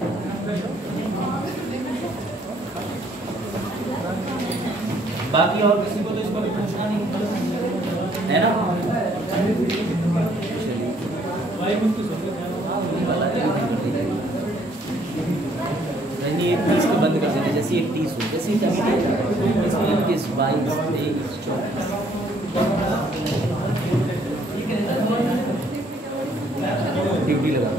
बाकी और किसी को तो इस पर पूछना नहीं है ना? ये 30 को बंद कर देना, जैसे ये 30 हो, जैसे 21, 22, 23, 24 ड्यूटी लगा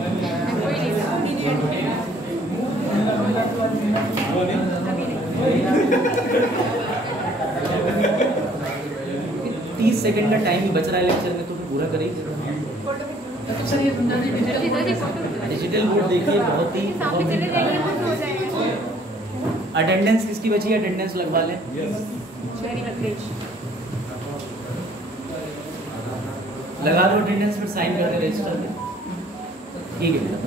30 सेकंड का टाइम ही बच रहा है लेक्चर में, तो पूरा करेंगे। डिजिटल बोर्ड देखिए बहुत ही अटेंडेंस किसकी बची है, अटेंडेंस लगवा लें। लगा दो अटेंडेंस, फिर साइन कर दे रजिस्टर में। ठीक है बेटा।